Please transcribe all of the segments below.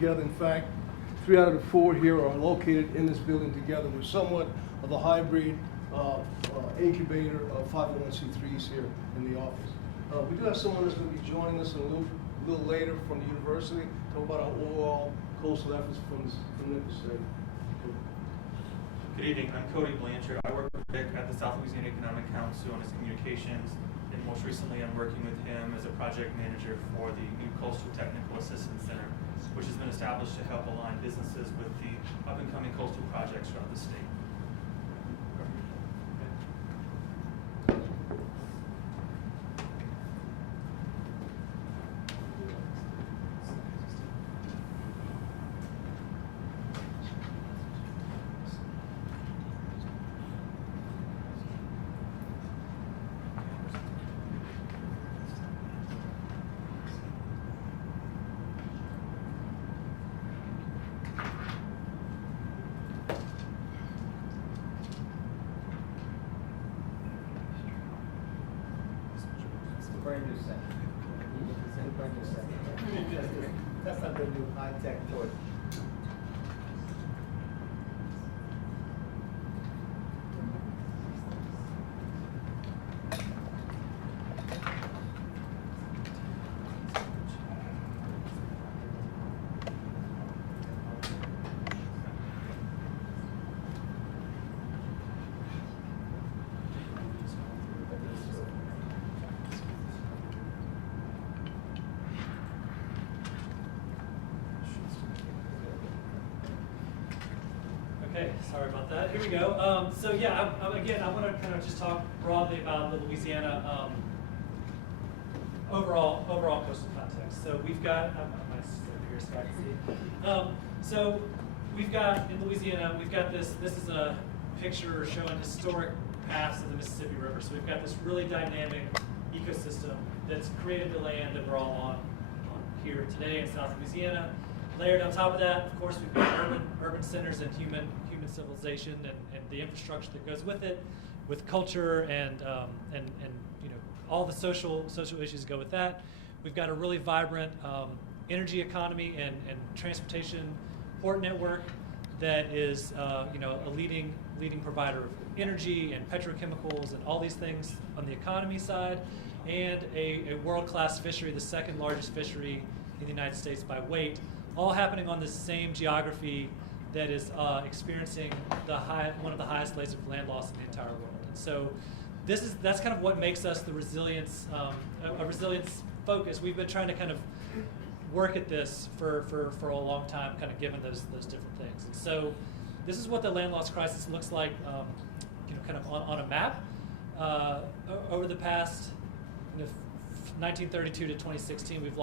together. In fact, 3 out of the 4 here are located in this building together. We're somewhat of a hybrid incubator of 501c3s here in the office. We do have someone that's going to be joining us a little later from the university, talk about our overall coastal efforts from Nichols State. Good evening, I'm Cody Blanchard. I work with Vic at the South Louisiana Economic Council on his communications, and most recently I'm working with him as a project manager for the new Coastal Technical Assistance Center, which has been established to help align businesses with the up-and-coming coastal projects throughout the state. Brand new set. It's a brand new set. That's not the new high-tech toy. Okay, sorry about that. Here we go. So yeah, again, I want to kind of just talk broadly about the Louisiana overall coastal context. So we've got, my sister here so I can see. So we've got in Louisiana, we've got this is a picture showing historic paths of the Mississippi River. So we've got this really dynamic ecosystem that's created the land that we're all on here today in South Louisiana. Layered on top of that, of course, we've got urban centers and human civilization and the infrastructure that goes with it, with culture and you know all the social issues that go with that. We've got a really vibrant energy economy and transportation port network that is you know a leading provider of energy and petrochemicals and all these things on the economy side, and a world-class fishery, the second largest fishery in the United States by weight. All happening on the same geography that is experiencing one of the highest rates of land loss in the entire world. And so that's kind of what makes us the resilience, a resilience focus. We've been trying to kind of work at this for a long time, kind of given those different things. And so this is what the land loss crisis looks like, you know, kind of on a map. Over the past 1932 to 2016, we've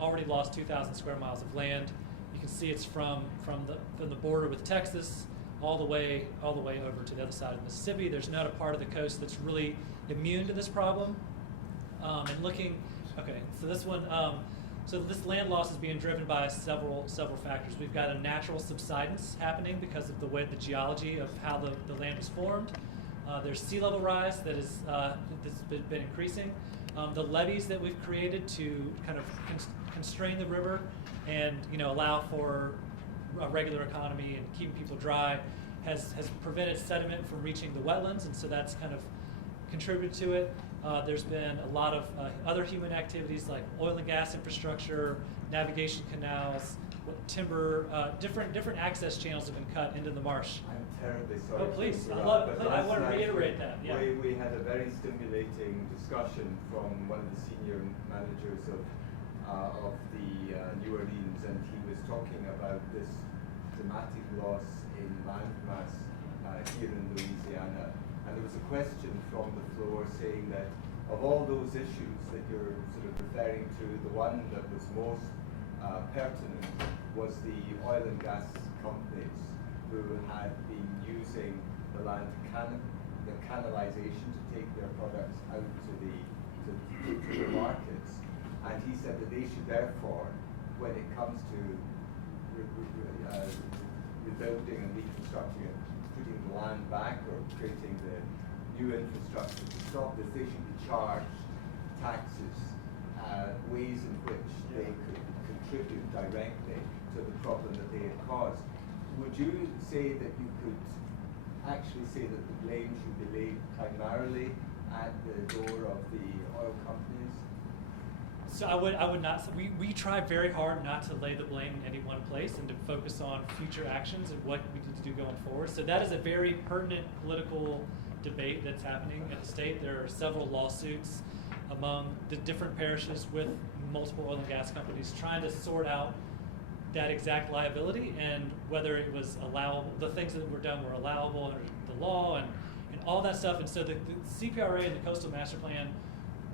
already lost 2,000 square miles of land. You can see it's from the border with Texas all the way over to the other side of Mississippi. There's not a part of the coast that's really immune to this problem. And looking, okay, so this one, so this land loss is being driven by several factors. We've got a natural subsidence happening because of the geology of how the land was formed. There's sea level rise that's been increasing. The levees that we've created to kind of constrain the river and allow for a regular economy and keeping people dry has prevented sediment from reaching the wetlands, and so that's kind of contributed to it. There's been a lot of other human activities like oil and gas infrastructure, navigation canals, timber, different access channels have been cut into the marsh. I'm terribly sorry. Oh, please. to I interrupt, want to reiterate that. Yeah. We had a very stimulating discussion from one of the senior managers of the New Orleans, and he was talking about this dramatic loss in land mass here in Louisiana. And there was a question from the floor saying that of all those issues that you're sort of referring to, the one that was most pertinent was the oil and gas companies who had been using the land the canalization to take their products out to the markets. And he said that they should therefore, when it comes to rebuilding and reconstructing it, putting the land back or creating the new infrastructure to stop this, they should be charged taxes, ways in which they could contribute directly to the problem that they had caused. Would you say that you could actually say that the blame should be laid primarily at the door of the oil companies? So I would not. We try very hard not to lay the blame in any one place and to focus on future actions and what we need to do going forward. So that is a very pertinent political debate that's happening at the state. There are several lawsuits among the different parishes with multiple oil and gas companies trying to sort out that exact liability and whether it was allowable, the things that were done were allowable under the law and all that stuff. And so the CPRA and the Coastal Master Plan,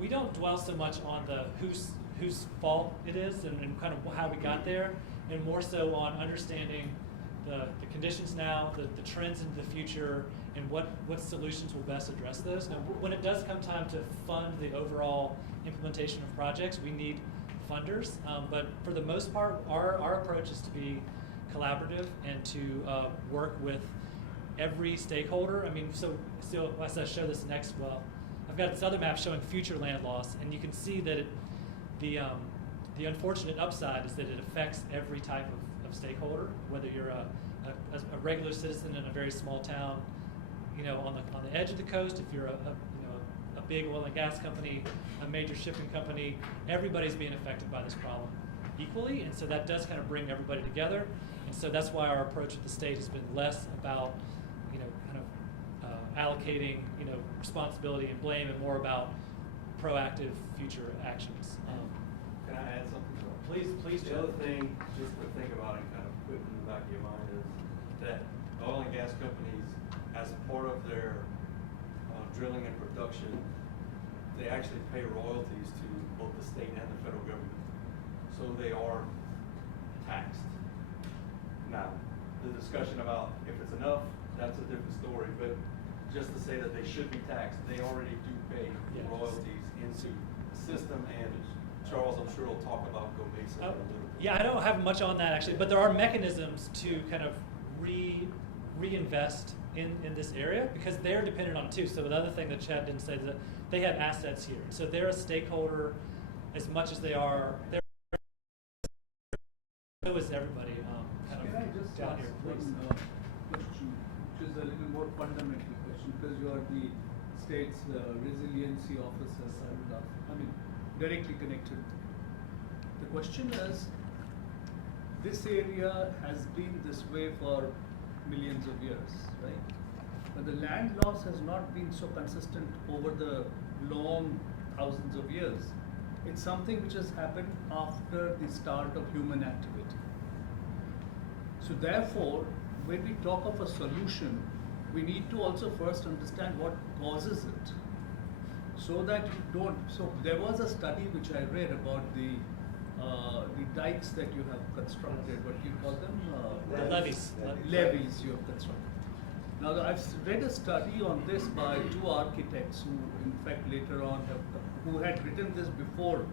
we don't dwell so much on the whose fault it is and kind of how we got there, and more so on understanding the conditions now, the trends into the future, and what solutions will best address those. Now, when it does come time to fund the overall implementation of projects, we need funders. But for the most part, our approach is to be collaborative and to work with every stakeholder. I mean, so as I show this next, well, I've got this other map showing future land loss, and you can see that the unfortunate upside is that it affects every type of stakeholder, whether you're a regular citizen in a very small town, you know, on the edge of the coast, if you're a big oil and gas company, a major shipping company, everybody's being affected by this problem equally, and so that does kind of bring everybody together. And so that's why our approach at the state has been less about, you know, kind of allocating, you know, responsibility and blame, and more about proactive future actions. Can I add something to that? Please, The Joe. other thing, just to think about and kind of put in the back of your mind, is that oil and gas companies, as part of their drilling and production, they actually pay royalties to both the state and the federal government. So they are taxed. Now, the discussion about if it's enough, that's a different story, but just to say that they should be taxed, they already do pay Yes. royalties into the system, and Charles, I'm sure will talk about Go Mesa in a little bit. Yeah, I don't have much on that actually, but there are mechanisms to kind of reinvest in this area because they're dependent on it too. So the other thing that Chad didn't say is that they have assets here. So they're a stakeholder as much as they are. So is everybody kind Can I of just down ask here, one please. question, which is a little more fundamental question, because you are the state's resiliency officers, I would ask, I mean, directly connected. The question is, this area has been this way for millions of years, right? But the land loss has not been so consistent over the long thousands of years. It's something which has happened after the start of human activity. So therefore, when we talk of a solution, we need to also first understand what causes it. So that you don't, so there was a study which I read about the dikes that you have constructed, what do you call them? The levees. Levees you have constructed. Now, I've read a study on this by two architects who, in fact, later on who had written this before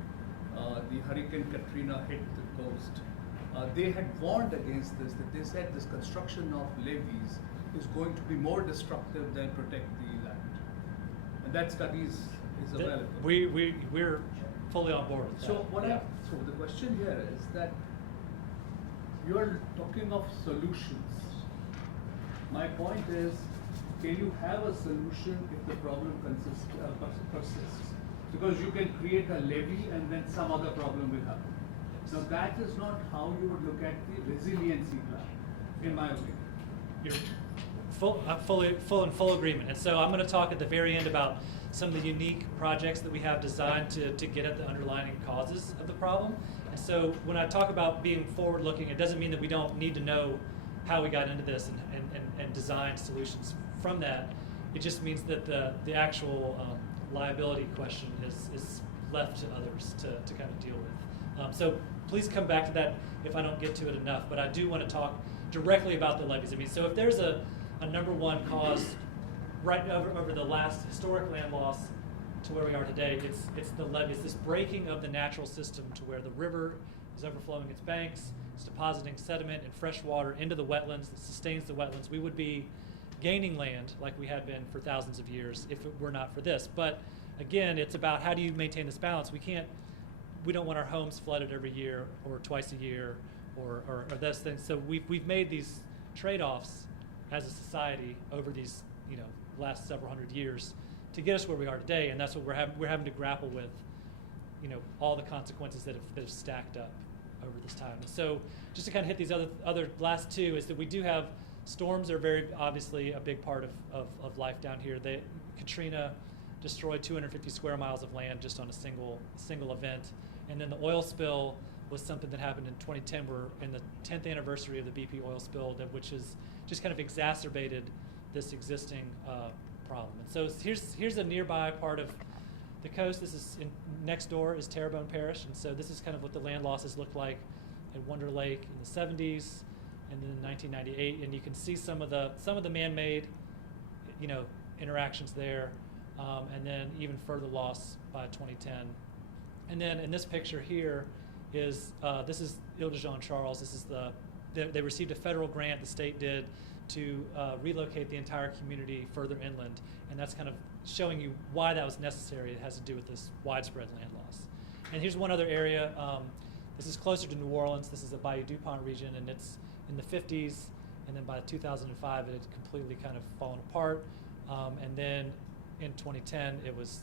the Hurricane Katrina hit the coast. They had warned against this, that they said this construction of levees is going to be more destructive than protect the land. And that study is available. We're fully on board with that. So so the question here is that you are talking of solutions. My point is, can you have a solution if the problem persists? Because you can create a levee and then some other problem will happen. Now that is not how you would look at the resiliency plan, in my opinion. You're full agreement. And so I'm going to talk at the very end about some of the unique projects that we have designed to get at the underlying causes of the problem. And so when I talk about being forward-looking, it doesn't mean that we don't need to know how we got into this and design solutions from that. It just means that the actual liability question is left to others to kind of deal with. So please come back to that if I don't get to it enough, but I do want to talk directly about the levees. I mean, so if there's a number one cause right over the last historic land loss to where we are today, it's the levees, this breaking of the natural system to where the river is overflowing its banks, it's depositing sediment and fresh water into the wetlands that sustains the wetlands. We would be gaining land like we had been for thousands of years if it were not for this. But again, it's about how do you maintain this balance. We don't want our homes flooded every year or twice a year or those things. So we've made these trade-offs as a society over these last several hundred years to get us where we are today, and that's what we're having to grapple with. All the consequences that have stacked up over this time. And so just to kind of hit these other last two is that we do have storms are very obviously a big part of life down here. Katrina destroyed 250 square miles of land just on a single event. And then the oil spill was something that happened in 2010. We're in the 10th anniversary of the BP oil spill, which has just kind of exacerbated this existing problem. And so here's a nearby part of the coast. This is next door is Terrebonne Parish, and so this is kind of what the land losses looked like at Wonder Lake in the 70s, and then in 1998. And you can see some of the man-made, interactions there, and then even further loss by 2010. And then in this picture here is this is Ile de Jean Charles. This is they received a federal grant. The state did to relocate the entire community further inland, and that's kind of showing you why that was necessary. It has to do with this widespread land loss. And here's one other area. This is closer to New Orleans. This is the Bayou DuPont region, and it's in the 50s, and then by 2005 it had completely kind of fallen apart. And then in 2010 it looked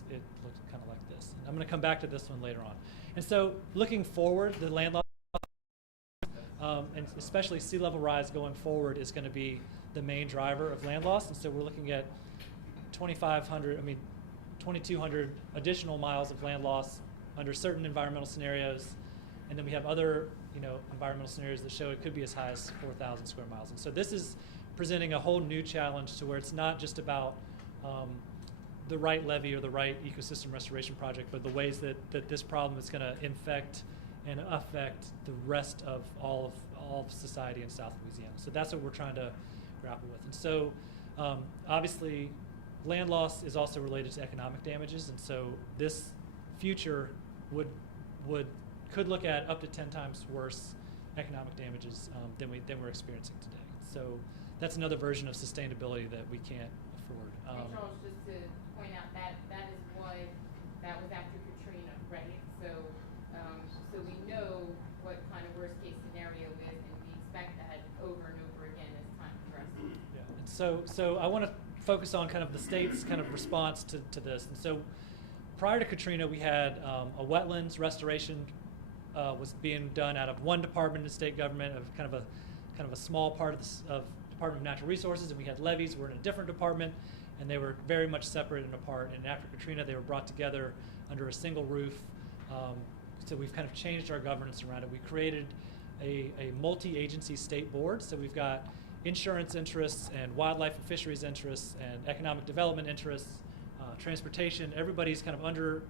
kind of like this. And I'm going to come back to this one later on. And so looking forward, the land loss, and especially sea level rise going forward, is going to be the main driver of land loss. And so we're looking at 2,200 additional miles of land loss under certain environmental scenarios. And then we have other environmental scenarios that show it could be as high as 4,000 square miles. And so this is presenting a whole new challenge to where it's not just about the right levee or the right ecosystem restoration project, but the ways that this problem is going to infect and affect the rest of all of society in South Louisiana. So that's what we're trying to grapple with. And so obviously land loss is also related to economic damages, and so this future could look at up to 10 times worse economic damages than we're experiencing today. So that's another version of sustainability that we can't afford. And Charles, just to point out that that was after Katrina, right? So so we know what kind of worst case scenario is, and we expect that over and over again as time progresses. Yeah. And so I want to focus on kind of the state's kind of response to this. And so prior to Katrina, we had a wetlands restoration was being done out of one department of the state government, of kind of a small part of Department of Natural Resources, and we had levees were in a different department, and they were very much separate and apart. And after Katrina, they were brought together under a single roof. So we've kind of changed our governance around it. We created a multi-agency state board. So we've got insurance interests and wildlife and fisheries interests and economic development interests, transportation. Everybody's kind of under,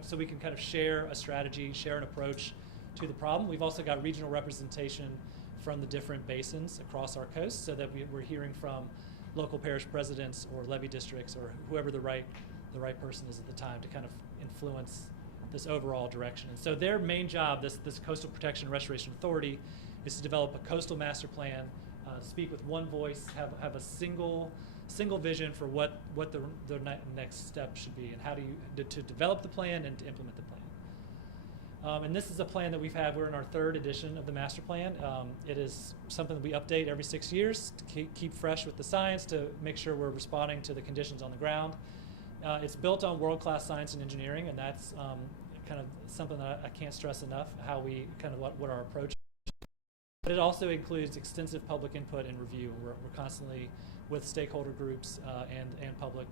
so we can kind of share a strategy, share an approach to the problem. We've also got regional representation from the different basins across our coast, so that we're hearing from local parish presidents or levee districts or whoever the right person is at the time to kind of influence this overall direction. And so their main job, this Coastal Protection and Restoration Authority, is to develop a coastal master plan, speak with one voice, have a single vision for what the next step should be, and how to develop the plan and to implement the plan. And this is a plan that we've had. We're in our third edition of the master plan. It is something that we update every 6 years to keep fresh with the science, to make sure we're responding to the conditions on the ground. It's built on world-class science and engineering, and that's kind of something that I can't stress enough, how we kind of what our approach is. But it also includes extensive public input and review. We're constantly with stakeholder groups and public,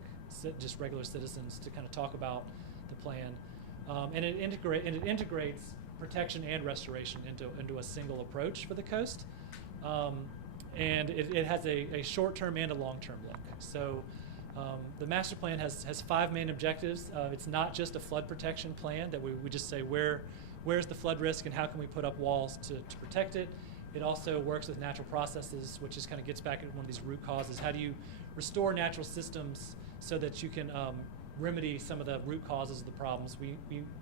just regular citizens, to kind of talk about the plan. And it integrates protection and restoration into a single approach for the coast. And it has a short-term and a long-term look. So the master plan has 5 main objectives. It's not just a flood protection plan that we just say where's the flood risk and how can we put up walls to protect it. It also works with natural processes, which is kind of gets back at one of these root causes. How do you restore natural systems so that you can remedy some of the root causes of the problems?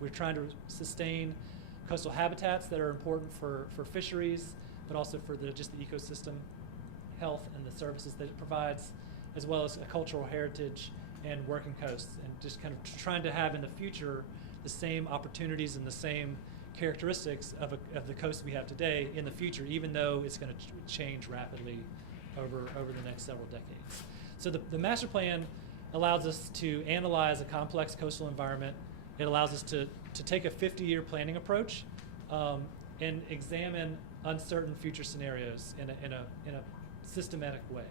We're trying to sustain coastal habitats that are important for fisheries, but also for just the ecosystem health and the services that it provides, as well as a cultural heritage and working coasts, and just kind of trying to have in the future the same opportunities and the same characteristics of the coast we have today in the future, even though it's going to change rapidly over the next several decades. So the master plan allows us to analyze a complex coastal environment. It allows us to take a 50-year planning approach and examine uncertain future scenarios in a systematic way.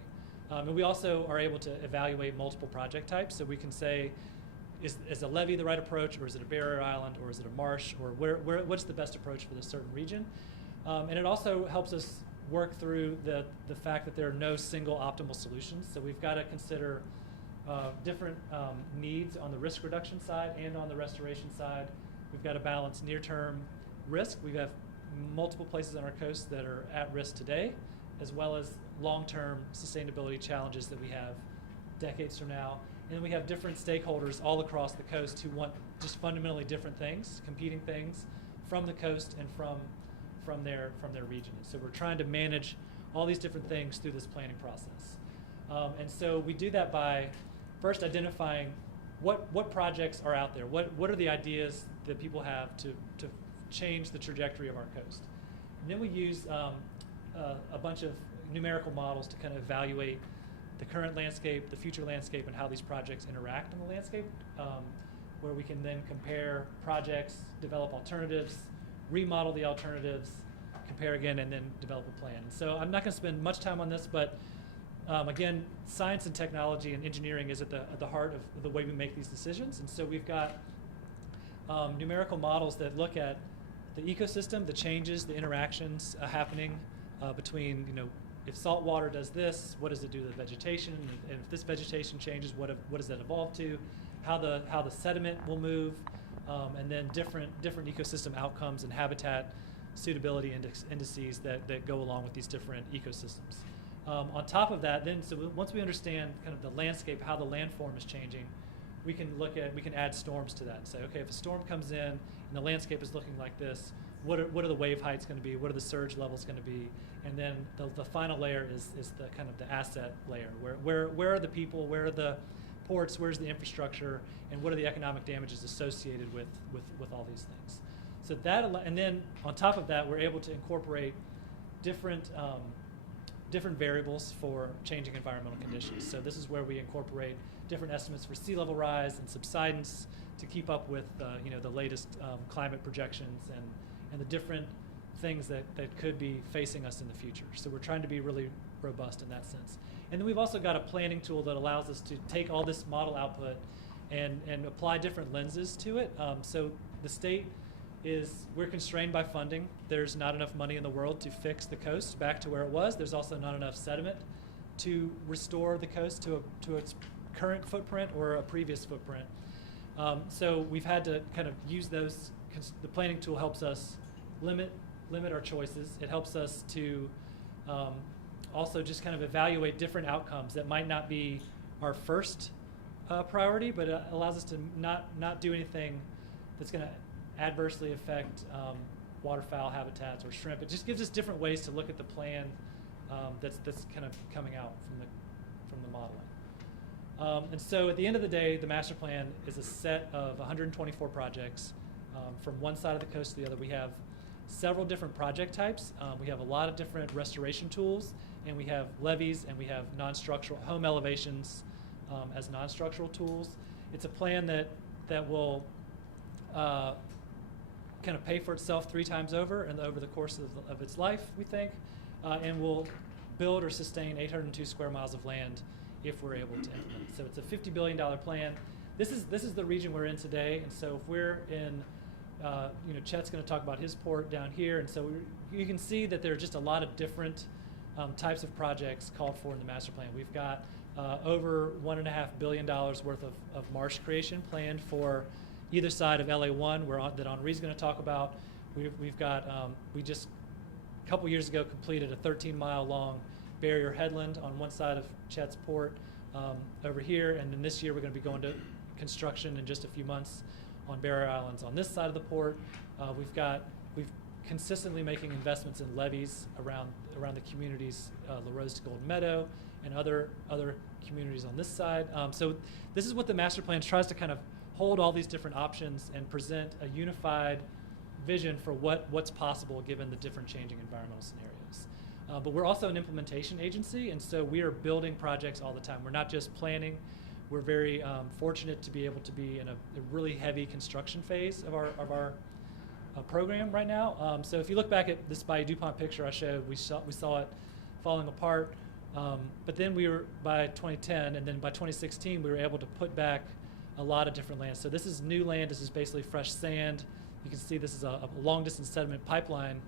And we also are able to evaluate multiple project types, so we can say, is a levee the right approach, or is it a barrier island, or is it a marsh, or what's the best approach for this certain region? And it also helps us work through the fact that there are no single optimal solutions. So we've got to consider different needs on the risk reduction side and on the restoration side. We've got to balance near-term risk. We have multiple places on our coast that are at risk today, as well as long-term sustainability challenges that we have decades from now. And then we have different stakeholders all across the coast who want just fundamentally different things, competing things from the coast and from their region. So we're trying to manage all these different things through this planning process. And so we do that by first identifying what projects are out there, what are the ideas that people have to change the trajectory of our coast. And then we use a bunch of numerical models to kind of evaluate the current landscape, the future landscape, and how these projects interact in the landscape, where we can then compare projects, develop alternatives, remodel the alternatives, compare again, and then develop a plan. So I'm not going to spend much time on this, but again, science and technology and engineering is at the heart of the way we make these decisions. And so we've got numerical models that look at the ecosystem, the changes, the interactions happening between, if salt water does this, what does it do to the vegetation? And if this vegetation changes, what does that evolve to? How the sediment will move, and then different ecosystem outcomes and habitat suitability indices that go along with these different ecosystems. On top of that, then, so once we understand kind of the landscape, how the landform is changing, we can add storms to that and say, okay, if a storm comes in and the landscape is looking like this, what are the wave heights going to be? What are the surge levels going to be? And then the final layer is the kind of the asset layer. Where are the people? Where are the ports? Where's the infrastructure? And what are the economic damages associated with all these things? So and then on top of that, we're able to incorporate different variables for changing environmental conditions. So this is where we incorporate different estimates for sea level rise and subsidence to keep up with the latest climate projections and the different things that could be facing us in the future. So we're trying to be really robust in that sense. And then we've also got a planning tool that allows us to take all this model output and apply different lenses to it. So the state we're constrained by funding. There's not enough money in the world to fix the coast back to where it was. There's also not enough sediment to restore the coast to its current footprint or a previous footprint. So we've had to kind of use those. The planning tool helps us limit our choices. It helps us to also just kind of evaluate different outcomes that might not be our first priority, but it allows us to not do anything that's going to adversely affect waterfowl habitats or shrimp. It just gives us different ways to look at the plan that's kind of coming out from the modeling. And so at the end of the day, the master plan is a set of 124 projects from one side of the coast to the other. We have several different project types. We have a lot of different restoration tools, and we have levees, and we have non-structural home elevations as non-structural tools. It's a plan that will kind of pay for itself 3 times over and over the course of its life, we think, and will build or sustain 802 square miles of land if we're able to implement. So it's a $50 billion plan. This is the region we're in today, and so if we're in, Chet's going to talk about his port down here, and so you can see that there are just a lot of different types of projects called for in the master plan. We've got over $1.5 billion worth of marsh creation planned for either side of LA1, that Henri's going to talk about. We've got, we just a couple years ago completed a 13-mile long barrier headland on one side of Chet's port over here, and then this year we're going to be going to construction in just a few months on barrier islands on this side of the port. We've consistently making investments in levees around the communities, La Rose to Golden Meadow, and other communities on this side. So this is what the master plan tries to kind of hold all these different options and present a unified vision for what's possible given the different changing environmental scenarios. But we're also an implementation agency, and so we are building projects all the time. We're not just planning. We're very fortunate to be able to be in a really heavy construction phase of our program right now. So if you look back at this Bayou DuPont picture I showed, we saw it falling apart. But then we were, by 2010, and then by 2016, we were able to put back a lot of different land. So this is new land. This is basically fresh sand. You can see this is a long-distance sediment pipeline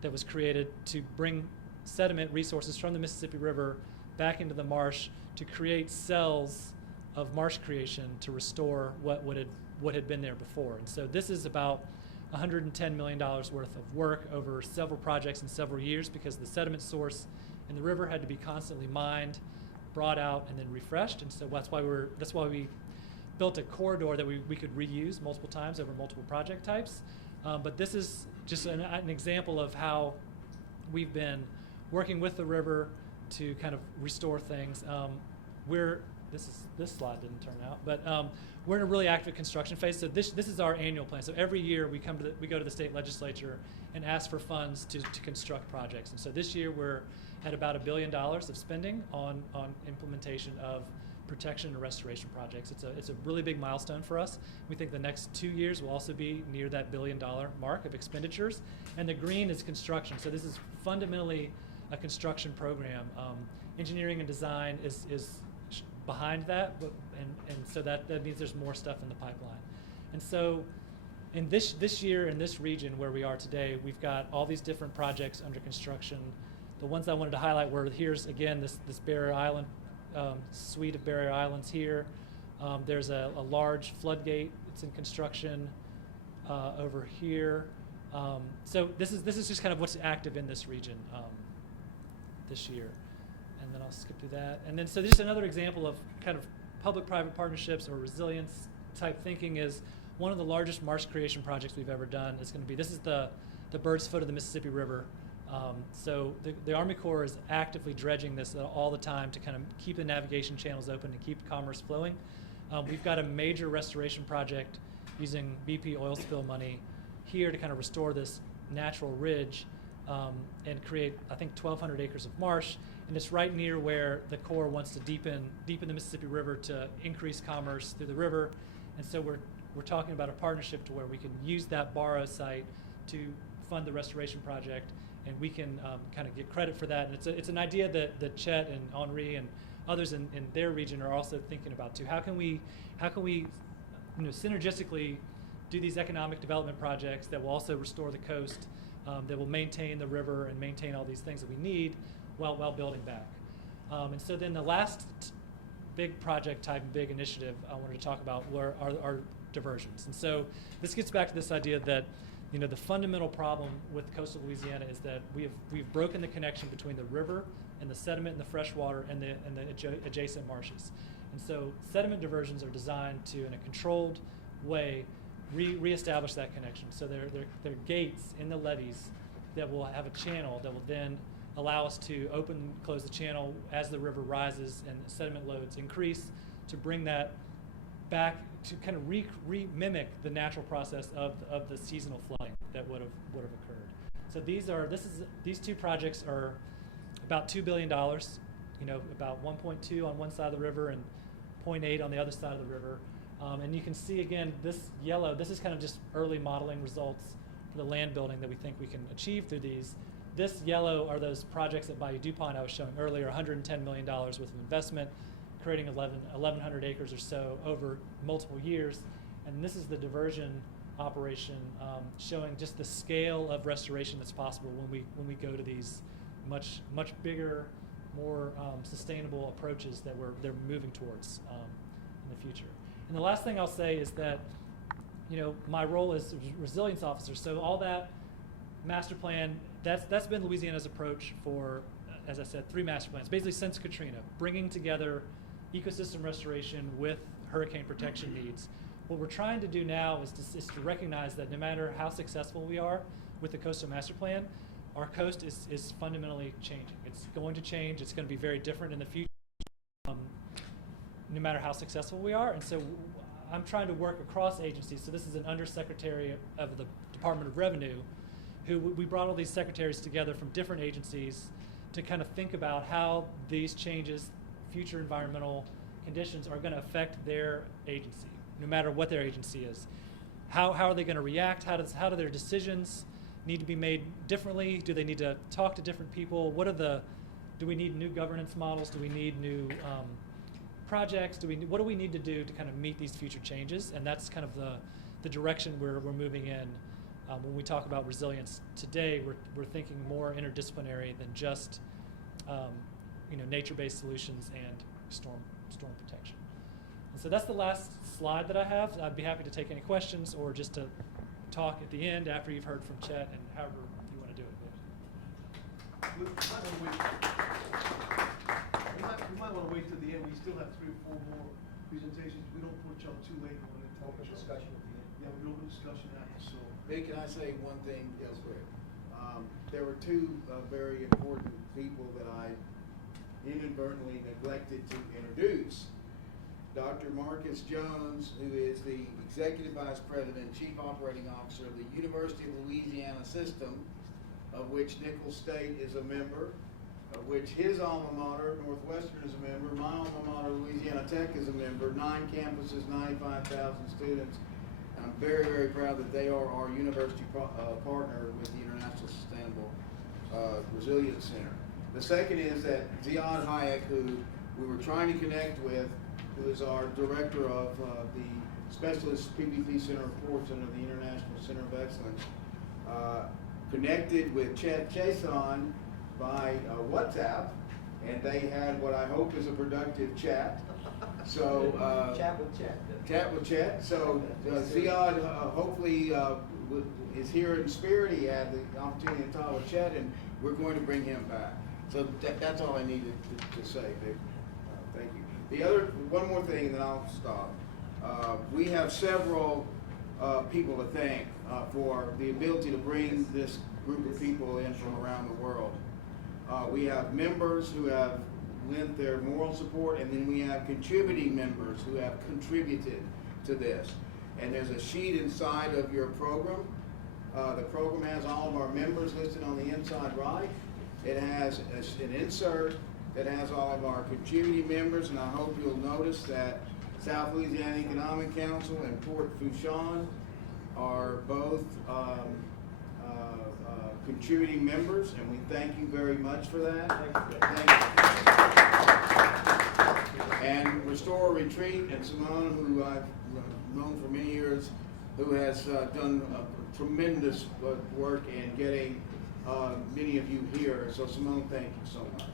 that was created to bring sediment resources from the Mississippi River back into the marsh to create cells of marsh creation to restore what had been there before. And so this is about $110 million worth of work over several projects in several years, because the sediment source in the river had to be constantly mined, brought out, and then refreshed. And so that's why we built a corridor that we could reuse multiple times over multiple project types. But this is just an example of how we've been working with the river to kind of restore things. This slide didn't turn out, but we're in a really active construction phase. So this is our annual plan. So every year we go to the state legislature and ask for funds to construct projects. And so this year we're at about $1 billion of spending on implementation of protection and restoration projects. It's a really big milestone for us. We think the next 2 years will also be near that $1 billion mark of expenditures. And the green is construction. So this is fundamentally a construction program. Engineering and design is behind that, and so that means there's more stuff in the pipeline. And so in this year in this region where we are today, we've got all these different projects under construction. The ones I wanted to highlight were, here's again this Barrier Island suite of barrier islands here. There's a large floodgate that's in construction over here. So this is just kind of what's active in this region this year. And then I'll skip through that. And then so just another example of kind of public-private partnerships or resilience type thinking is one of the largest marsh creation projects we've ever done. Is going to be, this is the Bird's Foot of the Mississippi River. So the Army Corps is actively dredging this all the time to kind of keep the navigation channels open and keep commerce flowing. We've got a major restoration project using BP oil spill money here to kind of restore this natural ridge and create, I think, 1,200 acres of marsh. And it's right near where the Corps wants to deepen the Mississippi River to increase commerce through the river. And so we're talking about a partnership to where we can use that borrow site to fund the restoration project, and we can kind of get credit for that. And it's an idea that Chet and Henri and others in their region are also thinking about too. How can we synergistically do these economic development projects that will also restore the coast, that will maintain the river and maintain all these things that we need while building back. And so then the last big project type, big initiative I wanted to talk about were our diversions. And so this gets back to this idea that the fundamental problem with coastal Louisiana is that we've broken the connection between the river and the sediment and the fresh water and the adjacent marshes. And so sediment diversions are designed to, in a controlled way, reestablish that connection. So they're gates in the levees that will have a channel that will then allow us to open and close the channel as the river rises and sediment loads increase, to bring that back to kind of mimic the natural process of the seasonal flooding that would have occurred. So these two projects are about $2 billion, about 1.2 on one side of the river and 0.8 on the other side of the river. And you can see again, this yellow, this is kind of just early modeling results for the land building that we think we can achieve through these. This yellow are those projects at Bayou DuPont I was showing earlier, $110 million worth of investment, creating 1,100 acres or so over multiple years. And this is the diversion operation, showing just the scale of restoration that's possible when we go to these much bigger, more sustainable approaches that they're moving towards in the future. And the last thing I'll say is that, my role is resilience officer. So all that master plan, that's been Louisiana's approach for, as I said, 3 master plans, basically since Katrina, bringing together ecosystem restoration with hurricane protection needs. What we're trying to do now is to recognize that no matter how successful we are with the coastal master plan, our coast is fundamentally changing. It's going to change. It's going to be very different in the future, no matter how successful we are. And so I'm trying to work across agencies. So this is an undersecretary of the Department of Revenue, who we brought all these secretaries together from different agencies to kind of think about how these changes, future environmental conditions, are going to affect their agency, no matter what their agency is. How are they going to react? How do their decisions need to be made differently? Do they need to talk to different people? Do we need new governance models? Do we need new projects? What do we need to do to kind of meet these future changes? And that's kind of the direction we're moving in. When we talk about resilience today, we're thinking more interdisciplinary than just nature-based solutions and storm protection. And so that's the last slide that I have. I'd be happy to take any questions or just to talk at the end after you've heard from Chet and however you want to do it. We might want to wait till the end. We still have 3 or 4 more presentations. We don't put y'all too late on it. Open discussion at the end. Yeah, we open discussion after, so. Big, can I say one thing elsewhere? There were 2 very important people that I inadvertently neglected to introduce. Dr. Marcus Jones, who is the Executive Vice President, Chief Operating Officer of the University of Louisiana System, of which Nichols State is a member, of which his alma mater, Northwestern, is a member, my alma mater, Louisiana Tech, is a member, 9 campuses, 95,000 students. I'm very, very proud that they are our university partner with the International Sustainable Resilience Center. The second is that Ziad Hayek, who we were trying to connect with, who is our director of the Specialist PBT Center of Ports under the International Center of Excellence, connected with Chet Chason by WhatsApp, and they had what I hope is a productive chat. So Chat with Chet. Chat with Chet. So Ziad hopefully is here in spirit. He had the opportunity to talk with Chet, and we're going to bring him back. So that's all I needed to say, Vic. Thank you. One more thing, and then I'll stop. We have several people to thank for the ability to bring this group of people in from around the world. We have members who have lent their moral support, and then we have contributing members who have contributed to this. And there's a sheet inside of your program. The program has all of our members listed on the inside right. It has an insert that has all of our contributing members, and I hope you'll notice that South Louisiana Economic Council and Port Fourchon are both contributing members, and we thank you very much for that. Thank you. And Restore Retreat and Simone, who I've known for many years, who has done tremendous work in getting many of you here. So Simone, thank you so much.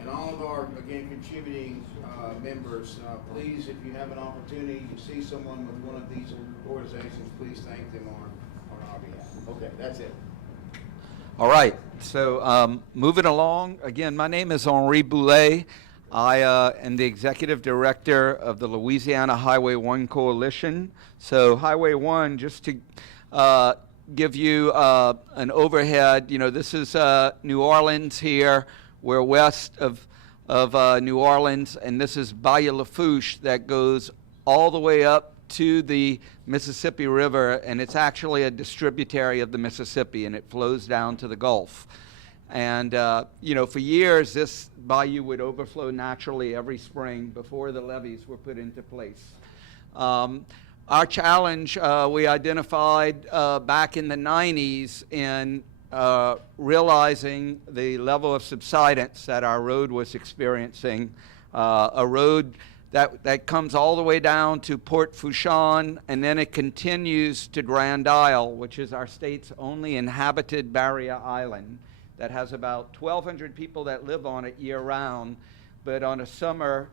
And all of our, again, contributing members, please, if you have an opportunity to see someone with one of these organizations, please thank them on our behalf. Okay, that's it. All right, so moving along, again, my name is Henri Boulet. I am the executive director of the Louisiana Highway 1 Coalition. So Highway 1, just to give you an overhead, this is New Orleans here. We're west of New Orleans, and this is Bayou Lafourche that goes all the way up to the Mississippi River, and it's actually a distributary of the Mississippi, and it flows down to the Gulf. And, for years, this bayou would overflow naturally every spring before the levees were put into place. Our challenge we identified back in the 90s in realizing the level of subsidence that our road was experiencing, a road that comes all the way down to Port Fourchon, and then it continues to Grand Isle, which is our state's only inhabited barrier island that has about 1,200 people that live on it year-round, but on a summer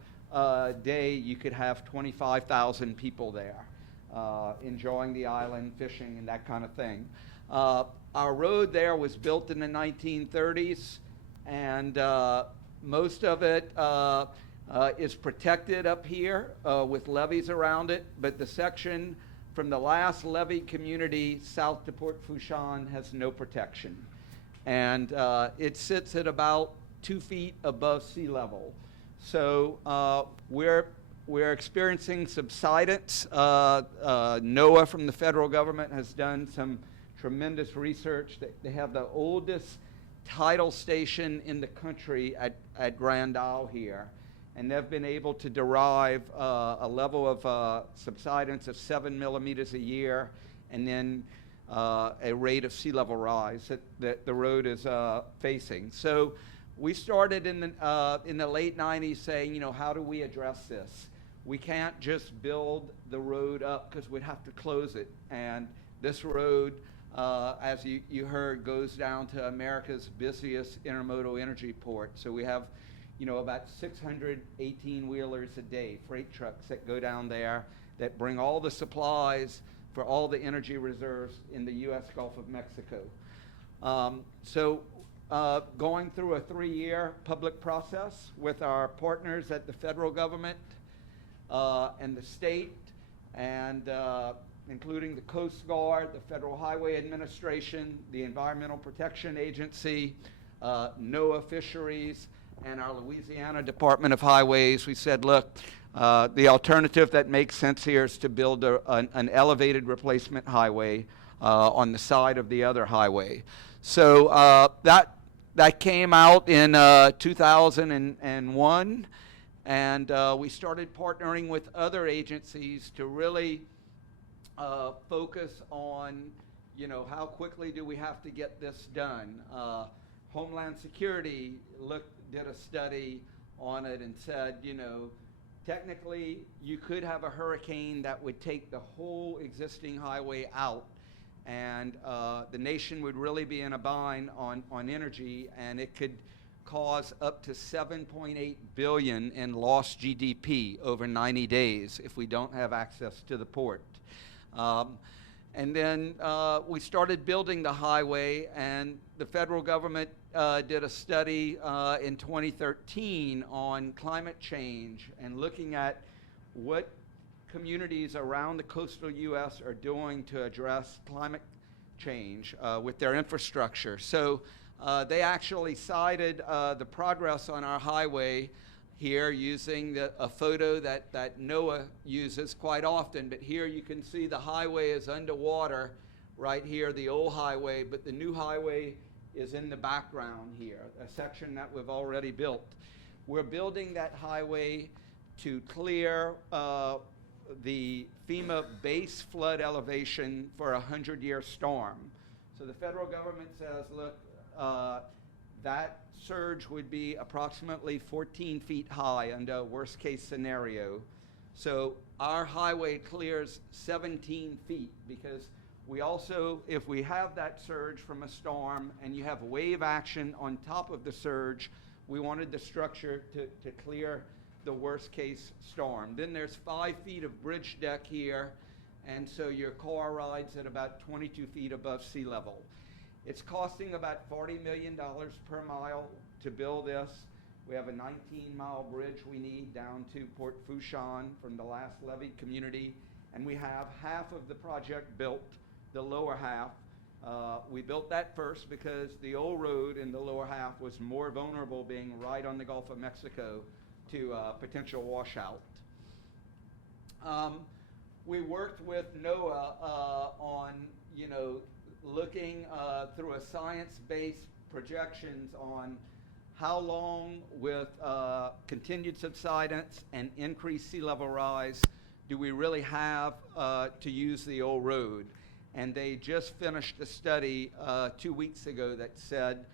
day, you could have 25,000 people there enjoying the island, fishing, and that kind of thing. Our road there was built in the 1930s, and most of it is protected up here with levees around it, but the section from the last levee community south to Port Fourchon has no protection. And it sits at about 2 feet above sea level. So we're we're experiencing subsidence. NOAA from the federal government has done some tremendous research. They have the oldest tidal station in the country at Grand Isle here, and they've been able to derive a level of subsidence of 7 millimeters a year, and then a rate of sea level rise that the road is facing. So we started in the late 90s saying, you know, how do we address this? We can't just build the road up because we'd have to close it. And this road, as you heard, goes down to America's busiest intermodal energy port. So we have, you know, about 600 18-wheelers a day, freight trucks that go down there that bring all the supplies for all the energy reserves in the U.S. Gulf of Mexico. Going through a 3-year public process with our partners at the federal government and the state, and including the Coast Guard, the Federal Highway Administration, the Environmental Protection Agency, NOAA Fisheries, and our Louisiana Department of Highways. We said, look, the alternative that makes sense here is to build an elevated replacement highway on the side of the other highway. So that came out in 2001, and we started partnering with other agencies to really focus on, you know, how quickly do we have to get this done. Homeland Security did a study on it and said, you know, technically you could have a hurricane that would take the whole existing highway out, and the nation would really be in a bind on energy, and it could cause up to $7.8 billion in lost GDP over 90 days if we don't have access to the port. And then we started building the highway, and the federal government did a study in 2013 on climate change and looking at what communities around the coastal U.S. are doing to address climate change with their infrastructure. So they actually cited the progress on our highway here using a photo that NOAA uses quite often. But here you can see the highway is underwater right here, the old highway, but the new highway is in the background here, a section that we've already built. We're building that highway to clear the FEMA base flood elevation for a 100-year storm. So the federal government says, look, that surge would be approximately 14 feet high under a worst case scenario. So our highway clears 17 feet because we also, if we have that surge from a storm and you have wave action on top of the surge, we wanted the structure to clear the worst case storm. Then there's 5 feet of bridge deck here, and so your car rides at about 22 feet above sea level. It's costing about $40 million per mile to build this. We have a 19-mile bridge we need down to Port Fourchon from the last levied community, and we have half of the project built, the lower half. We built that first because the old road in the lower half was more vulnerable, being right on the Gulf of Mexico, to potential washout. We worked with NOAA on, you know, looking through a science-based projections on how long with continued subsidence and increased sea level rise do we really have to use the old road. And they just finished a study 2 weeks ago that said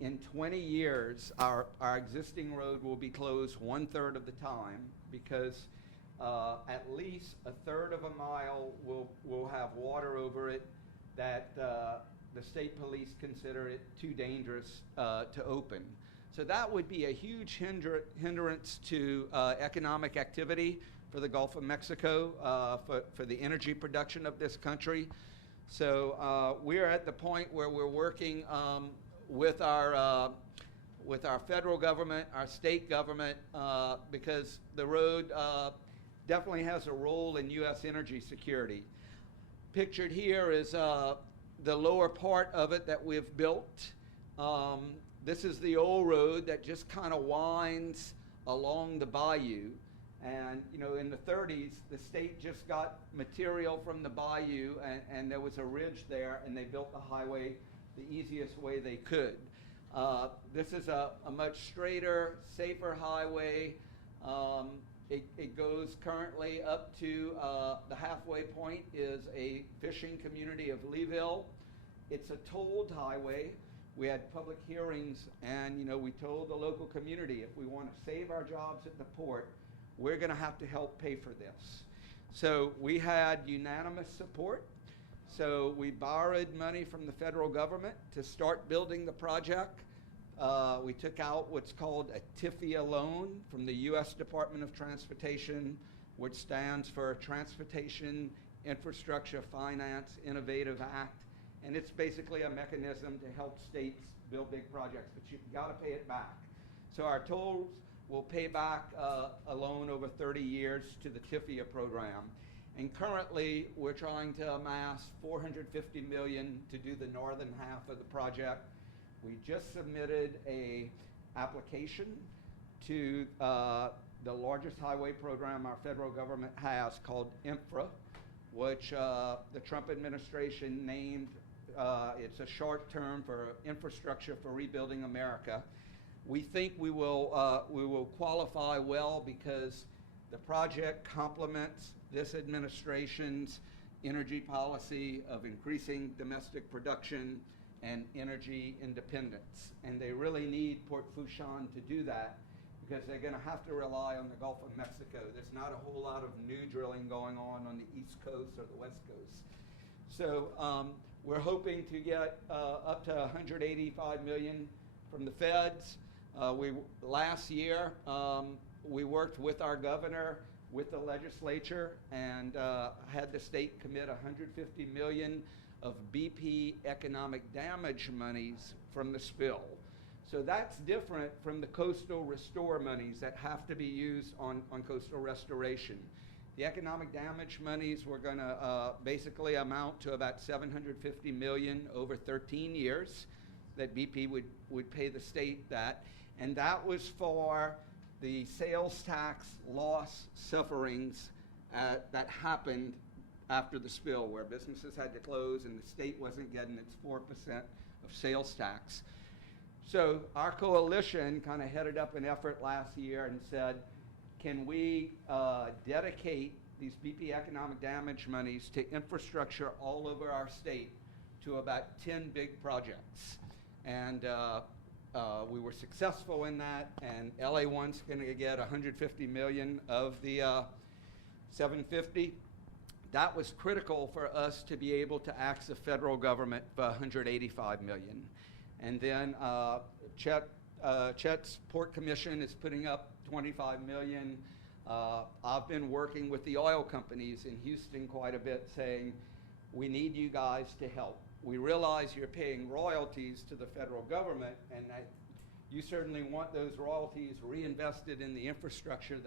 in 20 years our existing road will be closed 1/3 of the time because at least 1/3 of a mile will have water over it that the state police consider it too dangerous to open. So that would be a huge hindrance to economic activity for the Gulf of Mexico, for the energy production of this country. So we're at the point where we're working with our federal government, our state government, because the road definitely has a role in U.S. energy security. Pictured here is the lower part of it that we've built. This is the old road that just kind of winds along the bayou. And, you know, in the 30s, the state just got material from the bayou, and there was a ridge there, and they built the highway the easiest way they could. This is a much straighter, safer highway. It goes currently up to the halfway point is a fishing community of Leeville. It's a tolled highway. We had public hearings, and, you know, we told the local community, if we want to save our jobs at the port, we're going to have to help pay for this. So we had unanimous support. So we borrowed money from the federal government to start building the project. We took out what's called a TIFIA loan from the U.S. Department of Transportation, which stands for Transportation Infrastructure Finance Innovative Act. And it's basically a mechanism to help states build big projects, but you've got to pay it back. So our tolls will pay back a loan over 30 years to the TIFIA program. And currently, we're trying to amass $450 million to do the northern half of the project. We just submitted a application to the largest highway program our federal government has, called INFRA, which the Trump administration named, it's a short term for Infrastructure for Rebuilding America. We think we will qualify well because the project complements this administration's energy policy of increasing domestic production and energy independence. And they really need Port Fourchon to do that because they're going to have to rely on the Gulf of Mexico. There's not a whole lot of new drilling going on the East Coast or the West Coast. So we're hoping to get up to $185 million from the feds. Last year, we worked with our governor, with the legislature, and had the state commit $150 million of BP economic damage monies from the spill. So that's different from the coastal restore monies that have to be used on coastal restoration. The economic damage monies were going to basically amount to about $750 million over 13 years that BP would pay the state that. And that was for the sales tax loss sufferings that happened after the spill, where businesses had to close and the state wasn't getting its 4% of sales tax. So our coalition kind of headed up an effort last year and said, can we dedicate these BP economic damage monies to infrastructure all over our state, to about 10 big projects. And we were successful in that, and LA1's going to get $150 million of the $750. That was critical for us to be able to ask the federal government for $185 million. And then Chet's Port Commission is putting up $25 million. I've been working with the oil companies in Houston quite a bit, saying, we need you guys to help. We realize you're paying royalties to the federal government, and that you certainly want those royalties reinvested in the infrastructure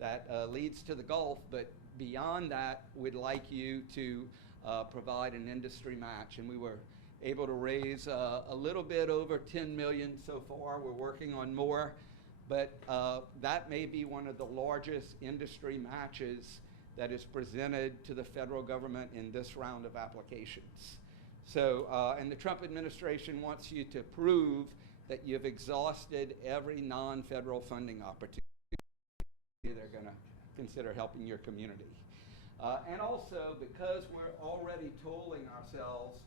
that leads to the Gulf, but beyond that, we'd like you to provide an industry match. And we were able to raise a little bit over $10 million so far. We're working on more, but that may be one of the largest industry matches that is presented to the federal government in this round of applications. So, and the Trump administration wants you to prove that you've exhausted every non-federal funding opportunity they're going to consider helping your community. And also, because we're already tolling ourselves,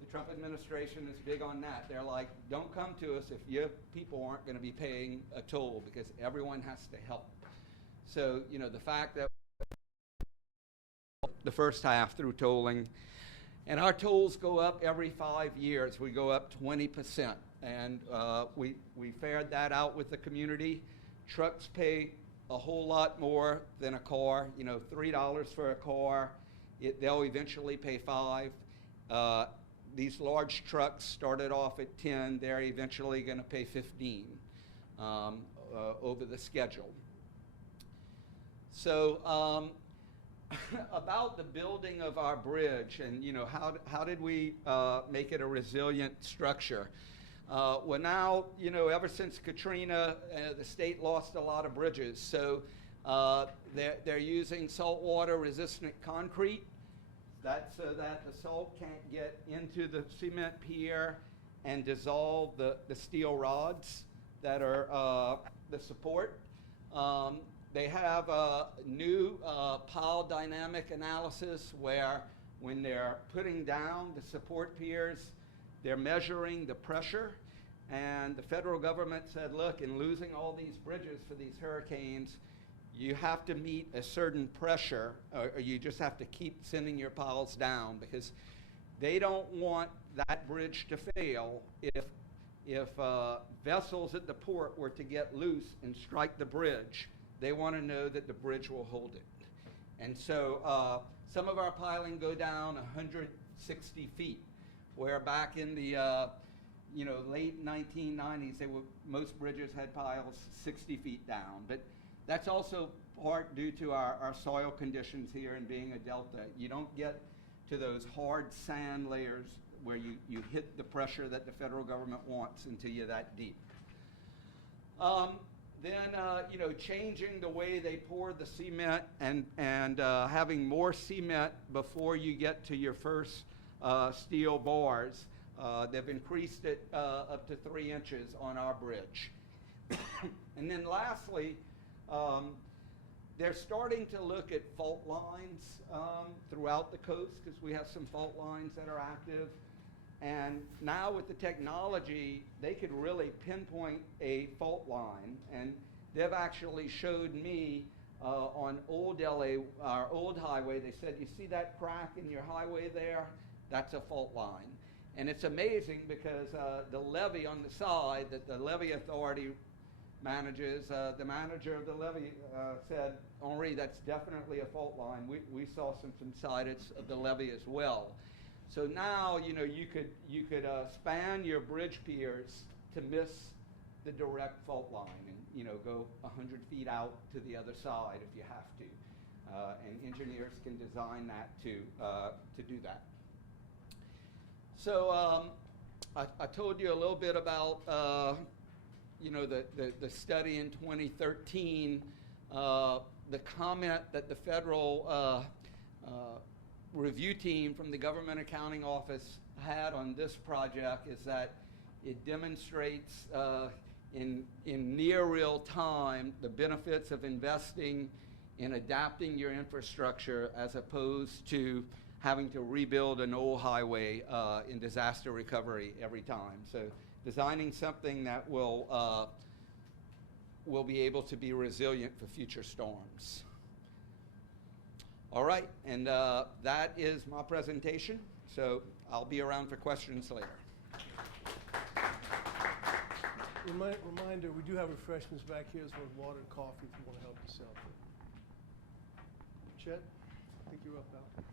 the Trump administration is big on that. They're like, don't come to us if your people aren't going to be paying a toll, because everyone has to help. So, you know, the fact that the first half through tolling, and our tolls go up every 5 years. We go up 20%. And we fared that out with the community. Trucks pay a whole lot more than a car. You know, $3 for a car. They'll eventually pay $5. These large trucks started off at 10. They're eventually going to pay 15 over the schedule. So about the building of our bridge, and you know, how did we make it a resilient structure? Well, now, you know, ever since Katrina, the state lost a lot of bridges. So They're using saltwater resistant concrete. That's so that the salt can't get into the cement pier and dissolve the steel rods that are the support. They have a new pile dynamic analysis where when they're putting down the support piers, they're measuring the pressure. And the federal government said, look, in losing all these bridges for these hurricanes, you have to meet a certain pressure, or you just have to keep sending your piles down, because they don't want that bridge to fail if vessels at the port were to get loose and strike the bridge. They want to know that the bridge will hold it. And so some of our piling go down 160 feet, where back in the late 1990s, most bridges had piles 60 feet down. But that's also part due to our soil conditions here and being a delta. You don't get to those hard sand layers where you hit the pressure that the federal government wants until you're that deep. Then changing the way they pour the cement and having more cement before you get to your first steel bars. They've increased it up to 3 inches on our bridge. And then lastly, they're starting to look at fault lines throughout the coast, because we have some fault lines that are active. And now with the technology, they could really pinpoint a fault line. And they've actually showed me on Old LA, our old highway, they said, you see that crack in your highway there? That's a fault line. And it's amazing because the levee on the side that the levee authority manages, the manager of the levee said, Henri, that's definitely a fault line. We saw some subsidence of the levee as well. So now, you could span your bridge piers to miss the direct fault line and, go 100 feet out to the other side if you have to. And engineers can design that to do that. So I told you a little bit about, the study in 2013, the comment that the federal review team from the Government Accounting Office had on this project is that it demonstrates in near real time the benefits of investing in adapting your infrastructure as opposed to having to rebuild an old highway in disaster recovery every time. So designing something that will be able to be resilient for future storms. All right, and that is my presentation. So I'll be around for questions later. Reminder, we do have refreshments back here as well as water and coffee if you want to help yourself. Chet, I think you're up now.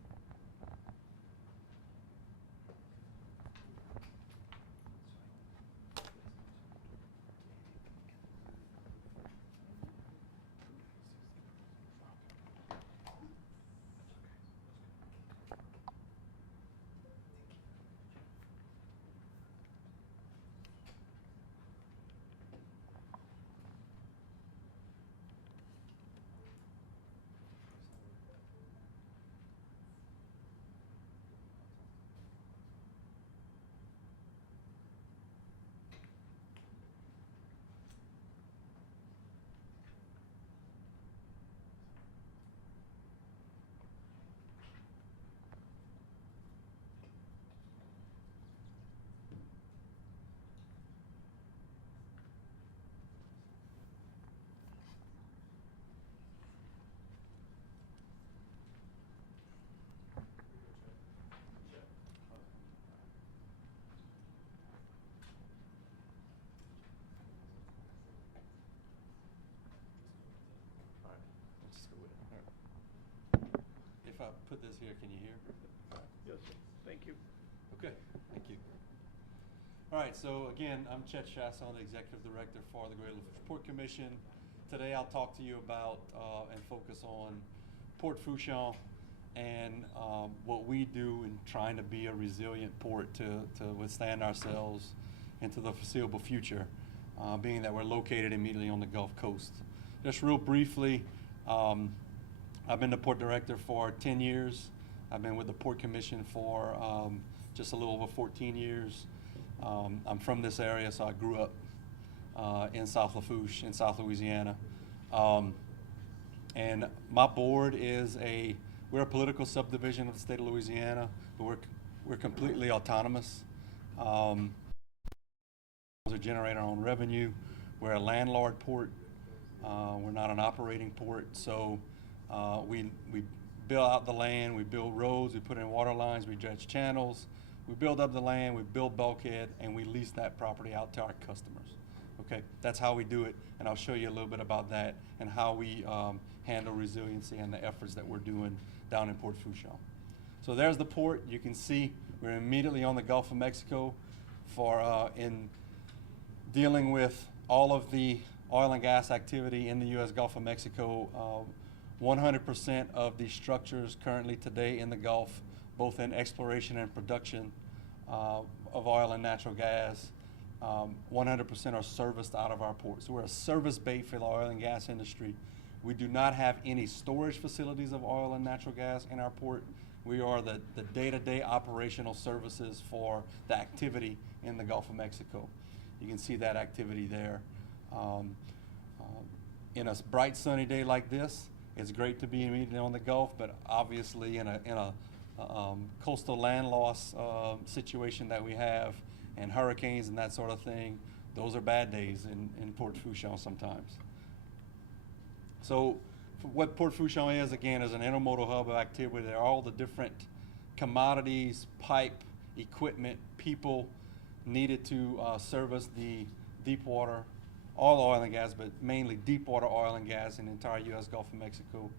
If I put this here, can you hear? Yes, sir. Thank you. Okay, thank you. All right, so again, I'm Chet Chasson, the Executive Director for the Greater Lafourche Port Commission. Today I'll talk to you about and focus on Port Fourchon and what we do in trying to be a resilient port to withstand ourselves into the foreseeable future, being that we're located immediately on the Gulf Coast. Just real briefly, I've been the port director for 10 years. I've been with the Port Commission for just a little over 14 years. I'm from this area, so I grew up in South Lafourche, in South Louisiana. And my board we're a political subdivision of the state of Louisiana, but we're completely autonomous. We generate our own revenue. We're a landlord port. We're not an operating port, so we build out the land, we build roads, we put in water lines, we dredge channels, we build up the land, we build bulkhead, and we lease that property out to our customers. Okay, that's how we do it, and I'll show you a little bit about that and how we handle resiliency and the efforts that we're doing down in Port Fourchon. So there's the port. You can see we're immediately on the Gulf of Mexico in dealing with all of the oil and gas activity in the U.S. Gulf of Mexico. 100% of the structures currently today in the Gulf, both in exploration and production of oil and natural gas, 100% are serviced out of our port. So we're a service bay for the oil and gas industry. We do not have any storage facilities of oil and natural gas in our port. We are the day-to-day operational services for the activity in the Gulf of Mexico. You can see that activity there. In a bright sunny day like this, it's great to be immediately on the Gulf, but obviously in a coastal land loss situation that we have, and hurricanes and that sort of thing, those are bad days in Port Fourchon sometimes. So what Port Fourchon is, again, is an intermodal hub of activity. There are all the different commodities, pipe, equipment, people needed to service the deep water, all oil and gas, but mainly deep water oil and gas in the entire U.S. Gulf of Mexico,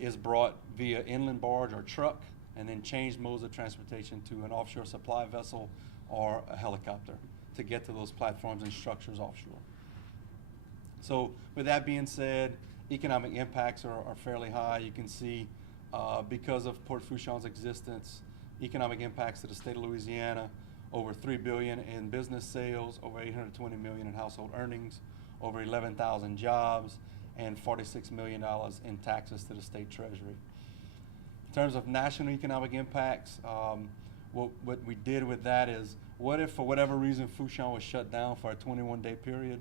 is brought via inland barge or truck, and then changed modes of transportation to an offshore supply vessel or a helicopter to get to those platforms and structures offshore. So with that being said, economic impacts are fairly high. You can see because of Port Fourchon's existence, economic impacts to the state of Louisiana, over $3 billion in business sales, over $820 million in household earnings, over 11,000 jobs, and $46 million in taxes to the state treasury. In terms of national economic impacts, what we did with that is, what if for whatever reason Fourchon was shut down for a 21-day period?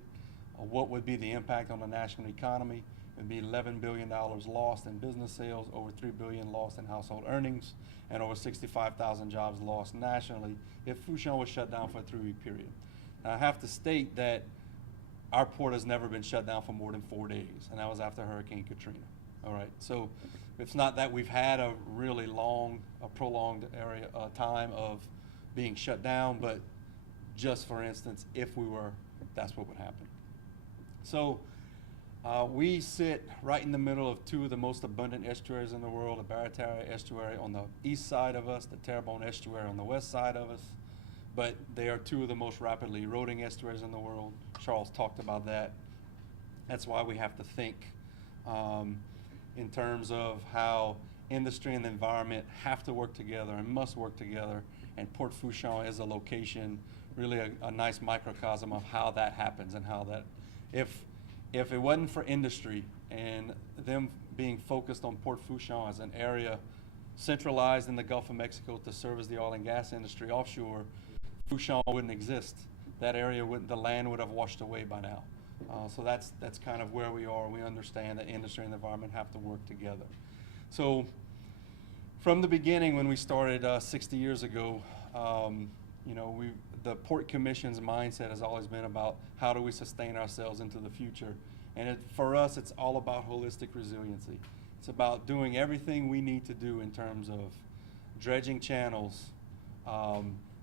What would be the impact on the national economy? It would be $11 billion lost in business sales, over $3 billion lost in household earnings, and over 65,000 jobs lost nationally if Fourchon was shut down for a 3-week period. Now, I have to state that our port has never been shut down for more than 4 days, and that was after Hurricane Katrina. All right, so it's not that we've had a really prolonged time of being shut down, but just for instance, if we were, that's what would happen. So we sit right in the middle of two of the most abundant estuaries in the world, the Barataria Estuary on the east side of us, the Terrebonne Estuary on the west side of us, but they are two of the most rapidly eroding estuaries in the world. Charles talked about that. That's why we have to think in terms of how industry and the environment have to work together and must work together, and Port Fourchon is a location, really a nice microcosm of how that happens and how that, if it wasn't for industry and them being focused on Port Fourchon as an area centralized in the Gulf of Mexico to service the oil and gas industry offshore, Fourchon wouldn't exist. That area the land would have washed away by now. So that's kind of where we are. We understand that industry and the environment have to work together. So from the beginning, when we started 60 years ago, the Port Commission's mindset has always been about how do we sustain ourselves into the future. And for us, it's all about holistic resiliency. It's about doing everything we need to do in terms of dredging channels,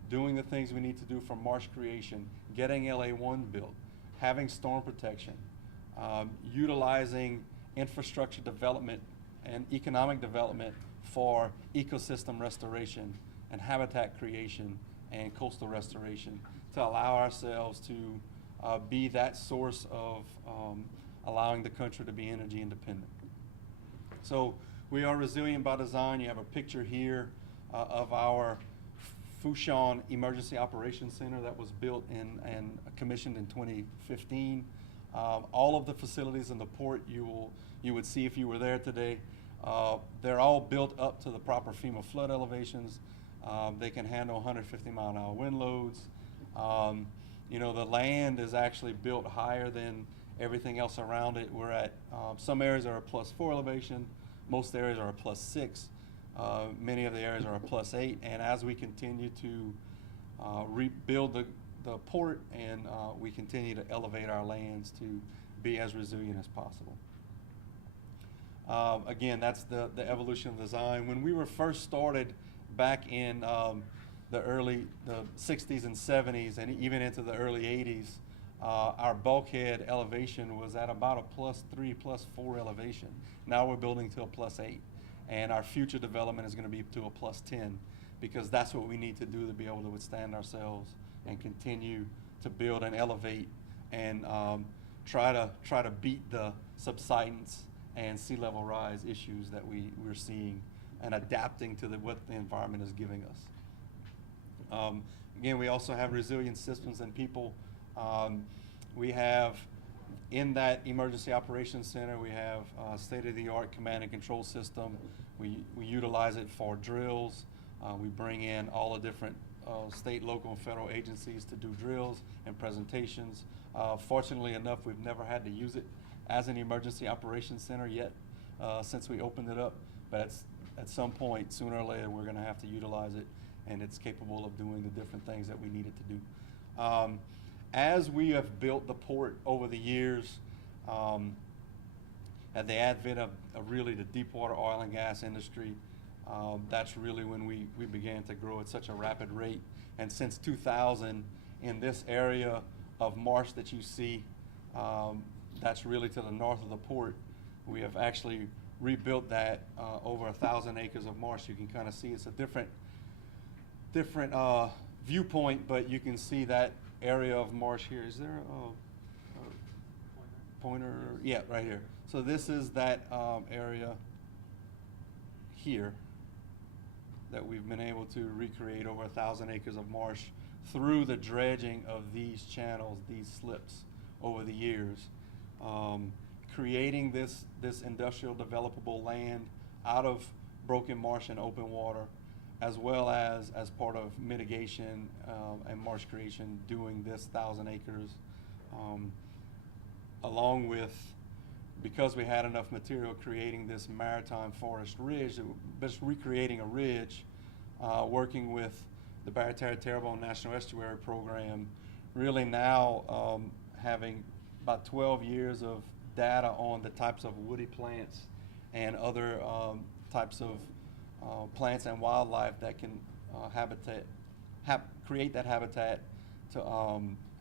doing the things we need to do for marsh creation, getting LA1 built, having storm protection, utilizing infrastructure development and economic development for ecosystem restoration and habitat creation and coastal restoration to allow ourselves to be that source of allowing the country to be energy independent. So we are resilient by design. You have a picture here of our Fourchon Emergency Operations Center that was built and commissioned in 2015. All of the facilities in the port you would see if you were there today, they're all built up to the proper FEMA flood elevations. They can handle 150-mile-an-hour wind loads. You know, the land is actually built higher than everything else around it. We're at, some areas are a +4 elevation, most areas are a +6. Many of the areas are a +8, and as we continue to rebuild the port and we continue to elevate our lands to be as resilient as possible. Again, that's the evolution of design. When we were first started back in the 60s and 70s and even into the early 80s, our bulkhead elevation was at about a +3, +4 elevation. Now we're building to a +8, and our future development is going to be to a +10, because that's what we need to do to be able to withstand ourselves and continue to build and elevate and try to beat the subsidence and sea level rise issues that we're seeing, and adapting to what the environment is giving us. Again, we also have resilient systems and people. We have, in that Emergency Operations Center, we have a state-of-the-art command and control system. We utilize it for drills. We bring in all the different state, local, and federal agencies to do drills and presentations. Fortunately enough, we've never had to use it as an Emergency Operations Center yet since we opened it up, but at some point, sooner or later, we're going to have to utilize it, and it's capable of doing the different things that we need it to do. As we have built the port over the years, at the advent of really the deep water oil and gas industry, that's really when we began to grow at such a rapid rate. And since 2000, in this area of marsh that you see, that's really to the north of the port, we have actually rebuilt that over 1,000 acres of marsh. You can kind of see it's a different viewpoint, but you can see that area of marsh here. Is there a pointer? Yeah, right here. So this is that area here that we've been able to recreate over 1,000 acres of marsh through the dredging of these channels, these slips over the years. Creating this industrial developable land out of broken marsh and open water, as well as part of mitigation and marsh creation, doing this 1,000 acres, along with, because we had enough material, creating this maritime forest ridge, just recreating a ridge, working with the Barataria-Terrebonne National Estuary Program, really now having about 12 years of data on the types of woody plants and other types of plants and wildlife that can create that habitat to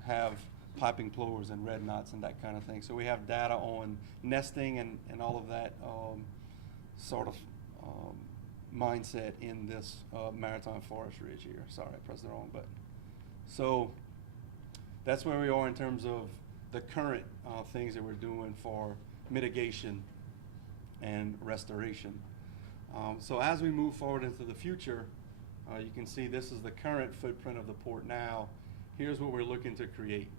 have piping plovers and red knots and that kind of thing. So we have data on nesting and all of that sort of mindset in this maritime forest ridge here. Sorry, I pressed the wrong button. So that's where we are in terms of the current things that we're doing for mitigation and restoration. So as we move forward into the future, you can see this is the current footprint of the port now. Here's what we're looking to create.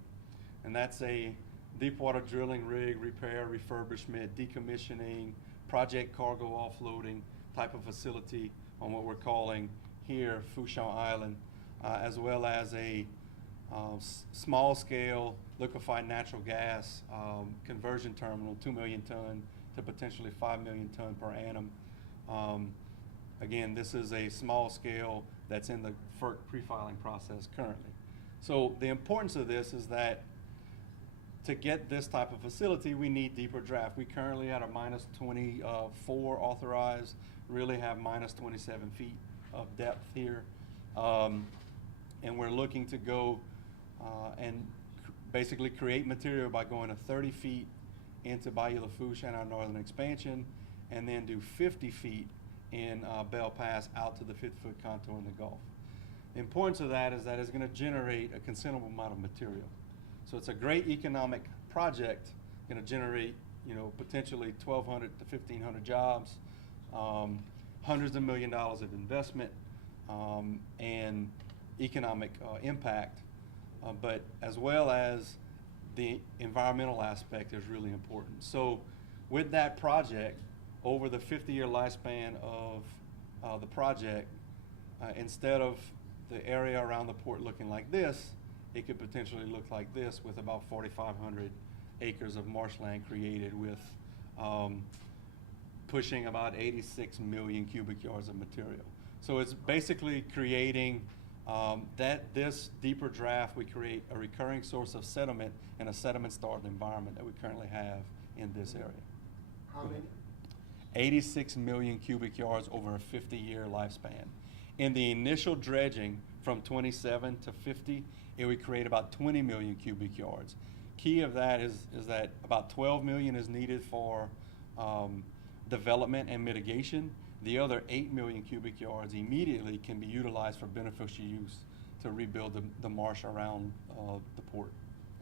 And that's a deep water drilling rig, repair, refurbishment, decommissioning, project cargo offloading type of facility on what we're calling here Fourchon Island, as well as a small scale liquefied natural gas conversion terminal, 2 million ton to potentially 5 million ton per annum. Again, this is a small scale that's in the FERC pre-filing process currently. So the importance of this is that to get this type of facility, we need deeper draft. We currently at a minus 24 authorized, really have minus 27 feet of depth here. And we're looking to go and basically create material by going to 30 feet into Bayou Lafourche and our northern expansion, and then do 50 feet in Belle Pass out to the 50-foot contour in the Gulf. The importance of that is that it's going to generate a considerable amount of material. So it's a great economic project, going to generate, potentially 1,200 to 1,500 jobs, hundreds of millions of dollars of investment, and economic impact. But as well as the environmental aspect is really important. So with that project, over the 50-year lifespan of the project, instead of the area around the port looking like this, it could potentially look like this with about 4,500 acres of marshland created with pushing about 86 million cubic yards of material. So it's basically creating this deeper draft, we create a recurring source of sediment in a sediment-starved environment that we currently have in this area. How many? 86 million cubic yards over a 50-year lifespan. In the initial dredging from 27 to 50, it would create about 20 million cubic yards. Key of that is that about 12 million is needed for development and mitigation. The other 8 million cubic yards immediately can be utilized for beneficial use to rebuild the marsh around the port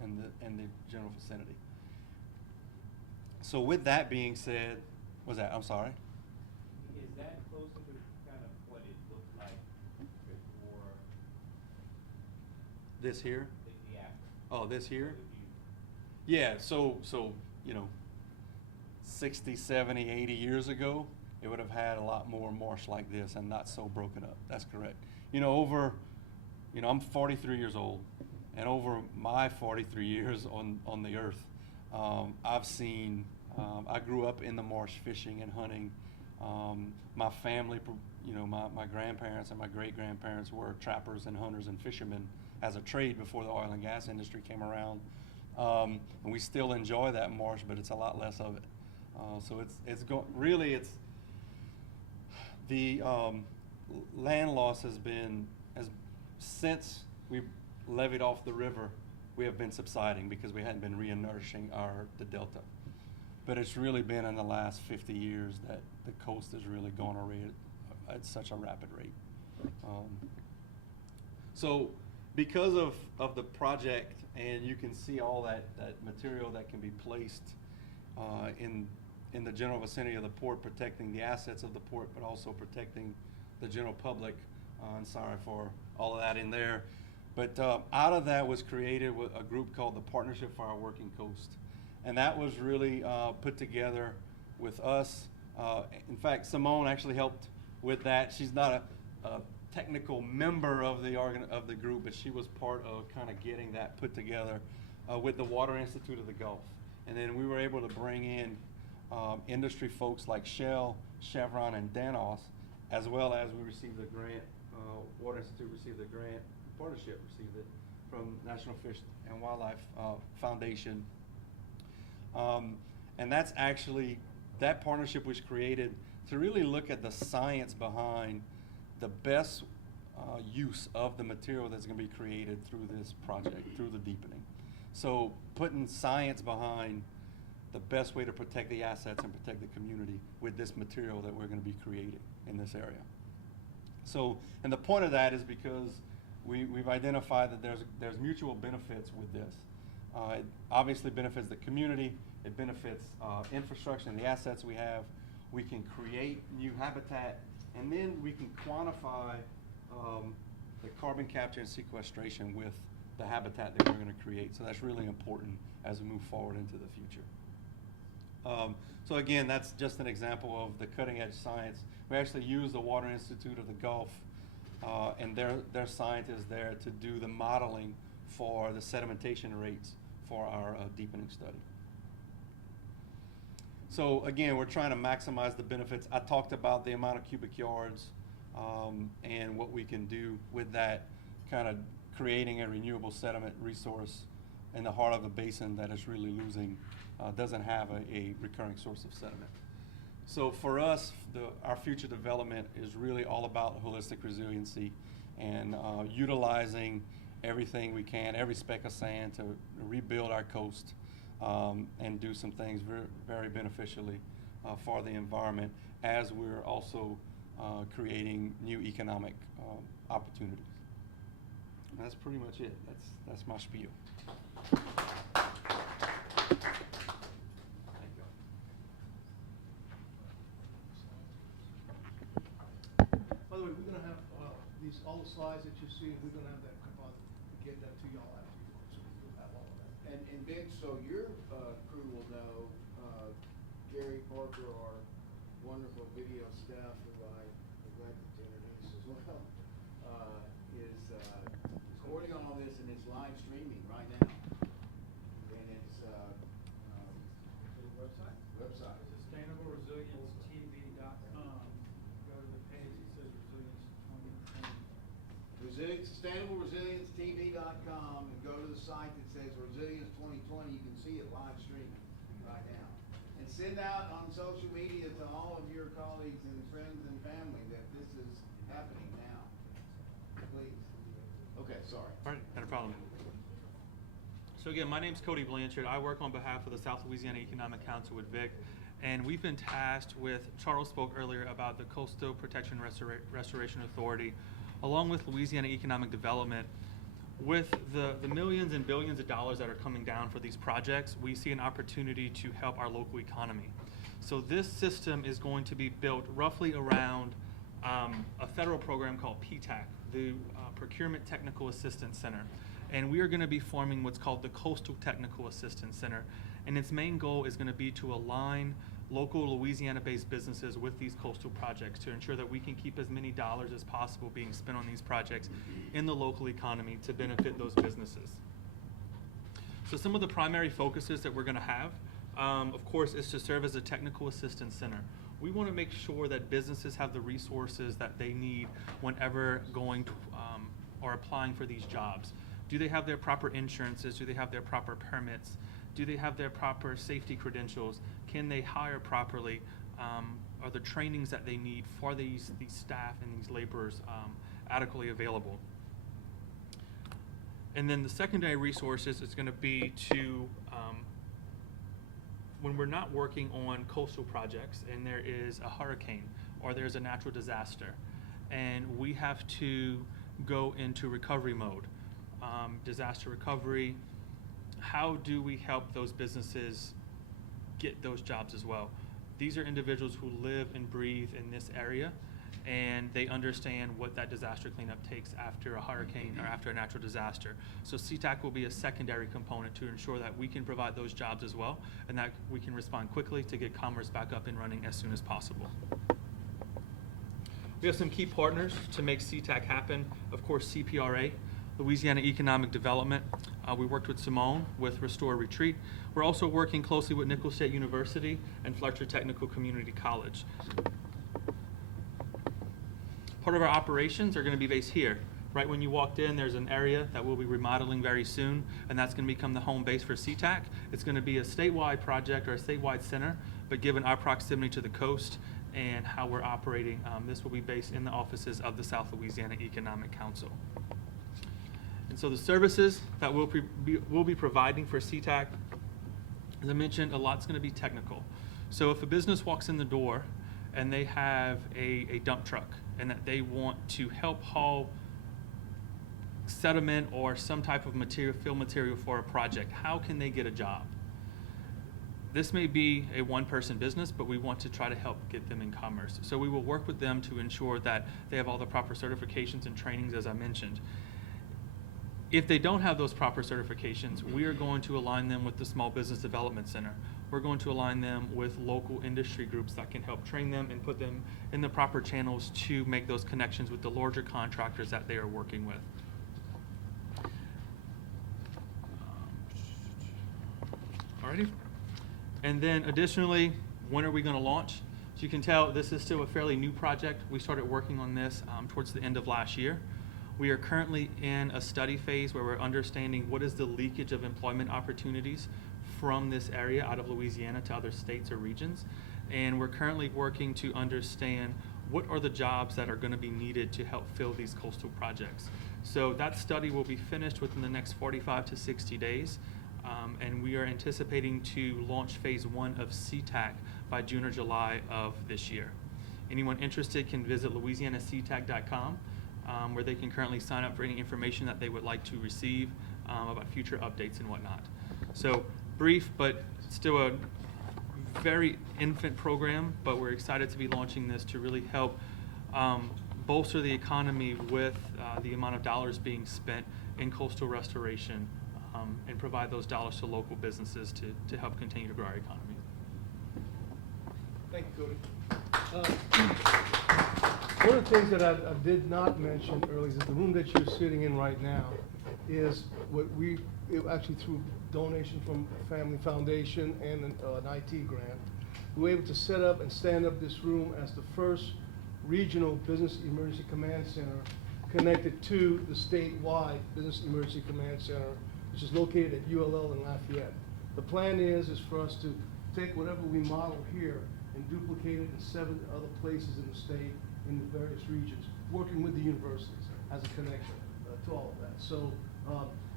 and the general vicinity. So with that being said, I'm sorry? Is that closer to kind of what it looked like before This here? the after? Oh, this here? If you- Yeah, so, 60, 70, 80 years ago, it would have had a lot more marsh like this and not so broken up. That's correct. I'm 43 years old, and over my 43 years on the earth, I've seen, I grew up in the marsh fishing and hunting. My family, my grandparents and my great-grandparents were trappers and hunters and fishermen as a trade before the oil and gas industry came around. And we still enjoy that marsh, but it's a lot less of it. So it's the land loss has since we levied off the river, we have been subsiding because we hadn't been re-nourishing the delta. But it's really been in the last 50 years that the coast has really gone away at such a rapid rate. So because of the project, and you can see all that material that can be placed in the general vicinity of the port, protecting the assets of the port, but also protecting the general public. And sorry for all of that in there. But out of that was created a group called the Partnership for Our Working Coast. And that was really put together with us. In fact, Simone actually helped with that. She's not a technical member of the group, but she was part of kind of getting that put together with the Water Institute of the Gulf. And then we were able to bring in industry folks like Shell, Chevron, and Danos, as well as we received the grant, Water Institute received the grant, Partnership received it from National Fish and Wildlife Foundation. And that's actually, that partnership was created to really look at the science behind the best use of the material that's going to be created through this project, through the deepening. So putting science behind the best way to protect the assets and protect the community with this material that we're going to be creating in this area. So, and the point of that is because we've identified that there's mutual benefits with this. It obviously benefits the community, it benefits infrastructure and the assets we have. We can create new habitat, and then we can quantify the carbon capture and sequestration with the habitat that we're going to create. So that's really important as we move forward into the future. So again, that's just an example of the cutting edge science. We actually use the Water Institute of the Gulf and their scientists there to do the modeling for the sedimentation rates for our deepening study. So again, we're trying to maximize the benefits. I talked about the amount of cubic yards and what we can do with that, kind of creating a renewable sediment resource in the heart of a basin that is really losing, doesn't have a recurring source of sediment. So for us, our future development is really all about holistic resiliency and utilizing everything we can, every speck of sand to rebuild our coast and do some things very, very beneficially for the environment, as we're also creating new economic opportunities. And that's pretty much it. That's my spiel. By the way, we're gonna have all the slides that you see, we're gonna have that composite, get that to y'all after you, so we'll have all of that. And Dick, so your crew will know, Gary Parker, our wonderful video staff, who I neglected to introduce as well, is recording all this and it's live streaming right now. And it's, website? Website. SustainableResilienceTV.com. Go to the page, it says Resilience 2020. SustainableResilienceTV.com and go to the site that says Resilience 2020. You can see it live streaming right now. And send out on social media to all of your colleagues and friends and family that this is happening now. Please. Okay, sorry. All right, not a problem. So again, my name's Cody Blanchard. I work on behalf of the South Louisiana Economic Council with VIC, and we've been tasked with, Charles spoke earlier about the Coastal Protection Restoration Authority, along with Louisiana Economic Development. With the millions and billions of dollars that are coming down for these projects, we see an opportunity to help our local economy. So this system is going to be built roughly around a federal program called PTAC, the Procurement Technical Assistance Center. And we are going to be forming what's called the Coastal Technical Assistance Center. And its main goal is going to be to align local Louisiana-based businesses with these coastal projects to ensure that we can keep as many dollars as possible being spent on these projects in the local economy to benefit those businesses. So some of the primary focuses that we're going to have, of course, is to serve as a technical assistance center. We want to make sure that businesses have the resources that they need whenever going to, or applying for these jobs. Do they have their proper insurances? Do they have their proper permits? Do they have their proper safety credentials? Can they hire properly? Are the trainings that they need for these staff and these laborers adequately available? And then the secondary resources is going to be to, when we're not working on coastal projects and there is a hurricane or there's a natural disaster and we have to go into recovery mode, disaster recovery, how do we help those businesses get those jobs as well? These are individuals who live and breathe in this area, and they understand what that disaster cleanup takes after a hurricane or after a natural disaster. So CTAC will be a secondary component to ensure that we can provide those jobs as well, and that we can respond quickly to get commerce back up and running as soon as possible. We have some key partners to make CTAC happen. Of course, CPRA, Louisiana Economic Development. We worked with Simone with Restore Retreat. We're also working closely with Nicholls State University and Fletcher Technical Community College. Part of our operations are going to be based here. Right when you walked in, there's an area that we'll be remodeling very soon, and that's going to become the home base for CTAC. It's going to be a statewide project or a statewide center, but given our proximity to the coast and how we're operating, this will be based in the offices of the South Louisiana Economic Council. And so the services that we'll be providing for CTAC, as I mentioned, a lot's going to be technical. So if a business walks in the door and they have a dump truck and that they want to help haul sediment or some type of fill material for a project, how can they get a job? This may be a one-person business, but we want to try to help get them in commerce. So we will work with them to ensure that they have all the proper certifications and trainings, as I mentioned. If they don't have those proper certifications, we are going to align them with the Small Business Development Center. We're going to align them with local industry groups that can help train them and put them in the proper channels to make those connections with the larger contractors that they are working with. Alrighty. And then additionally, when are we going to launch? So you can tell this is still a fairly new project. We started working on this towards the end of last year. We are currently in a study phase where we're understanding what is the leakage of employment opportunities from this area out of Louisiana to other states or regions. And we're currently working to understand what are the jobs that are going to be needed to help fill these coastal projects. So that study will be finished within the next 45 to 60 days. And we are anticipating to launch phase 1 of CTAC by June or July of this year. Anyone interested can visit louisianactac.com. Where they can currently sign up for any information that they would like to receive about future updates and whatnot. So brief, but still a very infant program, but we're excited to be launching this to really help bolster the economy with the amount of dollars being spent in coastal restoration and provide those dollars to local businesses to help continue to grow our economy. Thank you, Cody. One of the things that I did not mention earlier is that the room that you're sitting in right now is what actually through donation from Family Foundation and an IT grant, we were able to set up and stand up this room as the first regional business emergency command center connected to the statewide business emergency command center, which is located at ULL in Lafayette. The plan is for us to take whatever we model here and duplicate it in 7 other places in the state, in the various regions, working with the universities as a connection to all of that. So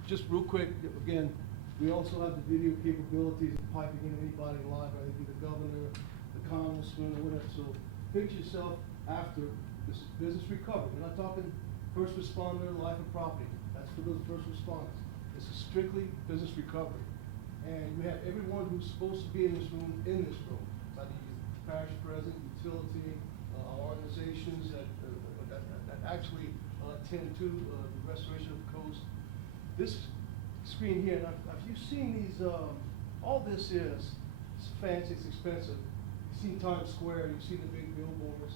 just real quick, again, we also have the video capabilities of piping in anybody live, whether it be the governor, the congressman, or whatever. So picture yourself after this is business recovery. We're not talking first responder, life and property. That's for those first responders. This is strictly business recovery. And we have everyone who's supposed to be in this room, like the parish president, utility, organizations that actually tend to the restoration of the coast. This screen here, now, have you seen these, all this is, it's fancy, it's expensive. You've seen Times Square, you've seen the big billboards,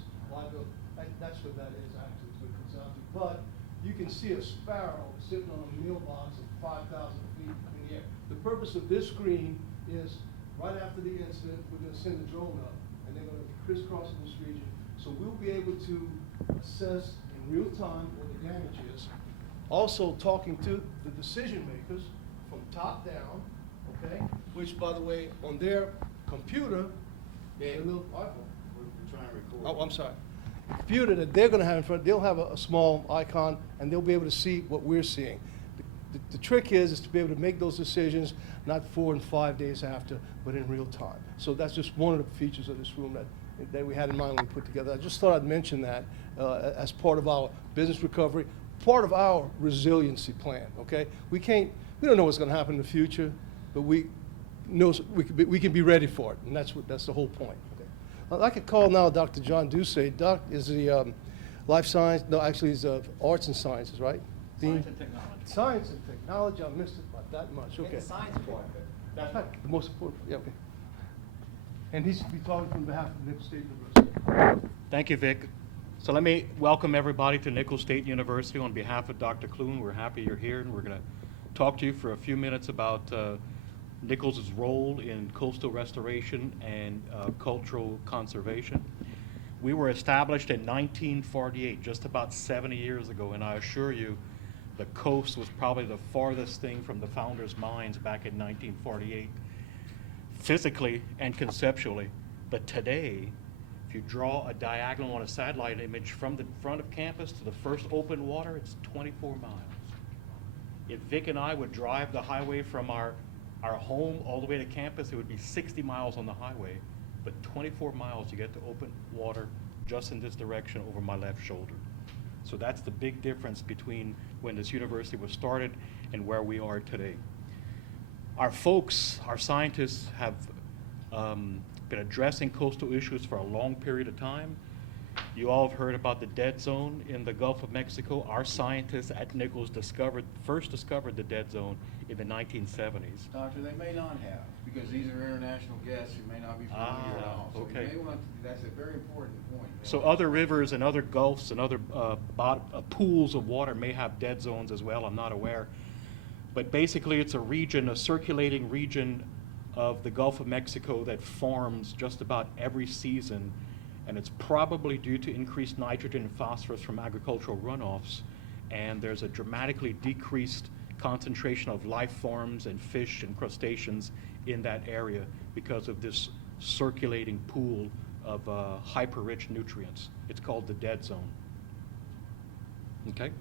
that's what that is actually, it's what it comes out to. But you can see a sparrow sitting on a mailbox at 5,000 feet in the air. The purpose of this screen is, right after the incident, we're gonna send a drone up, and they're gonna be crisscrossing this region. So we'll be able to assess in real time what the damage is. Also talking to the decision makers from top down, okay? Which, by the way, on their computer, their little iPhone. We're trying to record. Oh, I'm sorry. Computer that they're gonna have in front, they'll have a small icon, and they'll be able to see what we're seeing. The trick is to be able to make those decisions not 4 and 5 days after, but in real time. So that's just one of the features of this room that we had in mind when we put together. I just thought I'd mention that as part of our business recovery, part of our resiliency plan, okay? We don't know what's gonna happen in the future, but we know we can be ready for it, and that's the whole point. Okay? I'd like to call now Dr. John Ducey. Doc is the life science, no, actually he's arts and sciences, right? Science and technology. Science and technology, I missed it by that much, okay. In the science part, That's right, the most important, yeah, okay. And he's be talking on behalf of Nichols State University. Thank you, Vic. So let me welcome everybody to Nichols State University. On behalf of Dr. Clune, we're happy you're here, and we're going to talk to you for a few minutes about Nichols' role in coastal restoration and cultural conservation. We were established in 1948, just about 70 years ago, and I assure you, the coast was probably the farthest thing from the founders' minds back in 1948, physically and conceptually. But today, if you draw a diagonal on a satellite image from the front of campus to the first open water, it's 24 miles. If Vic and I would drive the highway from our home all the way to campus, it would be 60 miles on the highway, but 24 miles to get to open water just in this direction over my left shoulder. So that's the big difference between when this university was started and where we are today. Our folks, our scientists, have been addressing coastal issues for a long period of time. You all have heard about the dead zone in the Gulf of Mexico. Our scientists at Nichols first discovered the dead zone in the 1970s. Doctor, they may not have, because these are international guests who may not be familiar at all. So okay. you may want that's a very important point. So other rivers and other gulfs and other pools of water may have dead zones as well. I'm not aware. But basically it's a region, a circulating region of the Gulf of Mexico that forms just about every season, and it's probably due to increased nitrogen and phosphorus from agricultural runoffs, and there's a dramatically decreased concentration of life forms and fish and crustaceans in that area because of this circulating pool of hyper-rich nutrients. It's called the dead zone. Okay?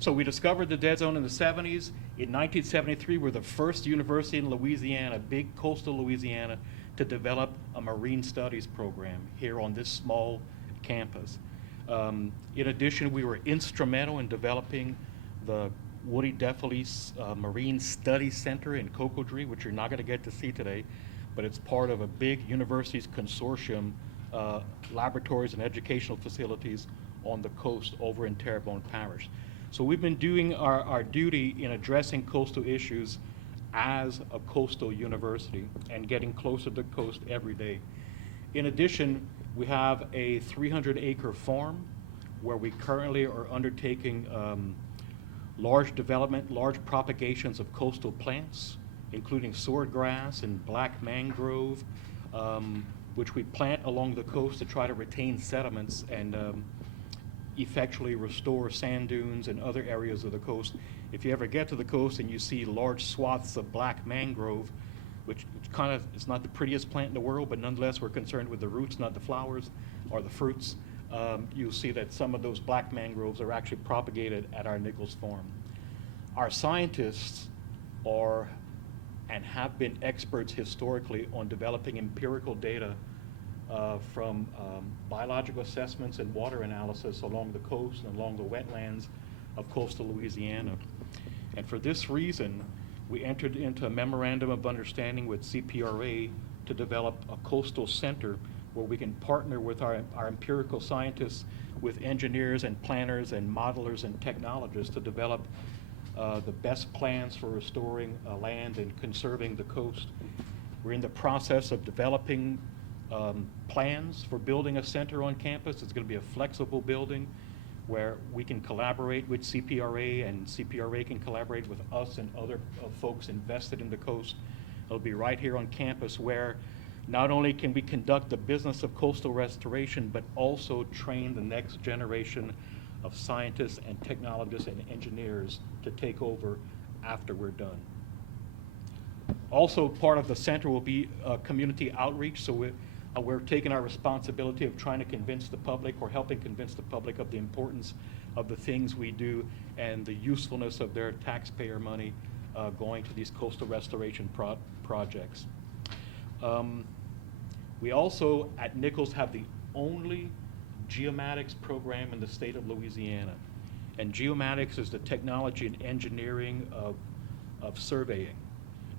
So we discovered the dead zone in the 70s. In 1973, we're the first university in Louisiana, big coastal Louisiana, to develop a marine studies program here on this small campus. In addition, we were instrumental in developing the Woody DeFelice Marine Study Center in Cocodrie, which you're not going to get to see today, but it's part of a big universities consortium, laboratories and educational facilities on the coast over in Terrebonne Parish. So we've been doing our duty in addressing coastal issues as a coastal university and getting closer to the coast every day. In addition, we have a 300-acre farm where we currently are undertaking large development, large propagations of coastal plants, including swordgrass and black mangrove, which we plant along the coast to try to retain sediments and effectually restore sand dunes and other areas of the coast. If you ever get to the coast and you see large swaths of black mangrove, which kind of is not the prettiest plant in the world, but nonetheless we're concerned with the roots, not the flowers or the fruits, you'll see that some of those black mangroves are actually propagated at our Nichols farm. Our scientists are and have been experts historically on developing empirical data from biological assessments and water analysis along the coast and along the wetlands of coastal Louisiana. And for this reason, we entered into a memorandum of understanding with CPRA to develop a coastal center where we can partner with our empirical scientists with engineers and planners and modelers and technologists to develop the best plans for restoring land and conserving the coast. We're in the process of developing plans for building a center on campus. It's going to be a flexible building where we can collaborate with CPRA and CPRA can collaborate with us and other folks invested in the coast. It'll be right here on campus where not only can we conduct the business of coastal restoration, but also train the next generation of scientists and technologists and engineers to take over after we're done. Also, part of the center will be community outreach, so we're taking our responsibility of trying to convince the public or helping convince the public of the importance of the things we do and the usefulness of their taxpayer money going to these coastal restoration projects. We also, at Nichols, have the only geomatics program in the state of Louisiana. And geomatics is the technology and engineering of surveying.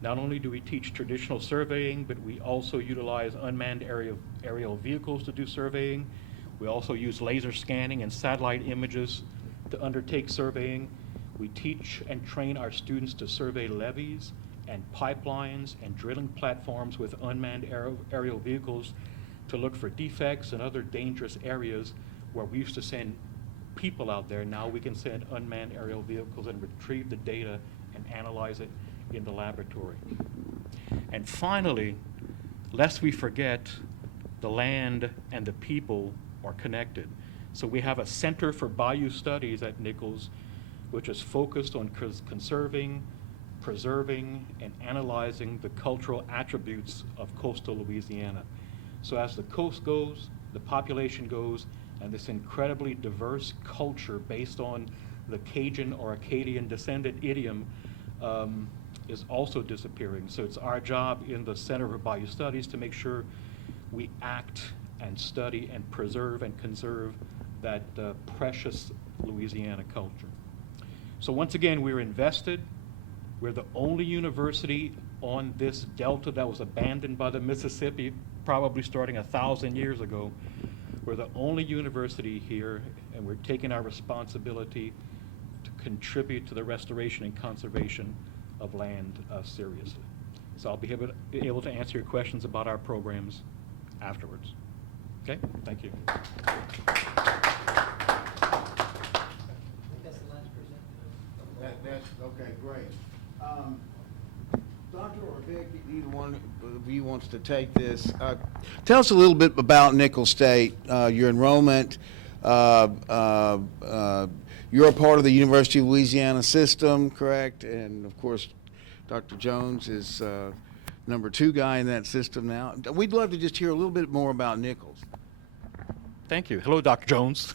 Not only do we teach traditional surveying, but we also utilize unmanned aerial vehicles to do surveying. We also use laser scanning and satellite images to undertake surveying. We teach and train our students to survey levees and pipelines and drilling platforms with unmanned aerial vehicles to look for defects and other dangerous areas where we used to send people out there. Now we can send unmanned aerial vehicles and retrieve the data and analyze it in the laboratory. And finally, lest we forget, the land and the people are connected. So we have a Center for Bayou Studies at Nichols, which is focused on conserving, preserving, and analyzing the cultural attributes of coastal Louisiana. So as the coast goes, the population goes, and this incredibly diverse culture based on the Cajun or Acadian descendant idiom is also disappearing. So it's our job in the Center for Bayou Studies to make sure we act and study and preserve and conserve that precious Louisiana culture. So once again, we're invested. We're the only university on this delta that was abandoned by the Mississippi, probably starting 1,000 years ago. We're the only university here, and we're taking our responsibility to contribute to the restoration and conservation of land seriously. So I'll be able to answer your questions about our programs afterwards. Okay, thank you. That's okay, great. Dr. or Vic, either one of you wants to take this. Tell us a little bit about Nichols State, your enrollment. You're a part of the University of Louisiana system, correct? And of course, Dr. Jones is number 2 guy in that system now. We'd love to just hear a little bit more about Nichols. Thank you. Hello, Dr. Jones.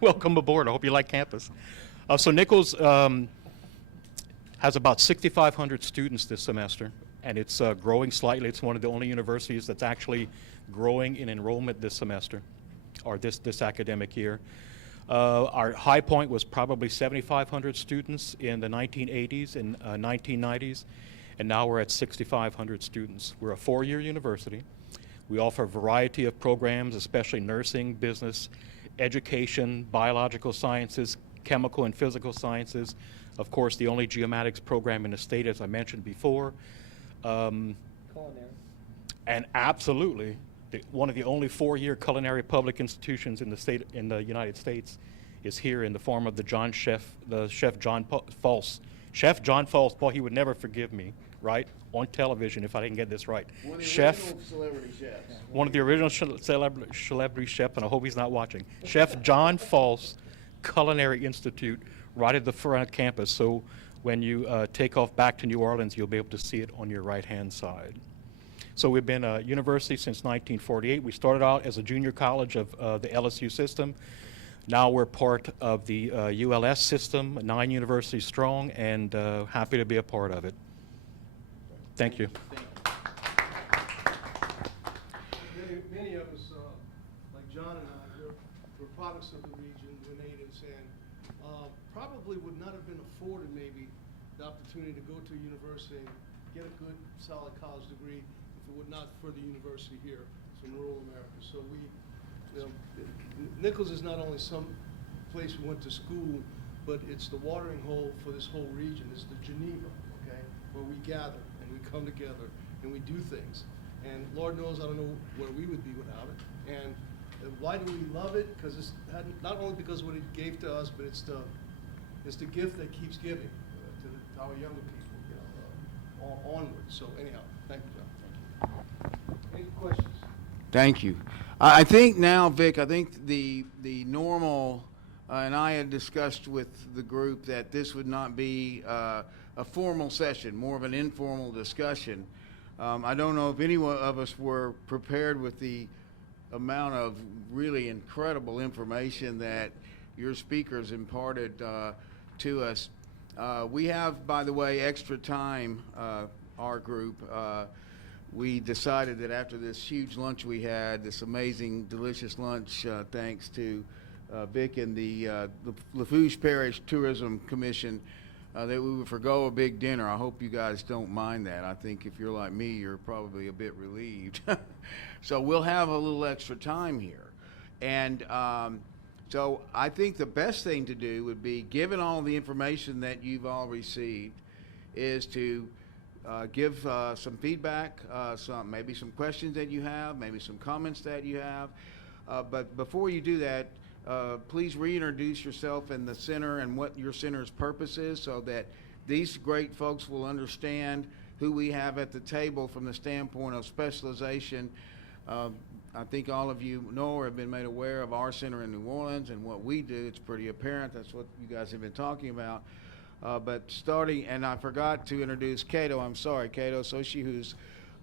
Welcome aboard. I hope you like campus. So Nichols has about 6,500 students this semester, and it's growing slightly. It's one of the only universities that's actually growing in enrollment this semester, or this academic year. Our high point was probably 7,500 students in the 1980s and 1990s, and now we're at 6,500 students. We're a 4-year university. We offer a variety of programs, especially nursing, business, education, biological sciences, chemical and physical sciences. Of course, the only geomatics program in the state, as I mentioned before. Culinary. And absolutely, one of the only four-year culinary public institutions in the state, in the United States, is here in the form of the chef John False. Chef John False, boy, he would never forgive me, right? On television, if I didn't get this right. One of the Chef, original celebrity chefs. one of the original celebrity chefs, and I hope he's not watching. Chef John False Culinary Institute, right at the front campus. So when you take off back to New Orleans, you'll be able to see it on your right-hand side. So we've been a university since 1948. We started out as a junior college of the LSU system. Now we're part of the ULS system, 9 universities strong, and happy to be a part of it. Thank you. Many of us, like John and I, we're products of the region, we're natives, and probably would not have been afforded maybe the opportunity to go to a university and get a good, solid college degree if it were not for the university here in rural America. So we, you know, Nichols is not only some place we went to school, but it's the watering hole for this whole region. It's the Geneva, okay, where we gather and we come together and we do things. And Lord knows I don't know where we would be without it. And why do we love it? Because it's not only because of what it gave to us, but it's the gift that keeps giving to our younger people, you know, onward. So anyhow, thank you, John. Any questions? Thank you. I think now, Vic, I think the normal, and I had discussed with the group that this would not be a formal session, more of an informal discussion. I don't know if any one of us were prepared with the amount of really incredible information that your speakers imparted to us. We have, by the way, extra time, our group. We decided that after this huge lunch we had, this amazing, delicious lunch, thanks to Vic and the Lafourche Parish Tourism Commission, that we would forgo a big dinner. I hope you guys don't mind that. I think if you're like me, you're probably a bit relieved. So we'll have a little extra time here. And so I think the best thing to do would be, given all the information that you've all received, is to give some feedback, maybe some questions that you have, maybe some comments that you have. But before you do that, please reintroduce yourself and the center and what your center's purpose is, so that these great folks will understand who we have at the table from the standpoint of specialization. I think all of you know or have been made aware of our center in New Orleans and what we do. It's pretty apparent. That's what you guys have been talking about. But starting, and I forgot to introduce Cato. I'm sorry, Cato Soshi, who's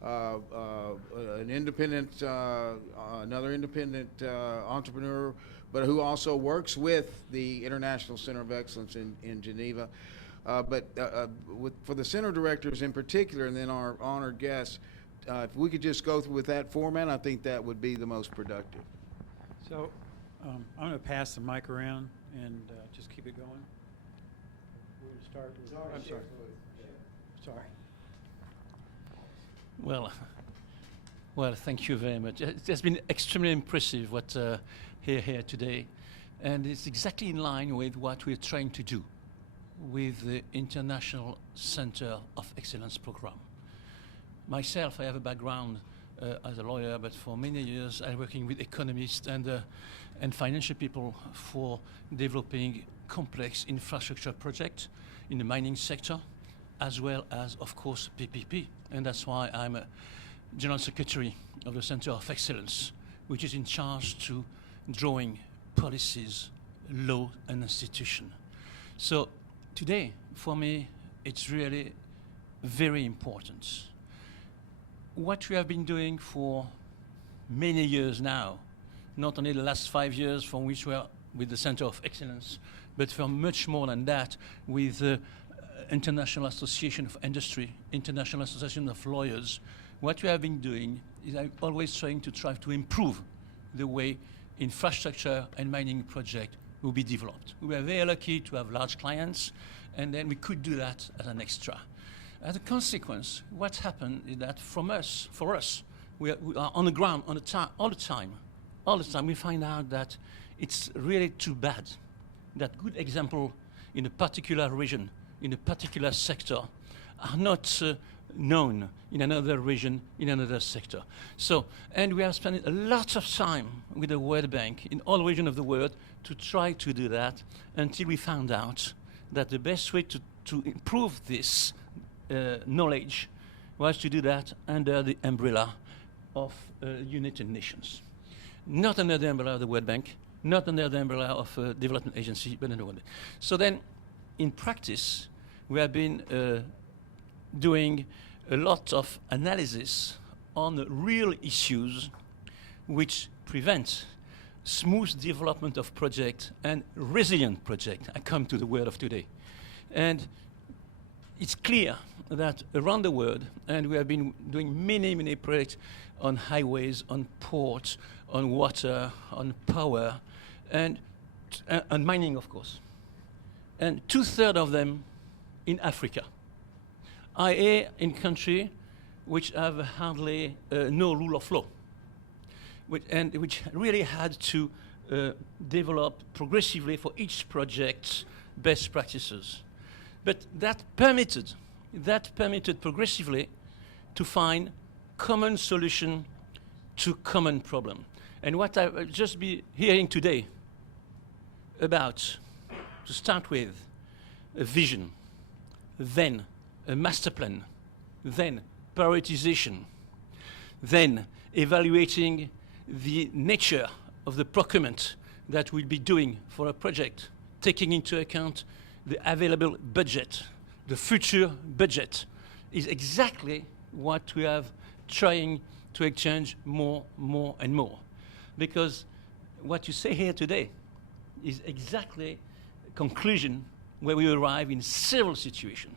an independent, another independent entrepreneur, but who also works with the International Center of Excellence in Geneva. For the center directors in particular, and then our honored guests, if we could just go through with that format, I think that would be the most productive. So I'm going to pass the mic around and just keep it going. We're going to start with, I'm sorry. Sorry. Well, thank you very much. It has been extremely impressive what here today, and it's exactly in line with what we're trying to do with the International Center of Excellence program. Myself, I have a background as a lawyer, but for many years I'm working with economists and financial people for developing complex infrastructure projects in the mining sector, as well as, of course, PPP. And that's why I'm a General Secretary of the Center of Excellence, which is in charge to drawing policies, law, and institution. So today, for me, it's really very important. What we have been doing for many years now, not only the last 5 years from which we are with the Center of Excellence, but for much more than that with the International Association of Industry, International Association of Lawyers. What we have been doing is I'm always trying to improve the way infrastructure and mining project will be developed. We were very lucky to have large clients, and then we could do that as an extra. As a consequence, what happened is that for us, we are on the ground all the time, we find out that it's really too bad that good example in a particular region, in a particular sector, are not known in another region, in another sector. So, and we have spent a lot of time with the World Bank in all regions of the world to try to do that until we found out that the best way to improve this knowledge was to do that under the umbrella of United Nations. Not under the umbrella of the World Bank, not under the umbrella of a development agency, but under one. So then, in practice, we have been doing a lot of analysis on the real issues which prevent smooth development of project and resilient project. I come to the word of today. And it's clear that around the world, and we have been doing many, many projects on highways, on ports, on water, on power, and on mining, of course. And 2/3 of them in Africa, i.e. in countries which have hardly no rule of law, which really had to develop progressively for each project best practices. But that permitted progressively to find common solution to common problem. And what I will just be hearing today about, to start with, a vision, then a master plan, then prioritization, then evaluating the nature of the procurement that we'll be doing for a project, taking into account the available budget, the future budget, is exactly what we have trying to exchange more and more. Because what you say here today is exactly a conclusion where we arrive in several situations.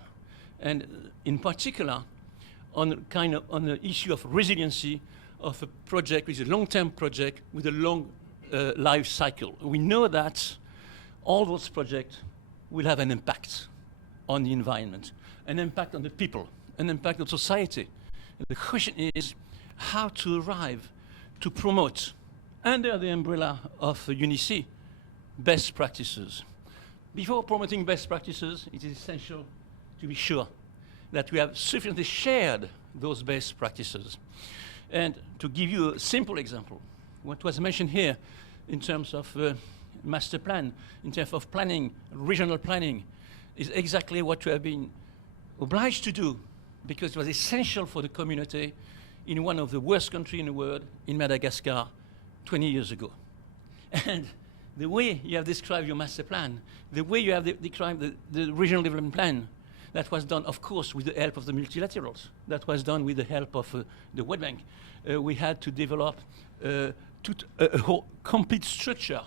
And in particular, on the issue of resiliency of a project, which is a long-term project with a long life cycle. We know that all those projects will have an impact on the environment, an impact on the people, an impact on society. And the question is how to arrive to promote, under the umbrella of UNICE, best practices. Before promoting best practices, it is essential to be sure that we have sufficiently shared those best practices. And to give you a simple example, what was mentioned here in terms of master plan, in terms of planning, regional planning, is exactly what we have been obliged to do because it was essential for the community in one of the worst countries in the world, in Madagascar, 20 years ago. And the way you have described your master plan, the way you have described the regional development plan, that was done, of course, with the help of the multilaterals. That was done with the help of the World Bank. We had to develop a whole complete structure.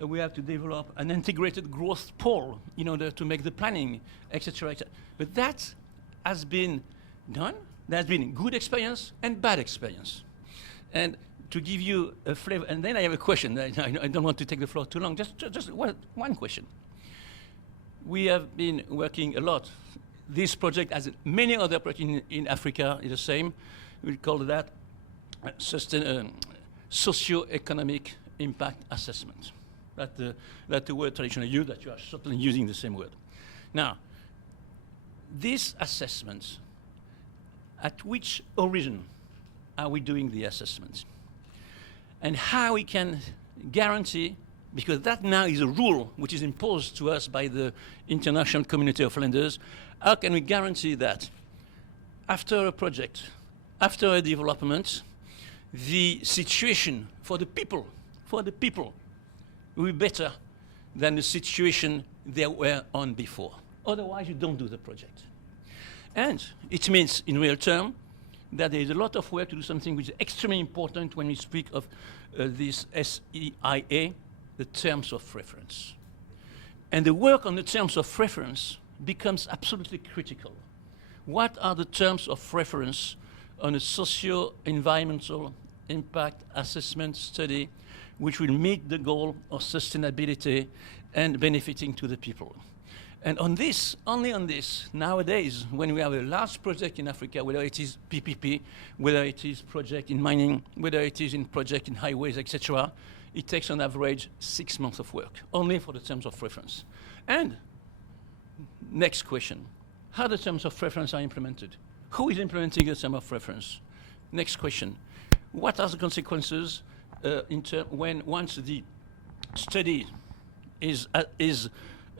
We have to develop an integrated growth pole in order to make the planning, etc., etc. But that has been done. There has been good experience and bad experience. And to give you a flavor, and then I have a question. I don't want to take the floor too long. Just one question. We have been working a lot. This project, as many other projects in Africa, is the same. We call that socio-economic impact assessment. That's the word traditionally used, that you are certainly using the same word. Now, these assessments, at which origin are we doing the assessments? And how we can guarantee, because that now is a rule which is imposed to us by the international community of lenders, how can we guarantee that after a project, after a development, the situation for the people will be better than the situation they were on before. Otherwise, you don't do the project. And it means, in real terms, that there is a lot of work to do something which is extremely important when we speak of this SEIA, the terms of reference. And the work on the terms of reference becomes absolutely critical. What are the terms of reference on a socio-environmental impact assessment study which will meet the goal of sustainability and benefiting to the people? And on this, only on this, nowadays, when we have a large project in Africa, whether it is PPP, whether it is project in mining, whether it is in project in highways, etc., it takes on average 6 months of work, only for the terms of reference. And next question, how the terms of reference are implemented? Who is implementing the term of reference? Next question, what are the consequences when once the study is at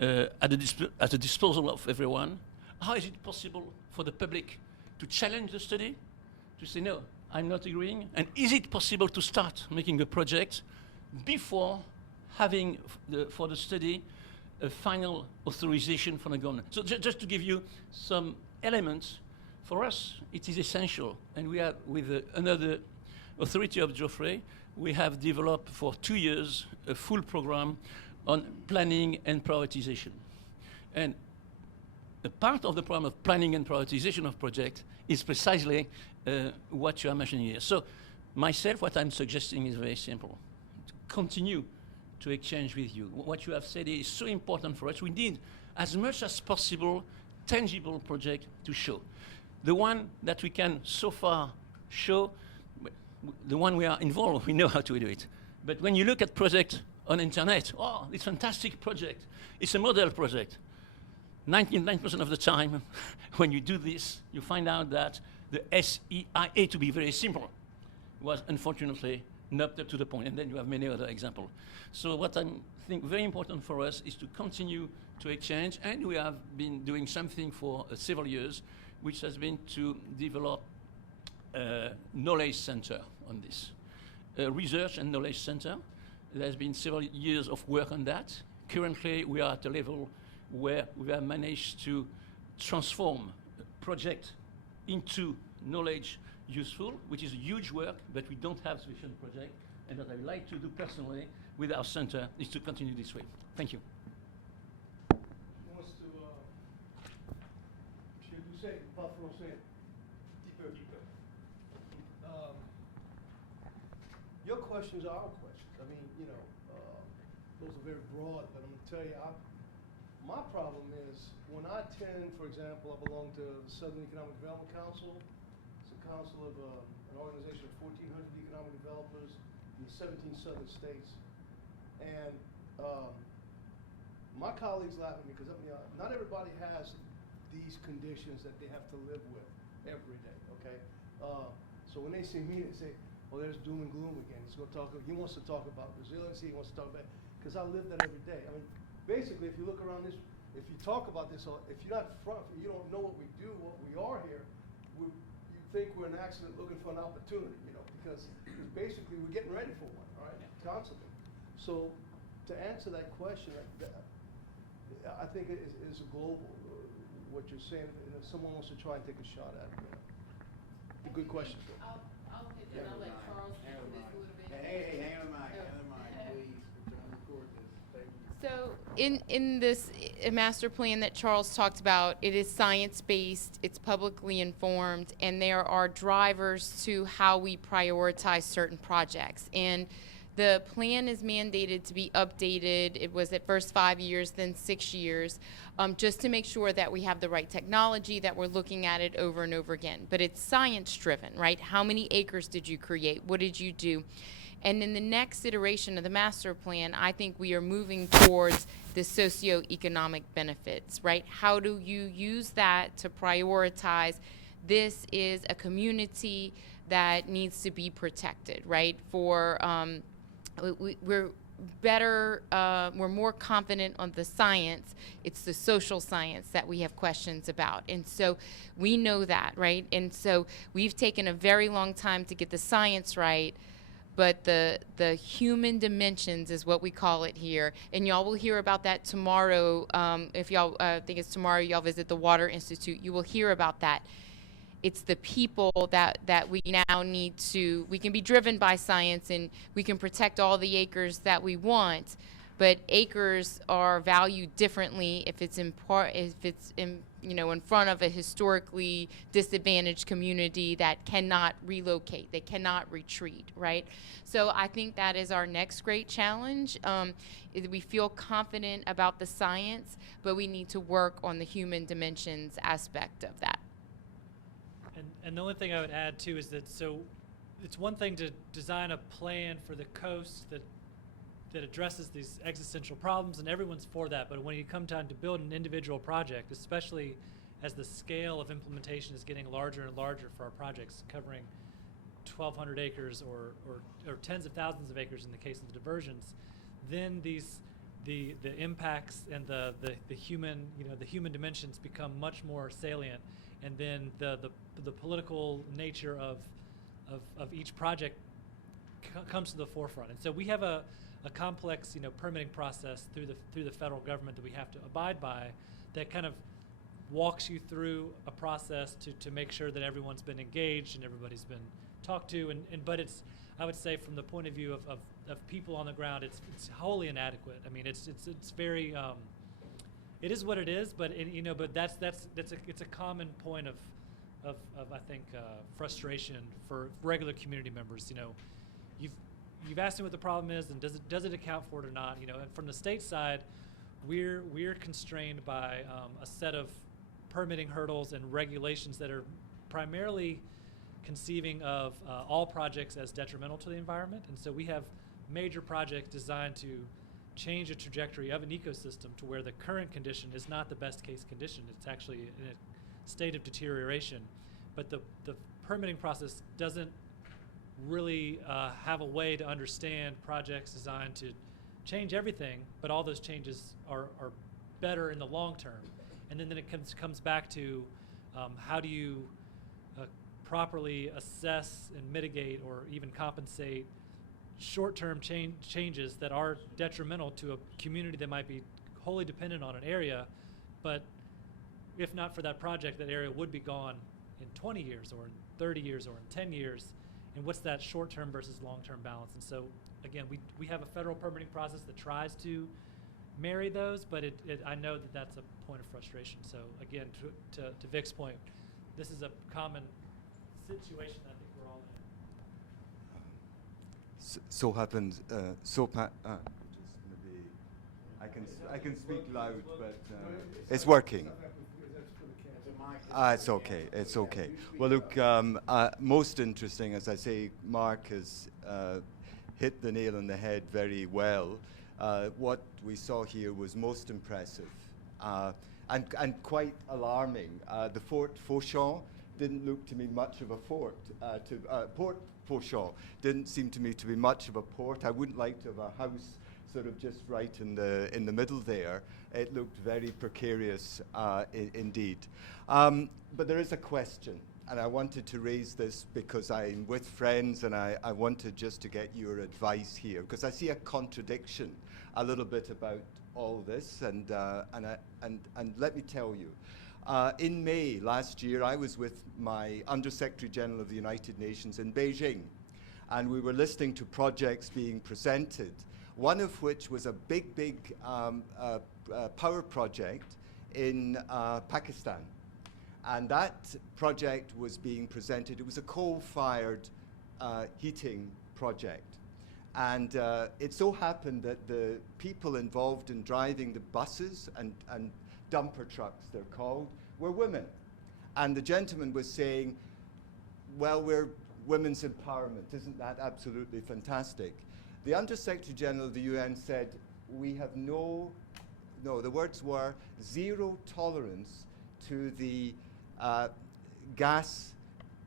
the disposal of everyone? How is it possible for the public to challenge the study, to say, no, I'm not agreeing? And is it possible to start making a project before having for the study a final authorization from the government? So just to give you some elements, for us, it is essential. And we are, with another authority of Geoffrey, we have developed for 2 years a full program on planning and prioritization. And a part of the program of planning and prioritization of projects is precisely what you are mentioning here. So myself, what I'm suggesting is very simple. Continue to exchange with you. What you have said is so important for us. We need, as much as possible, tangible project to show. The one that we can so far show, the one we are involved, we know how to do it. But when you look at project on internet, oh, it's a fantastic project. It's a model project. 99% of the time, when you do this, you find out that the SEIA, to be very simple, was unfortunately not up to the point. And then you have many other examples. So what I think very important for us is to continue to exchange. And we have been doing something for several years, which has been to develop a knowledge center on this. A research and knowledge center. There's been several years of work on that. Currently, we are at a level where we have managed to transform a project into knowledge useful, which is a huge work, but we don't have sufficient project. And what I would like to do personally with our center is to continue this way. Thank you. Who wants to, should we say, pas français? Your questions are our questions. I mean, you know, those are very broad, but I'm gonna tell you, my problem is, when I attend, for example, I belong to the Southern Economic Development Council. It's a council of an organization of 1,400 economic developers in the 17 southern states. And my colleagues laugh at me because not everybody has these conditions that they have to live with every day, okay? So when they see me, they say, well, there's doom and gloom again. He wants to talk about resiliency, he wants to talk about, because I live that every day. I mean, basically, if you look around this, if you talk about this, if you're not front, you don't know what we do, what we are here, you think we're an accident looking for an opportunity, you know, because basically we're getting ready for one, all right, constantly. So to answer that question, I think it is a global, what you're saying, and if someone wants to try and take a shot at it, you know. Good question. I'll hit that. I'll let Charles answer this a little bit. Hey, hang on the mic, please. We're trying to record this. So in this master plan that Charles talked about, it is science-based, it's publicly informed, and there are drivers to how we prioritize certain projects. And the plan is mandated to be updated. It was at first 5 years, then 6 years, just to make sure that we have the right technology, that we're looking at it over and over again. But it's science-driven, right? How many acres did you create? What did you do? And in the next iteration of the master plan, I think we are moving towards the socioeconomic benefits, right? How do you use that to prioritize? This is a community that needs to be protected, right? We're better, we're more confident on the science. It's the social science that we have questions about. And so we know that, right? And so we've taken a very long time to get the science right, but the human dimensions is what we call it here. And y'all will hear about that tomorrow. If y'all think it's tomorrow, y'all visit the Water Institute, you will hear about that. It's the people that we now need to, we can be driven by science and we can protect all the acres that we want, but acres are valued differently if it's in front of a historically disadvantaged community that cannot relocate, they cannot retreat, right? So I think that is our next great challenge. We feel confident about the science, but we need to work on the human dimensions aspect of that. And the only thing I would add too is that, so it's one thing to design a plan for the coast that that addresses these existential problems, and everyone's for that. But when you come time to build an individual project, especially as the scale of implementation is getting larger and larger for our projects, covering 1,200 acres or tens of thousands of acres in the case of the diversions, then the impacts and the human the human dimensions become much more salient, and then the political nature of each project comes to the forefront. And so we have a complex permitting process through the federal government that we have to abide by, that kind of walks you through a process to make sure that everyone's been engaged and everybody's been talked to, but it's, I would say, from the point of view of people on the ground, it's wholly inadequate. I mean, it's very it is what it is, but but it's a common point of I think frustration for regular community members. You've asked me what the problem is, and does it account for it or not? And from the state side, we're constrained by a set of permitting hurdles and regulations that are primarily conceiving of all projects as detrimental to the environment. And so we have major projects designed to change the trajectory of an ecosystem to where the current condition is not the best case condition. It's actually in a state of deterioration. But the permitting process doesn't really have a way to understand projects designed to change everything, but all those changes are better in the long term. And then it comes back to how do you properly assess and mitigate or even compensate short-term changes that are detrimental to a community that might be wholly dependent on an area, but if not for that project, that area would be gone in 20 years or in 30 years or in 10 years. And what's that short-term versus long-term balance? And so, again, we have a federal permitting process that tries to marry those, but I know that that's a point of frustration. So, again, to Vic's point, this is a common situation I think we're all in. So happens, I can speak loud, but it's working. It's okay. It's okay. Well, look, most interesting, as I say, Mark has hit the nail on the head very well. What we saw here was most impressive and quite alarming. The Fort Fauchon didn't look to me much of a fort. Port Fauchon didn't seem to me to be much of a port. I wouldn't like to have a house sort of just right in the middle there. It looked very precarious indeed. But there is a question, and I wanted to raise this because I'm with friends, and I wanted just to get your advice here, because I see a contradiction a little bit about all this, and let me tell you. In May last year, I was with my Undersecretary General of the United Nations in Beijing, and we were listening to projects being presented, one of which was a big power project in Pakistan. And that project was being presented. It was a coal-fired heating project. And it so happened that the people involved in driving the buses and dumper trucks, they're called, were women. And the gentleman was saying, well, we're women's empowerment. Isn't that absolutely fantastic? The Undersecretary General of the UN said, we have no, the words were, zero tolerance to the gas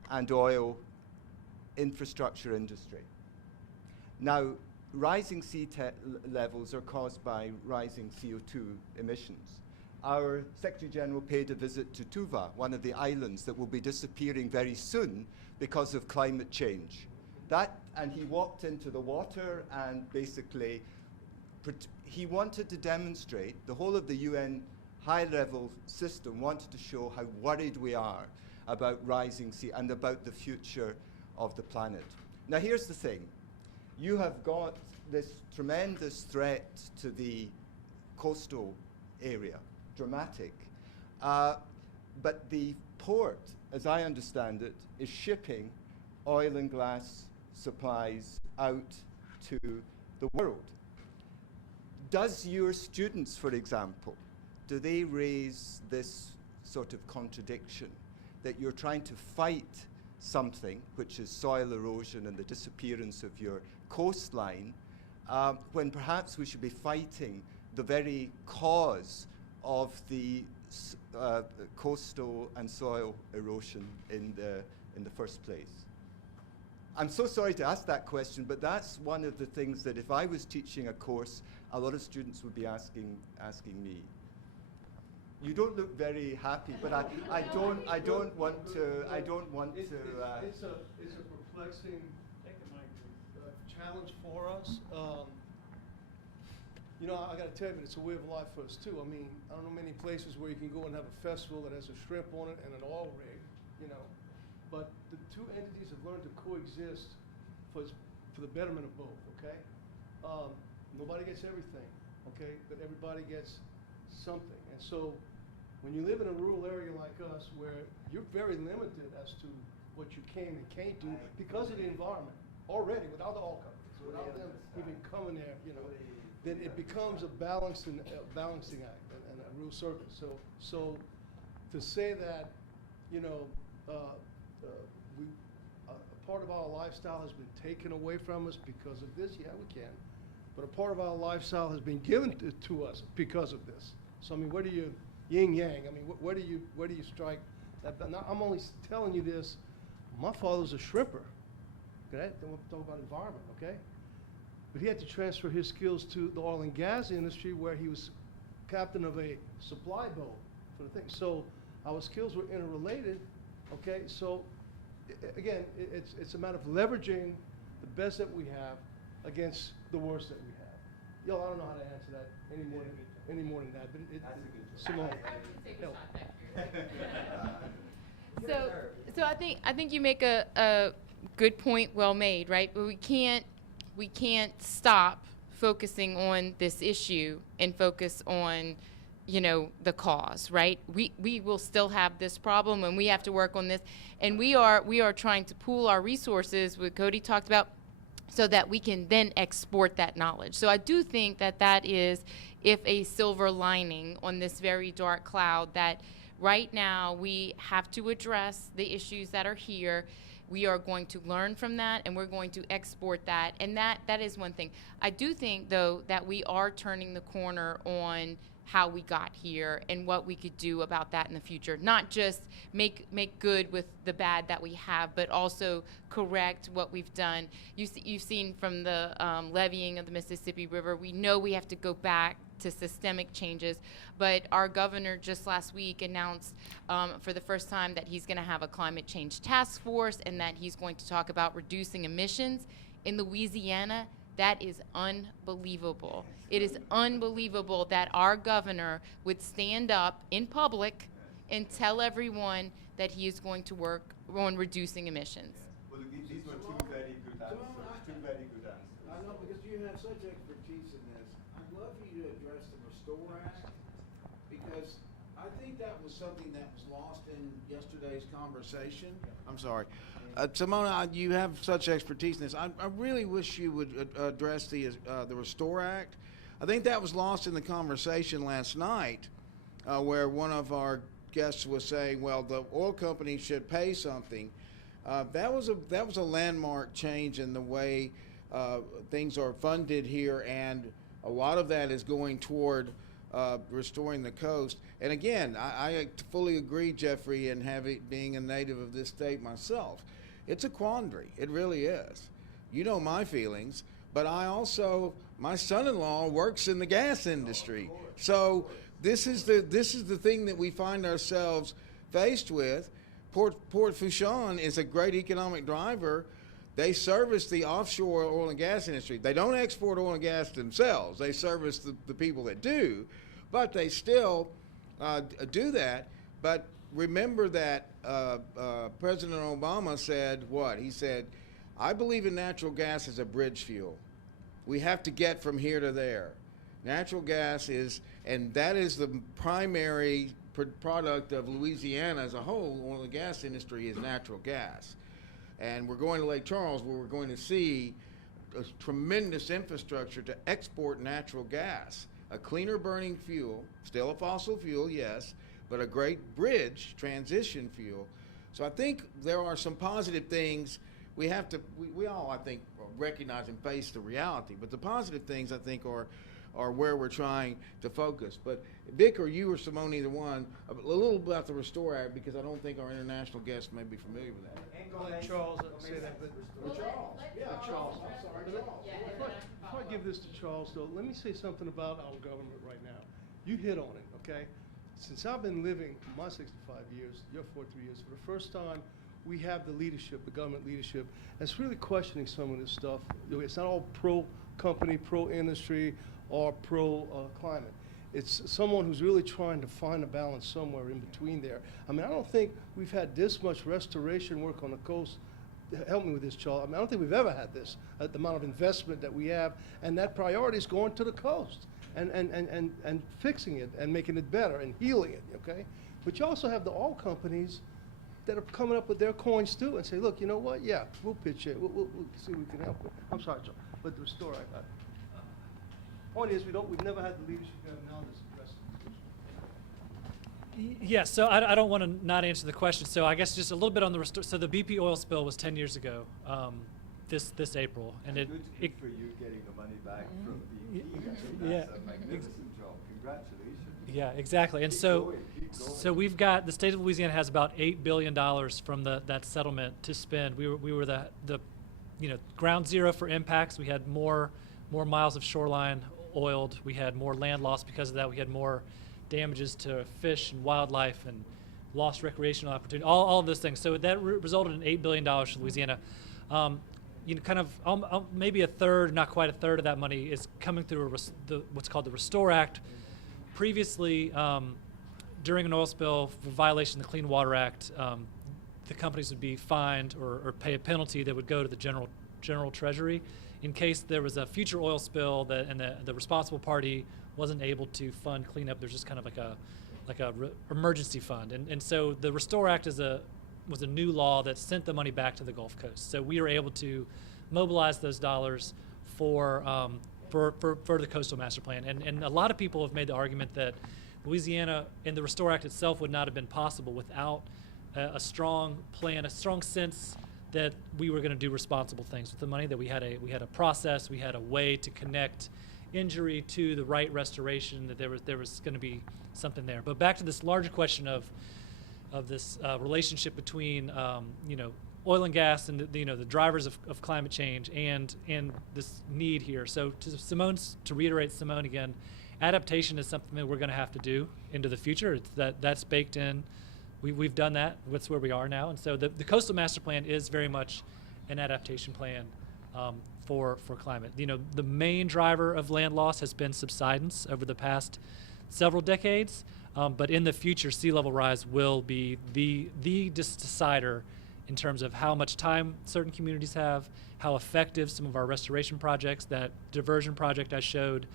and oil infrastructure industry. Now, rising sea levels are caused by rising CO2 emissions. Our Secretary General paid a visit to Tuva, one of the islands that will be disappearing very soon because of climate change. And he walked into the water and basically he wanted to demonstrate, the whole of the UN high-level system wanted to show how worried we are about rising sea and about the future of the planet. Now here's the thing. You have got this tremendous threat to the coastal area, dramatic. But the port, as I understand it, is shipping oil and gas supplies out to the world. Does your students, for example, do they raise this sort of contradiction that you're trying to fight something, which is soil erosion and the disappearance of your coastline, when perhaps we should be fighting the very cause of the coastal and soil erosion in the first place? I'm so sorry to ask that question, but that's one of the things that if I was teaching a course, a lot of students would be asking me. You don't look very happy, but I don't want to. It's a perplexing challenge for us. You know, I got to tell you, but it's a way of life for us too. I mean, I don't know many places where you can go and have a festival that has a shrimp on it and an oil rig, you know. But the two entities have learned to coexist for the betterment of both, okay? Nobody gets everything, okay? But everybody gets something. And so when you live in a rural area like us where you're very limited as to what you can and can't do because of the environment already, without the oil companies, without them even coming there, you know, then it becomes a balancing act and a real circle. So to say that, you know, a part of our lifestyle has been taken away from us because of this, yeah, we can. But a part of our lifestyle has been given to us because of this. So I mean, where do you yin yang? I mean, where do you strike that? Now, I'm only telling you this. My father's a shrimper. Okay, then we'll talk about environment. Okay, but he had to transfer his skills to the oil and gas industry, where he was captain of a supply boat for the thing. So our skills were interrelated. Okay, so again, it's a matter of leveraging the best that we have against the worst that we have. Yo, I don't know how to answer that any more than that, but Simone, help. So I think you make a good point, well made, right? But we can't stop focusing on this issue and focus on, you know, the cause, right? We will still have this problem, and we have to work on this, and we are trying to pool our resources, what Cody talked about, so that we can then export that knowledge. So I do think that is, if a silver lining on this very dark cloud, that right now we have to address the issues that are here. We are going to learn from that, and we're going to export that, and that is one thing. I do think, though, that we are turning the corner on how we got here and what we could do about that in the future. Not just make good with the bad that we have, but also correct what we've done. You've seen from the leveeing of the Mississippi River, we know we have to go back to systemic changes, but our governor just last week announced for the first time that he's going to have a climate change task force, and that he's going to talk about reducing emissions in Louisiana. That is unbelievable. It is unbelievable that our governor would stand up in public and tell everyone that he is going to work on reducing emissions. Well, these were two very good answers. I know, because you have such expertise in this. I'd love for you to address the Restore Act, because I think that was something that was lost in yesterday's conversation. I'm sorry. Simona, you have such expertise in this. I really wish you would address the Restore Act. I think that was lost in the conversation last night, where one of our guests was saying, well, the oil companies should pay something. That was a landmark change in the way things are funded here, and a lot of that is going toward restoring the coast. And again, I fully agree, Jeffrey, in being a native of this state myself. It's a quandary. It really is. You know my feelings, but my son-in-law works in the gas industry. So this is the thing that we find ourselves faced with. Port Fourchon is a great economic driver. They service the offshore oil and gas industry. They don't export oil and gas themselves. They service the people that do, but they still do that. But remember that President Obama said what? He said, I believe in natural gas as a bridge fuel. We have to get from here to there. Natural gas is, and that is the primary product of Louisiana as a whole. Oil and gas industry is natural gas. And we're going to Lake Charles, where we're going to see a tremendous infrastructure to export natural gas, a cleaner burning fuel, still a fossil fuel, yes, but a great bridge transition fuel. So I think there are some positive things we have to, we all, I think, recognize and face the reality. But the positive things, I think, are where we're trying to focus. But Vic, or you or Simone, either one, a little about the Restore Act, because I don't think our international guests may be familiar with that. I'll let Charles say that, but. Well, Charles. let Charles. address I'm sorry, it. Charles. Yeah, and Before then I can before I follow give up. this to Charles, though, let me say something about our government right now. You hit on it, okay? Since I've been living my 65 years, your 43 years, for the first time, we have the leadership, the government leadership, that's really questioning some of this stuff. It's not all pro-company, pro-industry, or pro-climate. It's someone who's really trying to find a balance somewhere in between there. I mean, I don't think we've had this much restoration work on the coast. Help me with this, Charles. I mean, I don't think we've ever had this, the amount of investment that we have, and that priority is going to the coast and fixing it and making it better and healing it, okay? But you also have the oil companies that are coming up with their coins too and say, look, you know what? Yeah, we'll pitch it. We'll see what we can help with. I'm sorry, Charles, but the Restore Act. Point is, we've never had the leadership we have now that's addressing this issue. Yes, so I don't want to not answer the question. So I guess just a little bit on the restore. So the BP oil spill was 10 years ago, this April, and Good for you getting the money back from BP. I think yeah. that's a magnificent job. Congratulations. Yeah, exactly. And Keep so, going, keep going. so we've got the state of Louisiana has about $8 billion from that settlement to spend. We were the ground zero for impacts. We had more miles of shoreline oiled. We had more land loss because of that. We had more damages to fish and wildlife and lost recreational opportunity. All of those things. So that resulted in $8 billion for Louisiana. Maybe a third, not quite a third of that money is coming through what's called the Restore Act. Previously, during an oil spill for violation of the Clean Water Act, the companies would be fined or pay a penalty that would go to the general treasury in case there was a future oil spill and the responsible party wasn't able to fund cleanup. There's just kind of like a emergency fund, and so the Restore Act was a new law that sent the money back to the Gulf Coast. So we were able to mobilize those dollars for the Coastal Master Plan, and a lot of people have made the argument that Louisiana and the Restore Act itself would not have been possible without a strong plan, a strong sense that we were going to do responsible things with the money. That we had a process, we had a way to connect injury to the right restoration. That there was going to be something there. But back to this larger question of this relationship between oil and gas and the drivers of climate change and this need here. So to reiterate Simone again, adaptation is something that we're going to have to do into the future. That's baked in. We've done that. That's where we are now. And so the Coastal Master Plan is very much an adaptation plan for climate. The main driver of land loss has been subsidence over the past several decades. But in the future, sea level rise will be the decider in terms of how much time certain communities have, how effective some of our restoration projects, that diversion project I showed,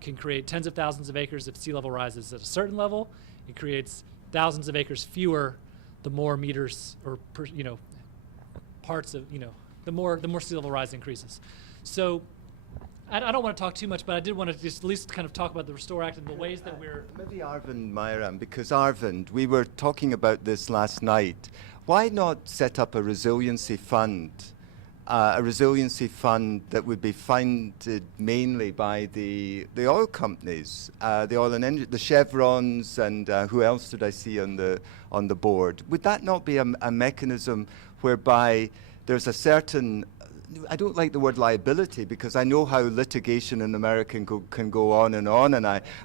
can create tens of thousands of acres if sea level rises at a certain level. It creates thousands of acres fewer the more meters or parts of the more sea level rise increases. So I don't want to talk too much, but I did want to just at least kind of talk about the Restore Act and the ways that we're... Maybe Arvind Myram, because Arvind, we were talking about this last night. Why not set up a resiliency fund that would be funded mainly by the oil companies, the oil and energy, the Chevrons, and who else did I see on the board? Would that not be a mechanism whereby there's a certain, I don't like the word liability because I know how litigation in America can go on, and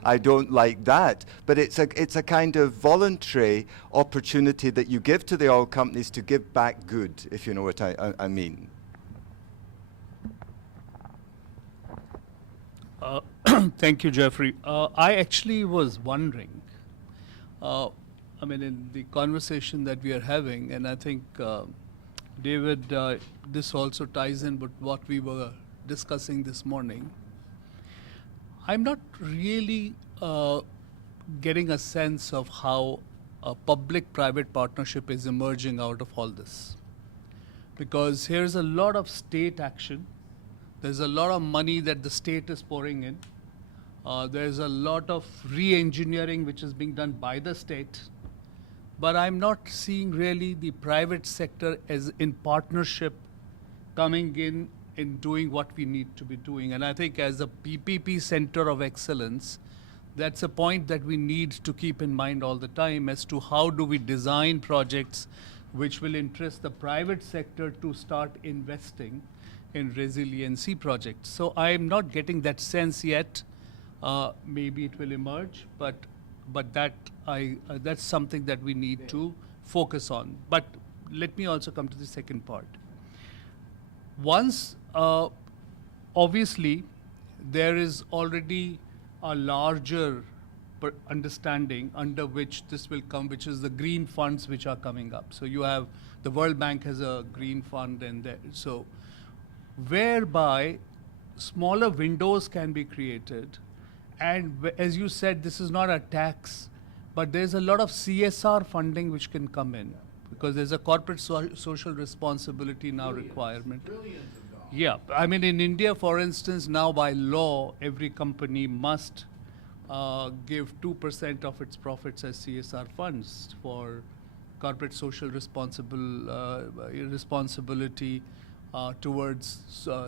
I don't like that. But it's a kind of voluntary opportunity that you give to the oil companies to give back good, if you know what I mean. Thank you, Jeffrey. I actually was wondering, in the conversation that we are having, and I think, David, this also ties in with what we were discussing this morning. I'm not really getting a sense of how a public-private partnership is emerging out of all this. Because here's a lot of state action. There's a lot of money that the state is pouring in. There's a lot of re-engineering which is being done by the state. But I'm not seeing really the private sector as in partnership coming in and doing what we need to be doing. And I think as a PPP center of excellence, that's a point that we need to keep in mind all the time as to how do we design projects which will interest the private sector to start investing in resiliency projects. So I'm not getting that sense yet. Maybe it will emerge, but that's something that we need to focus on. But let me also come to the second part. Once, obviously, there is already a larger understanding under which this will come, which is the green funds which are coming up. So you have, the World Bank has a green fund, and so whereby smaller windows can be created. And as you said, this is not a tax, but there's a lot of CSR funding which can come in, because there's a corporate social responsibility now requirement. Billions of dollars. Yeah, I mean, in India, for instance, now by law, every company must give 2% of its profits as CSR funds for corporate social responsibility towards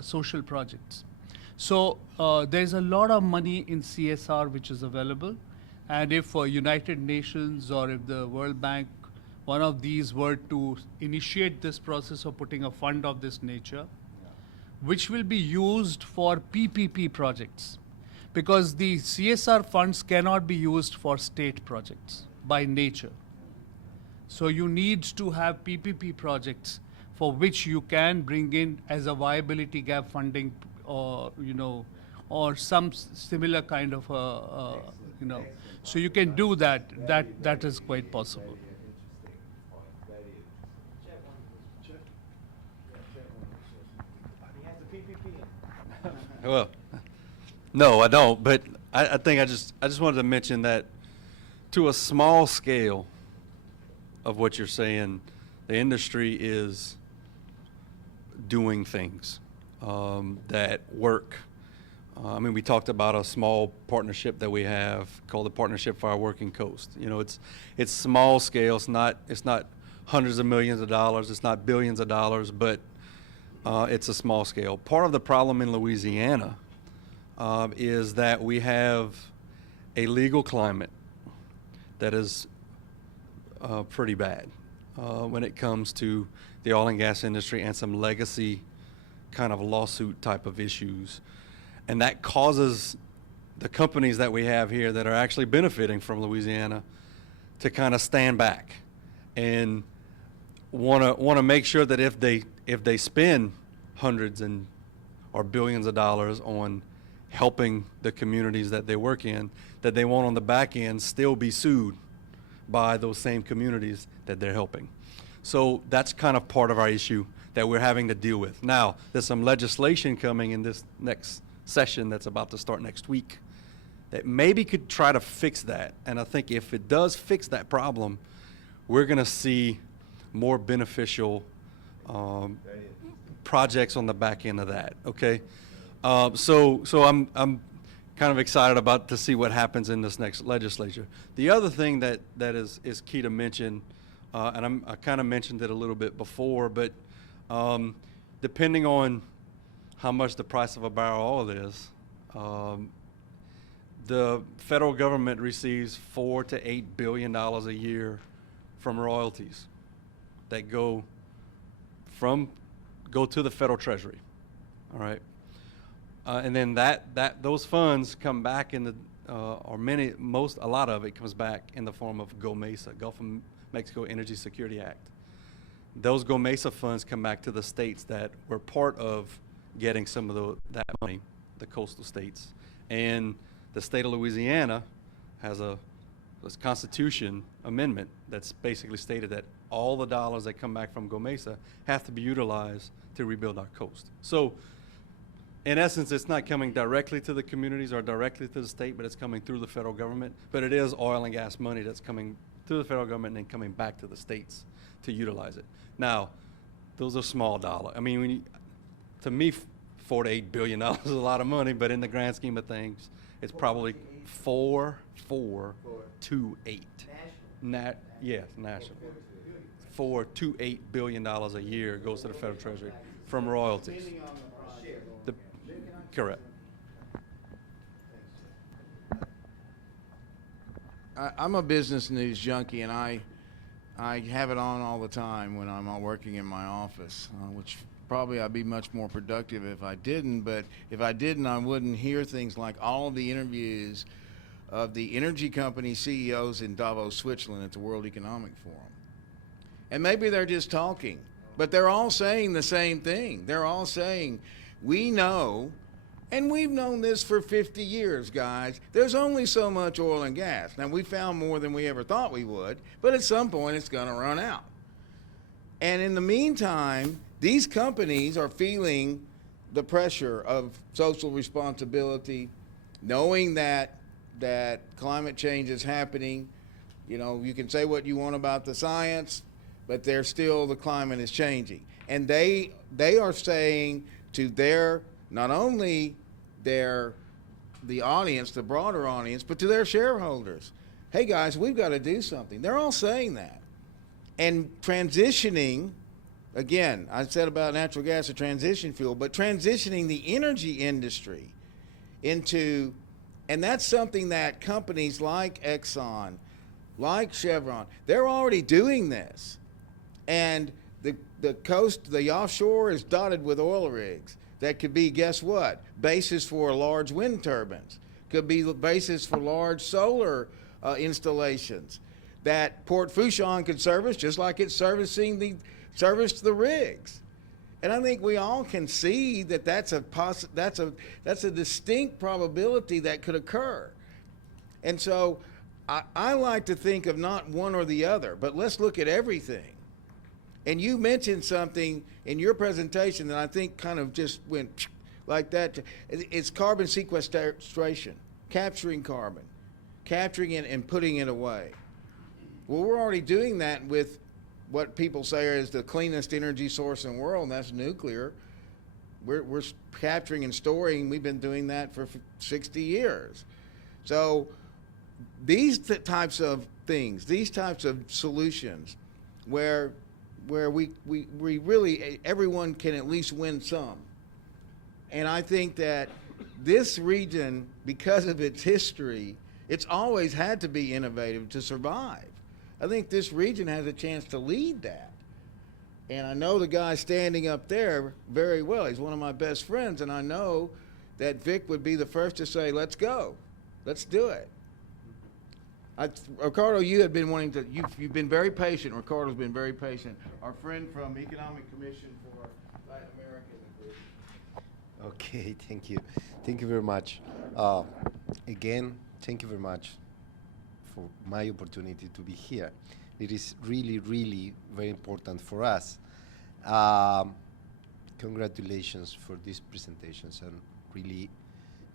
social projects. So there's a lot of money in CSR which is available, and if United Nations or if the World Bank, one of these were to initiate this process of putting a fund of this nature, which will be used for PPP projects, because the CSR funds cannot be used for state projects by nature. So you need to have PPP projects for which you can bring in as a viability gap funding, or or some similar kind of So you can do that. That is quite possible. Well, no, I don't. But I think I just wanted to mention that to a small scale of what you're saying, the industry is doing things that work. I mean, we talked about a small partnership that we have called the Partnership for Our Working Coast. It's small scale. It's not hundreds of millions of dollars. It's not billions of dollars, but it's a small scale. Part of the problem in Louisiana is that we have a legal climate that is pretty bad when it comes to the oil and gas industry and some legacy kind of lawsuit type of issues. And that causes the companies that we have here that are actually benefiting from Louisiana to kind of stand back and want to make sure that if they spend hundreds or billions of dollars on helping the communities that they work in, that they won't on the back end still be sued by those same communities that they're helping. So that's kind of part of our issue that we're having to deal with. Now, there's some legislation coming in this next session that's about to start next week that maybe could try to fix that. And I think if it does fix that problem, we're going to see more beneficial projects on the back end of that. Okay, so I'm kind of excited about to see what happens in this next legislature. The other thing that is key to mention, and I kind of mentioned it a little bit before, but depending on how much the price of a barrel of oil is, the federal government receives $4 to $8 billion a year from royalties that go to the federal treasury. All right, and then those funds come back in a lot of it comes back in the form of GOMESA, Gulf of Mexico Energy Security Act. Those GOMESA funds come back to the states that were part of getting some of that money, the coastal states. And the state of Louisiana has this Constitution amendment that's basically stated that all the dollars that come back from GOMESA have to be utilized to rebuild our coast. So in essence, it's not coming directly to the communities or directly to the state, but it's coming through the federal government. But it is oil and gas money that's coming through the federal government and then coming back to the states to utilize it. Now, those are small dollar. I mean, to me, $4 to $8 billion is a lot of money, but in the grand scheme of things, it's probably 4 to 8. Yes, national. $4 to $8 billion a year goes to the federal treasury from royalties. Depending on the project. The- Correct. I'm a business news junkie, and I have it on all the time when I'm working in my office, which probably I'd be much more productive if I didn't. But if I didn't, I wouldn't hear things like all of the interviews of the energy company CEOs in Davos, Switzerland at the World Economic Forum. And maybe they're just talking, but they're all saying the same thing. They're all saying, we know, and we've known this for 50 years, guys, there's only so much oil and gas. Now, we found more than we ever thought we would, but at some point it's going to run out. And in the meantime, these companies are feeling the pressure of social responsibility, knowing that climate change is happening. You know, you can say what you want about the science, but there's still, the climate is changing. And they are saying to their, not only the audience, the broader audience, but to their shareholders, hey guys, we've got to do something. They're all saying that. And transitioning, again, I said about natural gas, a transition fuel, but transitioning the energy industry into, and that's something that companies like Exxon, like Chevron, they're already doing this. And the coast, the offshore is dotted with oil rigs. That could be, guess what? Bases for large wind turbines. Could be the basis for large solar installations that Port Fourchon could service, just like it's serviced the rigs. And I think we all can see that that's a distinct probability that could occur. And so I like to think of not one or the other, but let's look at everything. And you mentioned something in your presentation that I think kind of just went like that. It's carbon sequestration, capturing carbon, capturing it and putting it away. Well, we're already doing that with what people say is the cleanest energy source in the world, and that's nuclear. We're capturing and storing. We've been doing that for 60 years. So these types of things, these types of solutions where we really, everyone can at least win some. And I think that this region, because of its history, it's always had to be innovative to survive. I think this region has a chance to lead that. And I know the guy standing up there very well. He's one of my best friends, and I know that Vic would be the first to say, let's go. Let's do it. Ricardo, you have been wanting to, you've been very patient. Ricardo's been very patient. Our friend from Economic Commission for Latin America. Okay, thank you. Thank you very much. Again, thank you very much for my opportunity to be here. It is really, really very important for us. Congratulations for these presentations, and really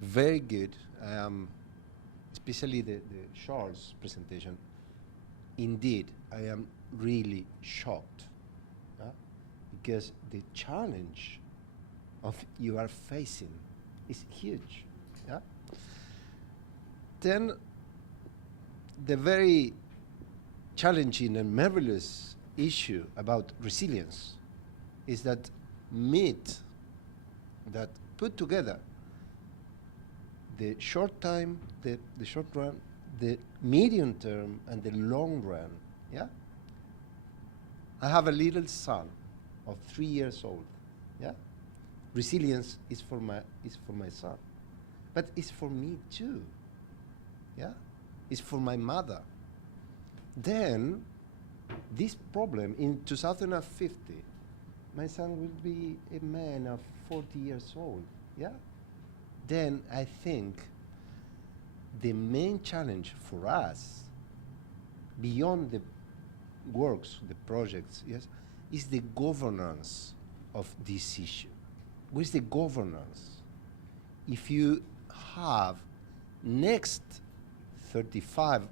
very good. Especially the Charles presentation. Indeed, I am really shocked because the challenge of you are facing is huge. Yeah? Then the very challenging and marvelous issue about resilience is that myth that put together the short time, the short run, the medium term, and the long run. Yeah. I have a little son of 3 years old. Yeah. Resilience is for my son, but it's for me too. Yeah. It's for my mother. Then, this problem in 2050, my son will be a man of 40 years old. Yeah. Then I think the main challenge for us, beyond the works, the projects, yes, is the governance of this issue. What is the governance? If you have next 35,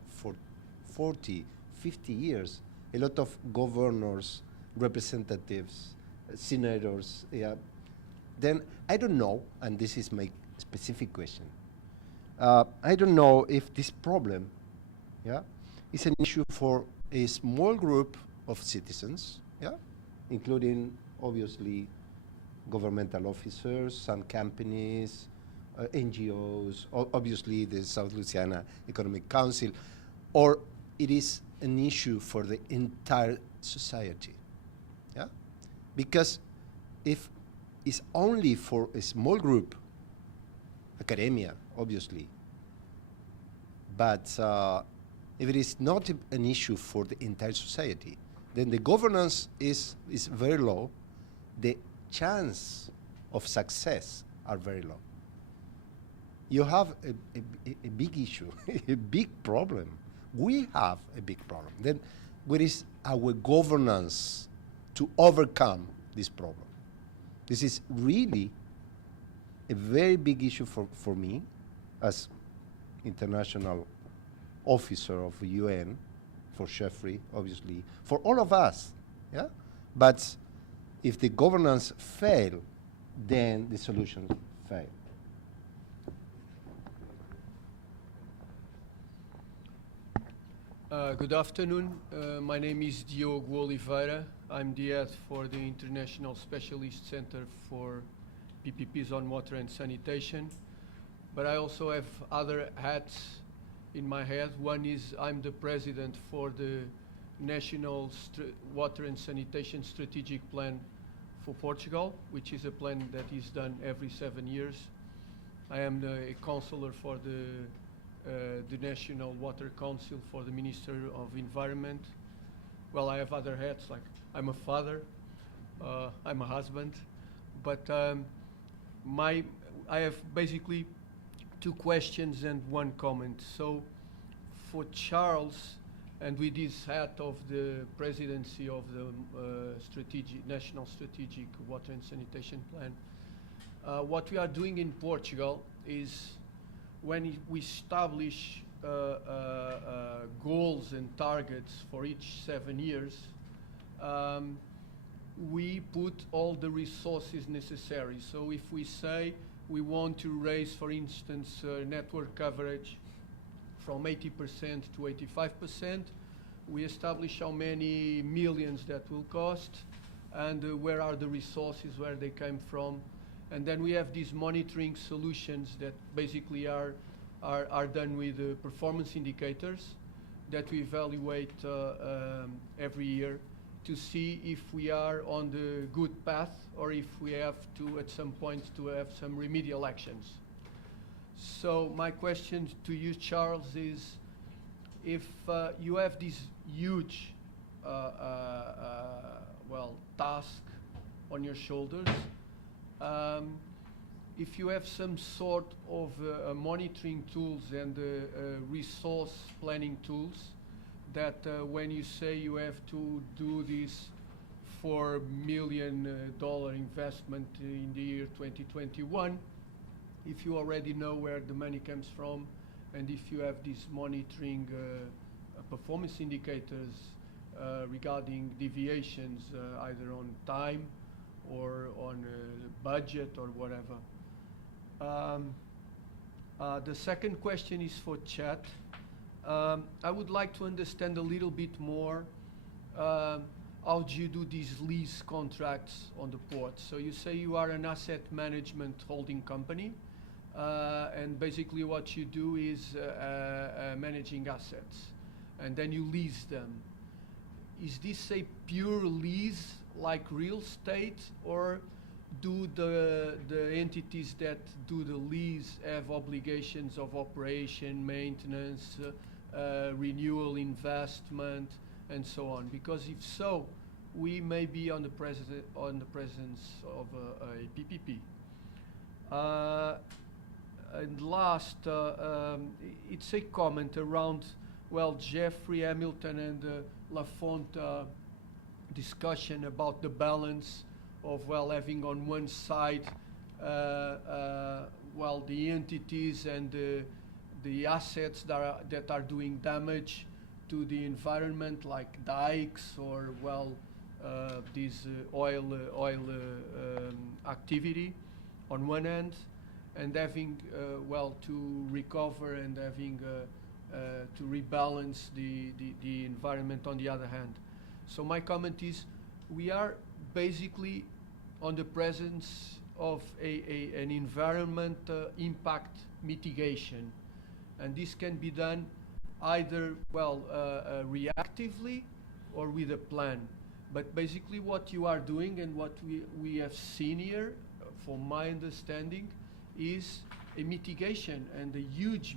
40, 50 years, a lot of governors, representatives, senators, then I don't know, and this is my specific question. I don't know if this problem, is an issue for a small group of citizens, including obviously governmental officers, some companies, NGOs, obviously the South Louisiana Economic Council, or it is an issue for the entire society. Yeah? Because if it's only for a small group, academia, obviously, but if it is not an issue for the entire society, then the governance is very low, the chance of success are very low. You have a big issue, a big problem. We have a big problem. Then what is our governance to overcome this problem? This is really a very big issue for me as international officer of the UN, for Jeffrey, obviously, for all of us, yeah? But if the governance fail, then the solutions fail. Good afternoon. My name is Diogo Oliveira. I'm the head for the International Specialist Center for PPPs on Water and Sanitation. But I also have other hats in my head. One is I'm the president for the National Water and Sanitation Strategic Plan for Portugal, which is a plan that is done every 7 years. I am a counselor for the National Water Council for the Minister of Environment. Well, I have other hats, like I'm a father, I'm a husband, but I have basically 2 questions and 1 comment. So for Charles, and with this hat of the presidency of the National Strategic Water and Sanitation Plan, what we are doing in Portugal is when we establish goals and targets for each 7 years, we put all the resources necessary. So if we say we want to raise, for instance, network coverage from 80% to 85%, we establish how many millions that will cost and where are the resources, where they came from. And then we have these monitoring solutions that basically are done with performance indicators that we evaluate every year to see if we are on the good path or if we have to, at some point, to have some remedial actions. So my question to you, Charles, is if you have this huge, task on your shoulders, if you have some sort of monitoring tools and resource planning tools that when you say you have to do this $4 million investment in the year 2021, if you already know where the money comes from and if you have these monitoring performance indicators regarding deviations either on time or on budget or whatever. The second question is for Chet. I would like to understand a little bit more how do you do these lease contracts on the port? So you say you are an asset management holding company, and basically what you do is managing assets, and then you lease them. Is this a pure lease like real estate, or do the entities that do the lease have obligations of operation, maintenance, renewal, investment, and so on? Because if so, we may be on the presence of a PPP. And last, it's a comment around, well, Jeffrey Hamilton and Lafont discussion about the balance of, well, having on one side, well, the entities and the assets that are doing damage to the environment, like dikes or, well, this oil activity on one end, and having, well, to recover and having to rebalance the environment on the other hand. So my comment is, we are basically on the presence of an environment impact mitigation. And this can be done either, well, reactively or with a plan. But basically what you are doing and what we have seen here, from my understanding, is a mitigation, and a huge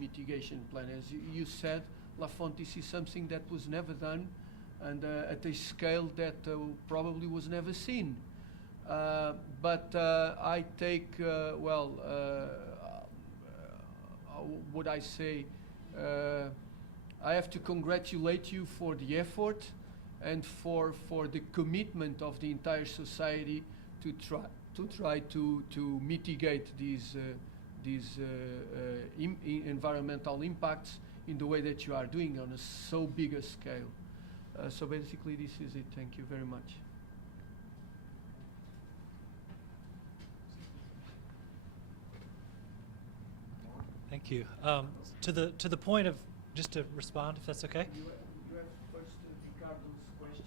mitigation plan. As you said, La Fontis is something that was never done, and at a scale that probably was never seen. But I take, well, would I say, I have to congratulate you for the effort and for the commitment of the entire society to try to mitigate these environmental impacts in the way that you are doing on a so big a scale. So basically this is it. Thank you very much. Thank you. To the point of, just to respond, if that's okay. You have first Ricardo's question.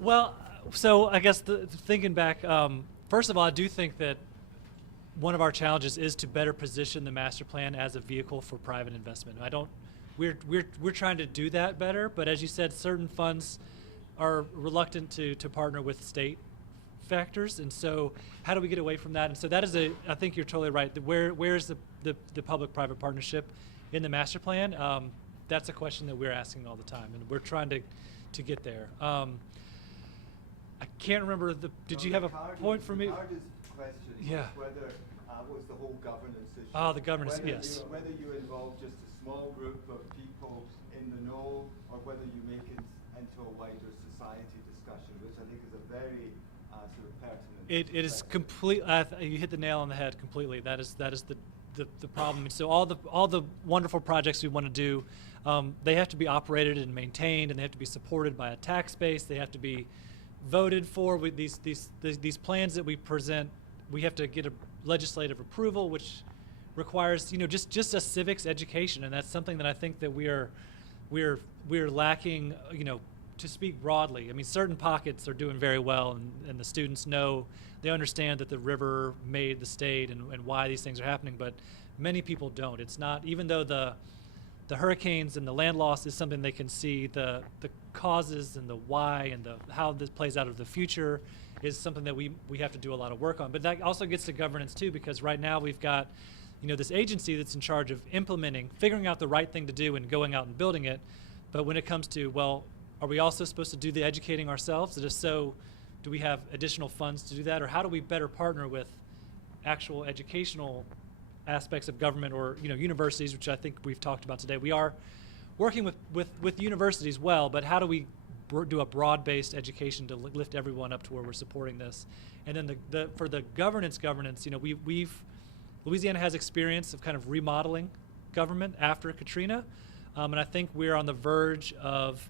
Well, so I guess thinking back, first of all, I do think that one of our challenges is to better position the master plan as a vehicle for private investment. We're trying to do that better, but as you said, certain funds are reluctant to partner with state factors, and so how do we get away from that? And so that is I think you're totally right. Where is the public-private partnership in the master plan? That's a question that we're asking all the time, and we're trying to get there. I can't remember did you have a point for me? Ricardo's question Yeah. was whether was the whole governance issue. Oh, the governance, Whether yes. Whether you involve just a small group of people in the know, or whether you make it into a wider society discussion, which I think is a very sort of pertinent. It is complete. You hit the nail on the head completely. That is the problem. And so all the wonderful projects we want to do, they have to be operated and maintained, and they have to be supported by a tax base. They have to be voted for. With these plans that we present, we have to get a legislative approval, which requires just a civics education, and that's something that I think that we're lacking. To speak broadly, I mean, certain pockets are doing very well, and the students they understand that the river made the state and why these things are happening, but many people don't. It's not, even though the hurricanes and the land loss is something they can see, the causes and the why and how this plays out of the future is something that we have to do a lot of work on. But that also gets to governance too, because right now we've got this agency that's in charge of implementing, figuring out the right thing to do and going out and building it. But when it comes to, well, are we also supposed to do the educating ourselves? And if so, do we have additional funds to do that? Or how do we better partner with actual educational aspects of government, or universities, which I think we've talked about today? We are working with universities well, but how do we do a broad-based education to lift everyone up to where we're supporting this? And then for the governance, Louisiana has experience of kind of remodeling government after Katrina, and I think we're on the verge of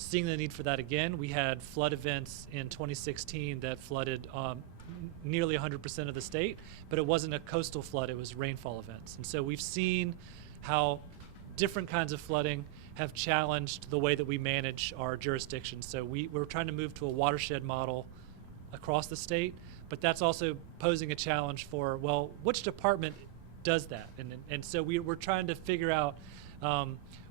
seeing the need for that again. We had flood events in 2016 that flooded nearly 100% of the state, but it wasn't a coastal flood, it was rainfall events. And so we've seen how different kinds of flooding have challenged the way that we manage our jurisdictions. So we're trying to move to a watershed model across the state, but that's also posing a challenge for, well, which department does that? And so we're trying to figure out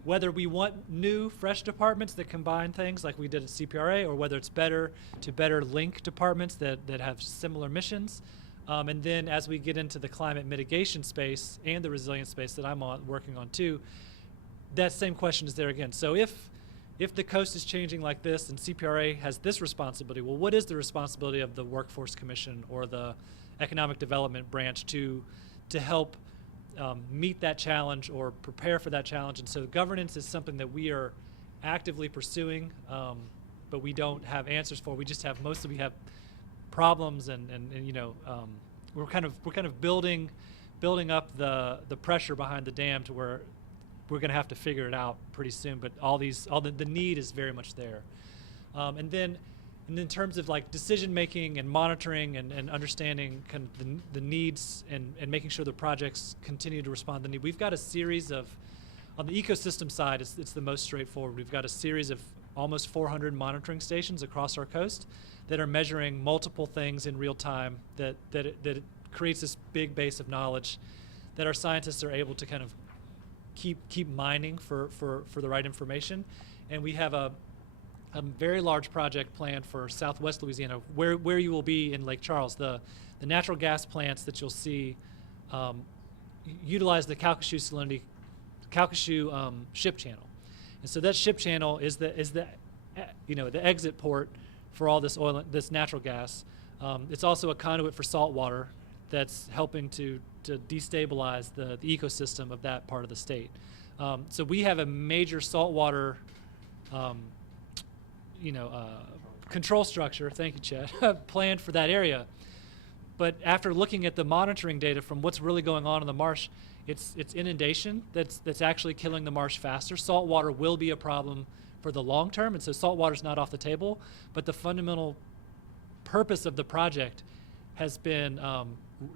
whether we want new, fresh departments that combine things like we did at CPRA, or whether it's better to link departments that have similar missions. And then as we get into the climate mitigation space and the resilience space that I'm working on too, that same question is there again. So if the coast is changing like this and CPRA has this responsibility, well, what is the responsibility of the Workforce Commission or the Economic Development Branch to help meet that challenge or prepare for that challenge? And so governance is something that we are actively pursuing, but we don't have answers for. We just have we have problems, and we're kind of building up the pressure behind the dam to where we're going to have to figure it out pretty soon. But the need is very much there, and then in terms of like decision making and monitoring and understanding kind of the needs and making sure the projects continue to respond to the need, we've got a series of, on the ecosystem side, it's the most straightforward. We've got a series of almost 400 monitoring stations across our coast that are measuring multiple things in real time that it creates this big base of knowledge that our scientists are able to kind of keep mining for the right information. And we have a very large project planned for Southwest Louisiana, where you will be in Lake Charles. The natural gas plants that you'll see utilize the Calcasieu ship channel, and so that ship channel is the exit port for all this oil, this natural gas. It's also a conduit for salt water that's helping to destabilize the ecosystem of that part of the state. So we have a major saltwater control structure, thank you, Chet, planned for that area. But after looking at the monitoring data from what's really going on in the marsh, it's inundation that's actually killing the marsh faster. Saltwater will be a problem for the long term, and so saltwater's not off the table, but the fundamental purpose of the project has been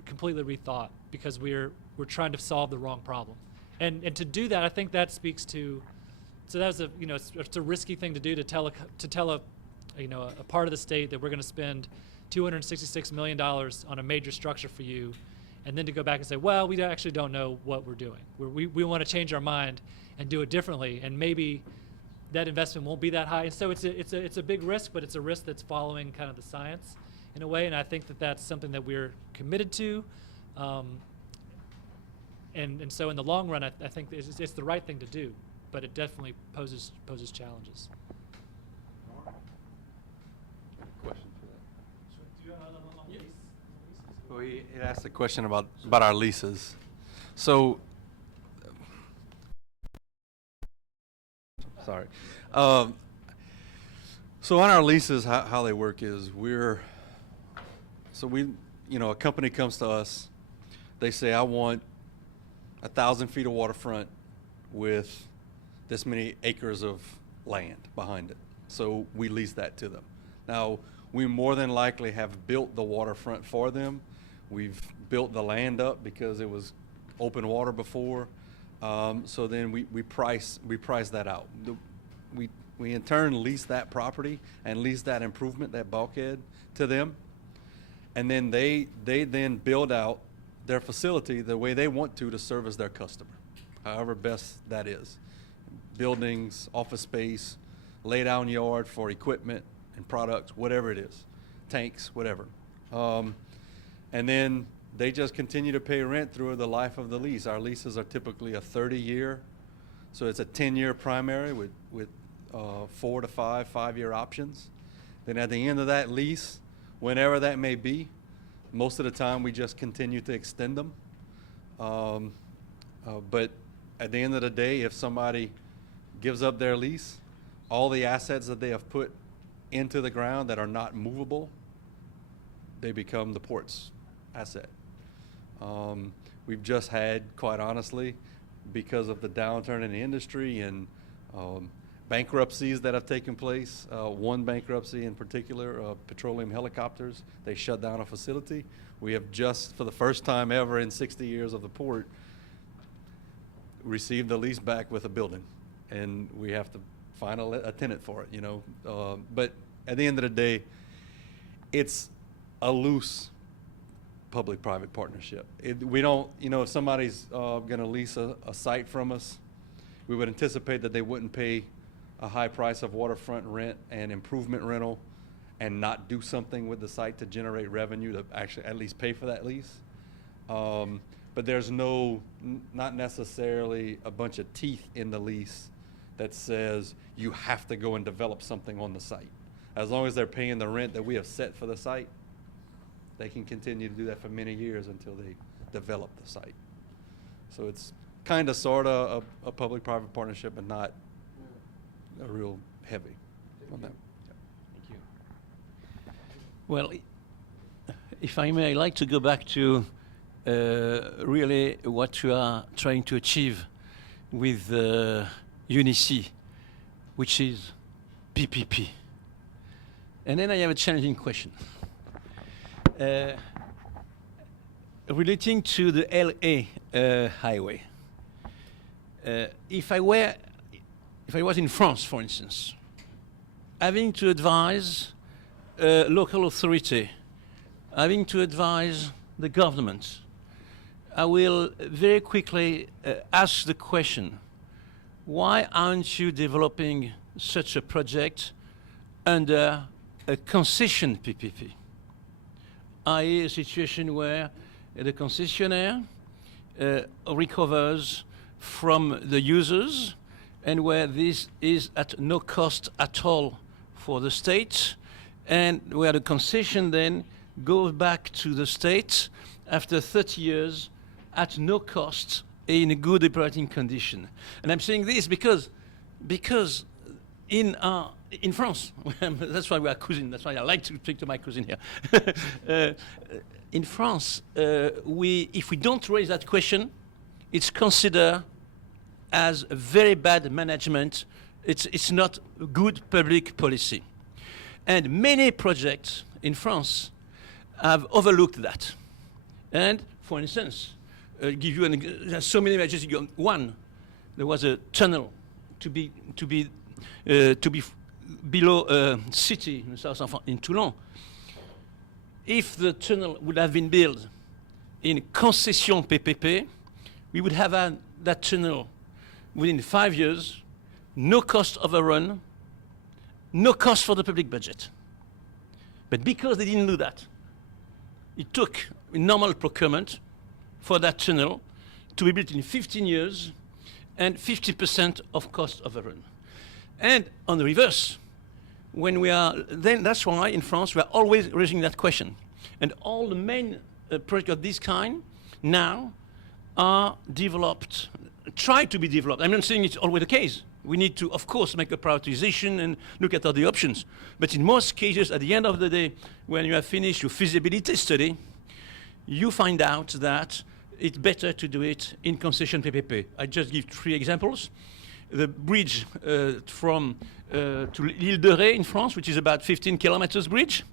completely rethought because we're trying to solve the wrong problem. And to do that, I think that speaks to, so that was it's a risky thing to do, to tell a part of the state that we're going to spend $266 million on a major structure for you, and then to go back and say, well, we actually don't know what we're doing. We want to change our mind and do it differently, and maybe that investment won't be that high. And so it's a big risk, but it's a risk that's following kind of the science in a way, and I think that that's something that we're committed to. And so in the long run, I think it's the right thing to do, but it definitely poses challenges. Question for that? Do you have another one on lease? Well, he asked a question about our leases. So, sorry. So on our leases, how they work is a company comes to us, they say, I want 1,000 feet of waterfront with this many acres of land behind it. So we lease that to them. Now, we more than likely have built the waterfront for them. We've built the land up because it was open water before. So then we price that out. We in turn lease that property and lease that improvement, that bulkhead, to them. And then they then build out their facility the way they want to service their customer, however best that is. Buildings, office space, lay down yard for equipment and products, whatever it is, tanks, whatever. And then they just continue to pay rent through the life of the lease. Our leases are typically a 30-year, so it's a 10-year primary with 4 to 5-year options. Then at the end of that lease, whenever that may be, most of the time we just continue to extend them. But at the end of the day, if somebody gives up their lease, all the assets that they have put into the ground that are not movable, they become the port's asset. We've just had, quite honestly, because of the downturn in the industry and bankruptcies that have taken place, one bankruptcy in particular, Petroleum Helicopters, they shut down a facility. We have just, for the first time ever in 60 years of the port, received the lease back with a building, and we have to find a tenant for it, but at the end of the day, it's a loose public-private partnership. We don't, if somebody's going to lease a site from us, we would anticipate that they wouldn't pay a high price of waterfront rent and improvement rental and not do something with the site to generate revenue to actually at least pay for that lease. But there's not necessarily a bunch of teeth in the lease that says you have to go and develop something on the site. As long as they're paying the rent that we have set for the site, they can continue to do that for many years until they develop the site. So it's kind of, sort of a public-private partnership, but not a real heavy on that. Thank you. Well, if I may, I'd like to go back to really what you are trying to achieve with UNICE, which is PPP. And then I have a challenging question. Relating to the LA highway, if I was in France, for instance, having to advise local authority, having to advise the government, I will very quickly ask the question, why aren't you developing such a project under a concession PPP? i.e. a situation where the concessionaire recovers from the users and where this is at no cost at all for the state, and where the concession then goes back to the state after 30 years at no cost in a good operating condition. And I'm saying this because in France, that's why we are cousin, that's why I like to speak to my cousin here. In France, if we don't raise that question, it's considered as a very bad management. It's not good public policy. And many projects in France have overlooked that. And for instance, give you there's so many images. One, there was a tunnel to be below city in the south of in Toulon. If the tunnel would have been built in concession PPP, we would have had that tunnel within 5 years, no cost overrun, no cost for the public budget. But because they didn't do that, it took normal procurement for that tunnel to be built in 15 years and 50% of cost overrun. And on the reverse, when we are, then that's why in France we are always raising that question. And all the main projects of this kind now are developed, try to be developed. I'm not saying it's always the case. We need to, of course, make a prioritization and look at all the options. But in most cases, at the end of the day, when you have finished your feasibility study, you find out that it's better to do it in concession PPP. I just give 3 examples. The bridge from to l'Île de Ré in France, which is about 15 kilometers bridge.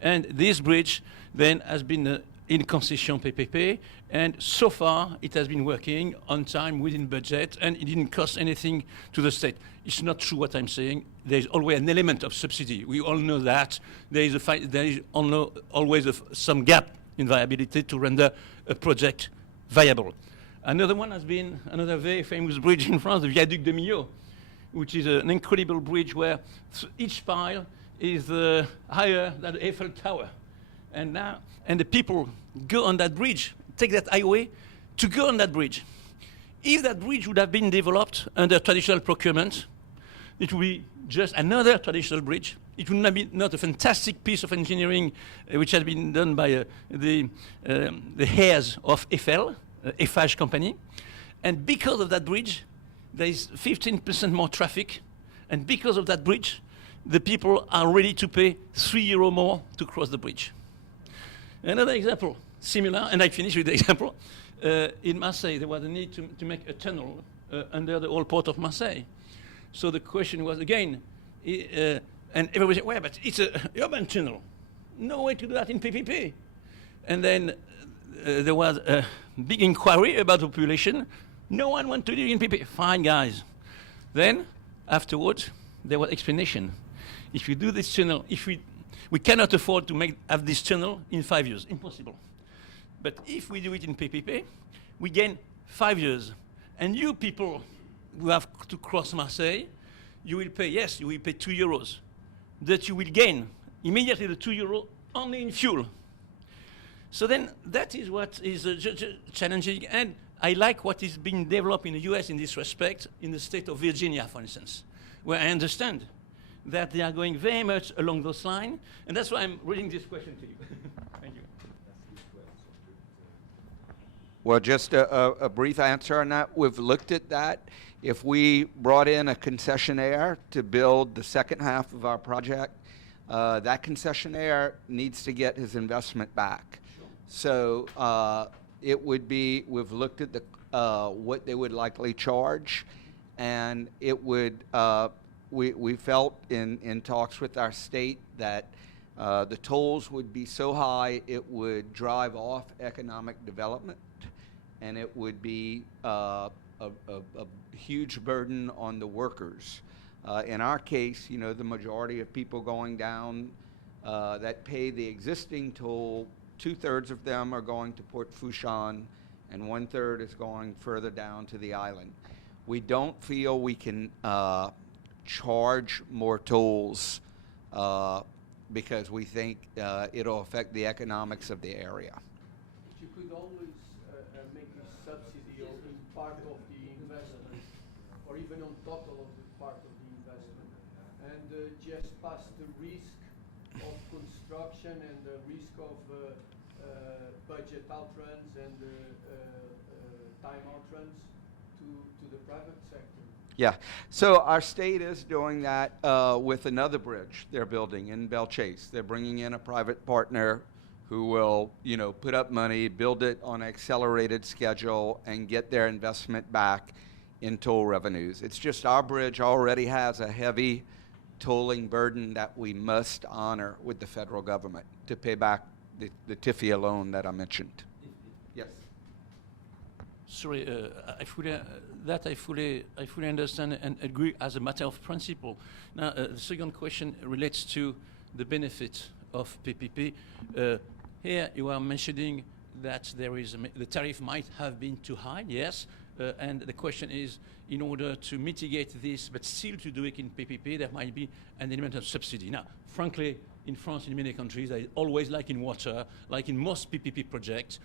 And this bridge then has been in concession PPP, and so far it has been working on time, within budget, and it didn't cost anything to the state. It's not true what I'm saying. There's always an element of subsidy. We all know that. There is always some gap in viability to render a project viable. Another one has been another very famous bridge in France, the Viaduc de Millau, which is an incredible bridge where each pile is higher than the Eiffel Tower. And the people go on that bridge, take that highway to go on that bridge. If that bridge would have been developed under traditional procurement, it would be just another traditional bridge. It would not be a fantastic piece of engineering which has been done by the heirs of Eiffel, Eiffage company. And because of that bridge, there is 15% more traffic. And because of that bridge, the people are ready to pay €3 more to cross the bridge. Another example, similar, and I finish with the example. In Marseille, there was a need to make a tunnel under the old port of Marseille. So the question was, again, and everybody said, well, but it's an urban tunnel. No way to do that in PPP. And then there was a big inquiry about the population. No one wanted to do it in PPP. Fine, guys. Then, afterwards, there was explanation. If you do this tunnel, we cannot afford to have this tunnel in 5 years. Impossible. But if we do it in PPP, we gain 5 years. And you people who have to cross Marseille, you will pay, yes, you will pay €2. That you will gain immediately the €2 only in fuel. So then that is what is challenging. And I like what is being developed in the US in this respect, in the state of Virginia, for instance, where I understand that they are going very much along those lines. And that's why I'm reading this question to you. Thank you. Well, just a brief answer on that. We've looked at that. If we brought in a concessionaire to build the second half of our project, that concessionaire needs to get his investment back. So it would be, we've looked at what they would likely charge, and it would, we felt in talks with our state that the tolls would be so high it would drive off economic development, and it would be a huge burden on the workers. In our case, you know, the majority of people going down that pay the existing toll, 2/3 of them are going to Port Fourchon, and 1/3 is going further down to the island. We don't feel we can charge more tolls because we think it'll affect the economics of the area. You could always make a subsidy in part of the investment, or even on total of the part of the investment, and just pass the risk of construction and the risk of budget outruns and time outruns to the private sector. Yeah, so our state is doing that with another bridge they're building in Belle Chase. They're bringing in a private partner who will, you know, put up money, build it on an accelerated schedule, and get their investment back in toll revenues. It's just our bridge already has a heavy tolling burden that we must honor with the federal government to pay back the TIFIA loan that I mentioned. Yes. Sorry, I fully understand and agree as a matter of principle. Now, the second question relates to the benefit of PPP. Here you are mentioning that the tariff might have been too high, yes, and the question is, in order to mitigate this, but still to do it in PPP, there might be an element of subsidy. Now, frankly, in France, in many countries, always like in water, like in most PPP projects,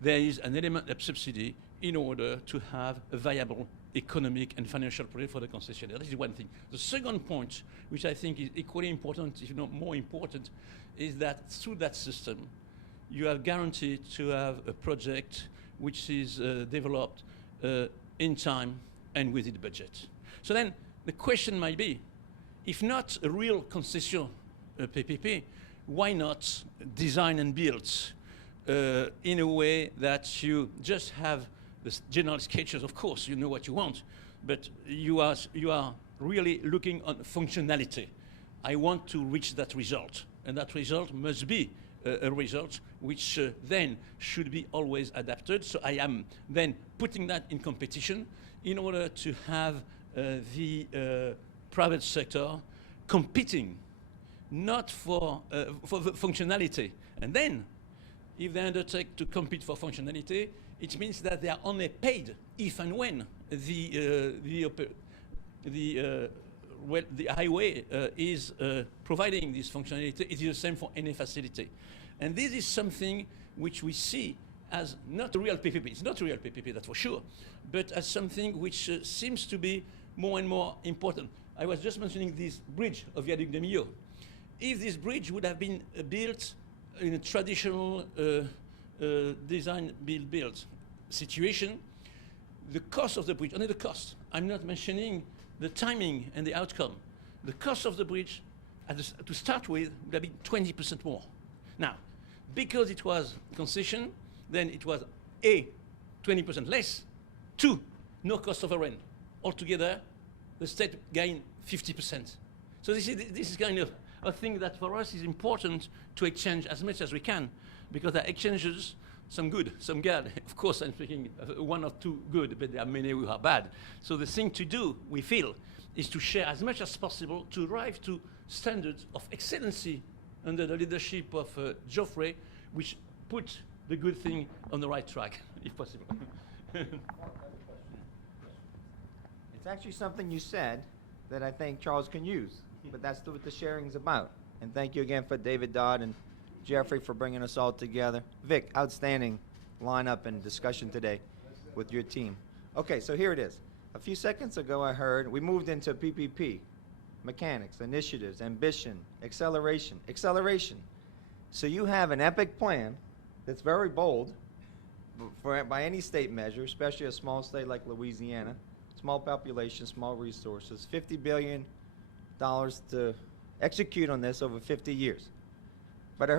there is an element of subsidy in order to have a viable economic and financial project for the concessionaire. That is one thing. The second point, which I think is equally important, if not more important, is that through that system, you are guaranteed to have a project which is developed in time and within the budget. So then the question might be, if not a real concession PPP, why not design and build in a way that you just have the general sketches? Of course, you know what you want, but you are really looking on functionality. I want to reach that result, and that result must be a result which then should be always adapted. So I am then putting that in competition in order to have the private sector competing not for the functionality. And then, if they undertake to compete for functionality, it means that they are only paid if and when the highway is providing this functionality. It is the same for any facility. And this is something which we see as not a real PPP. It's not a real PPP, that's for sure, but as something which seems to be more and more important. I was just mentioning this bridge of Viaduc de Millau. If this bridge would have been built in a traditional design build situation, the cost of the bridge, only the cost, I'm not mentioning the timing and the outcome, the cost of the bridge to start with would have been 20% more. Now, because it was concession, then it was A, 20% less, 2, no cost overrun. Altogether, the state gained 50%. So this is kind of a thing that for us is important to exchange as much as we can, because the exchanges, some good, some bad. Of course, I'm speaking of one or two good, but there are many who are bad. So the thing to do, we feel, is to share as much as possible to arrive to standards of excellency under the leadership of Geoffrey, which put the good thing on the right track, if possible. It's actually something you said that I think Charles can use, but that's what the sharing is about. And thank you again for David Dodd and Jeffrey for bringing us all together. Vic, outstanding lineup and discussion today with your team. Okay, so here it is. A few seconds ago I heard we moved into PPP, mechanics, initiatives, ambition, acceleration. So you have an epic plan that's very bold by any state measure, especially a small state like Louisiana, small population, small resources, $50 billion to execute on this over 50 years. But I heard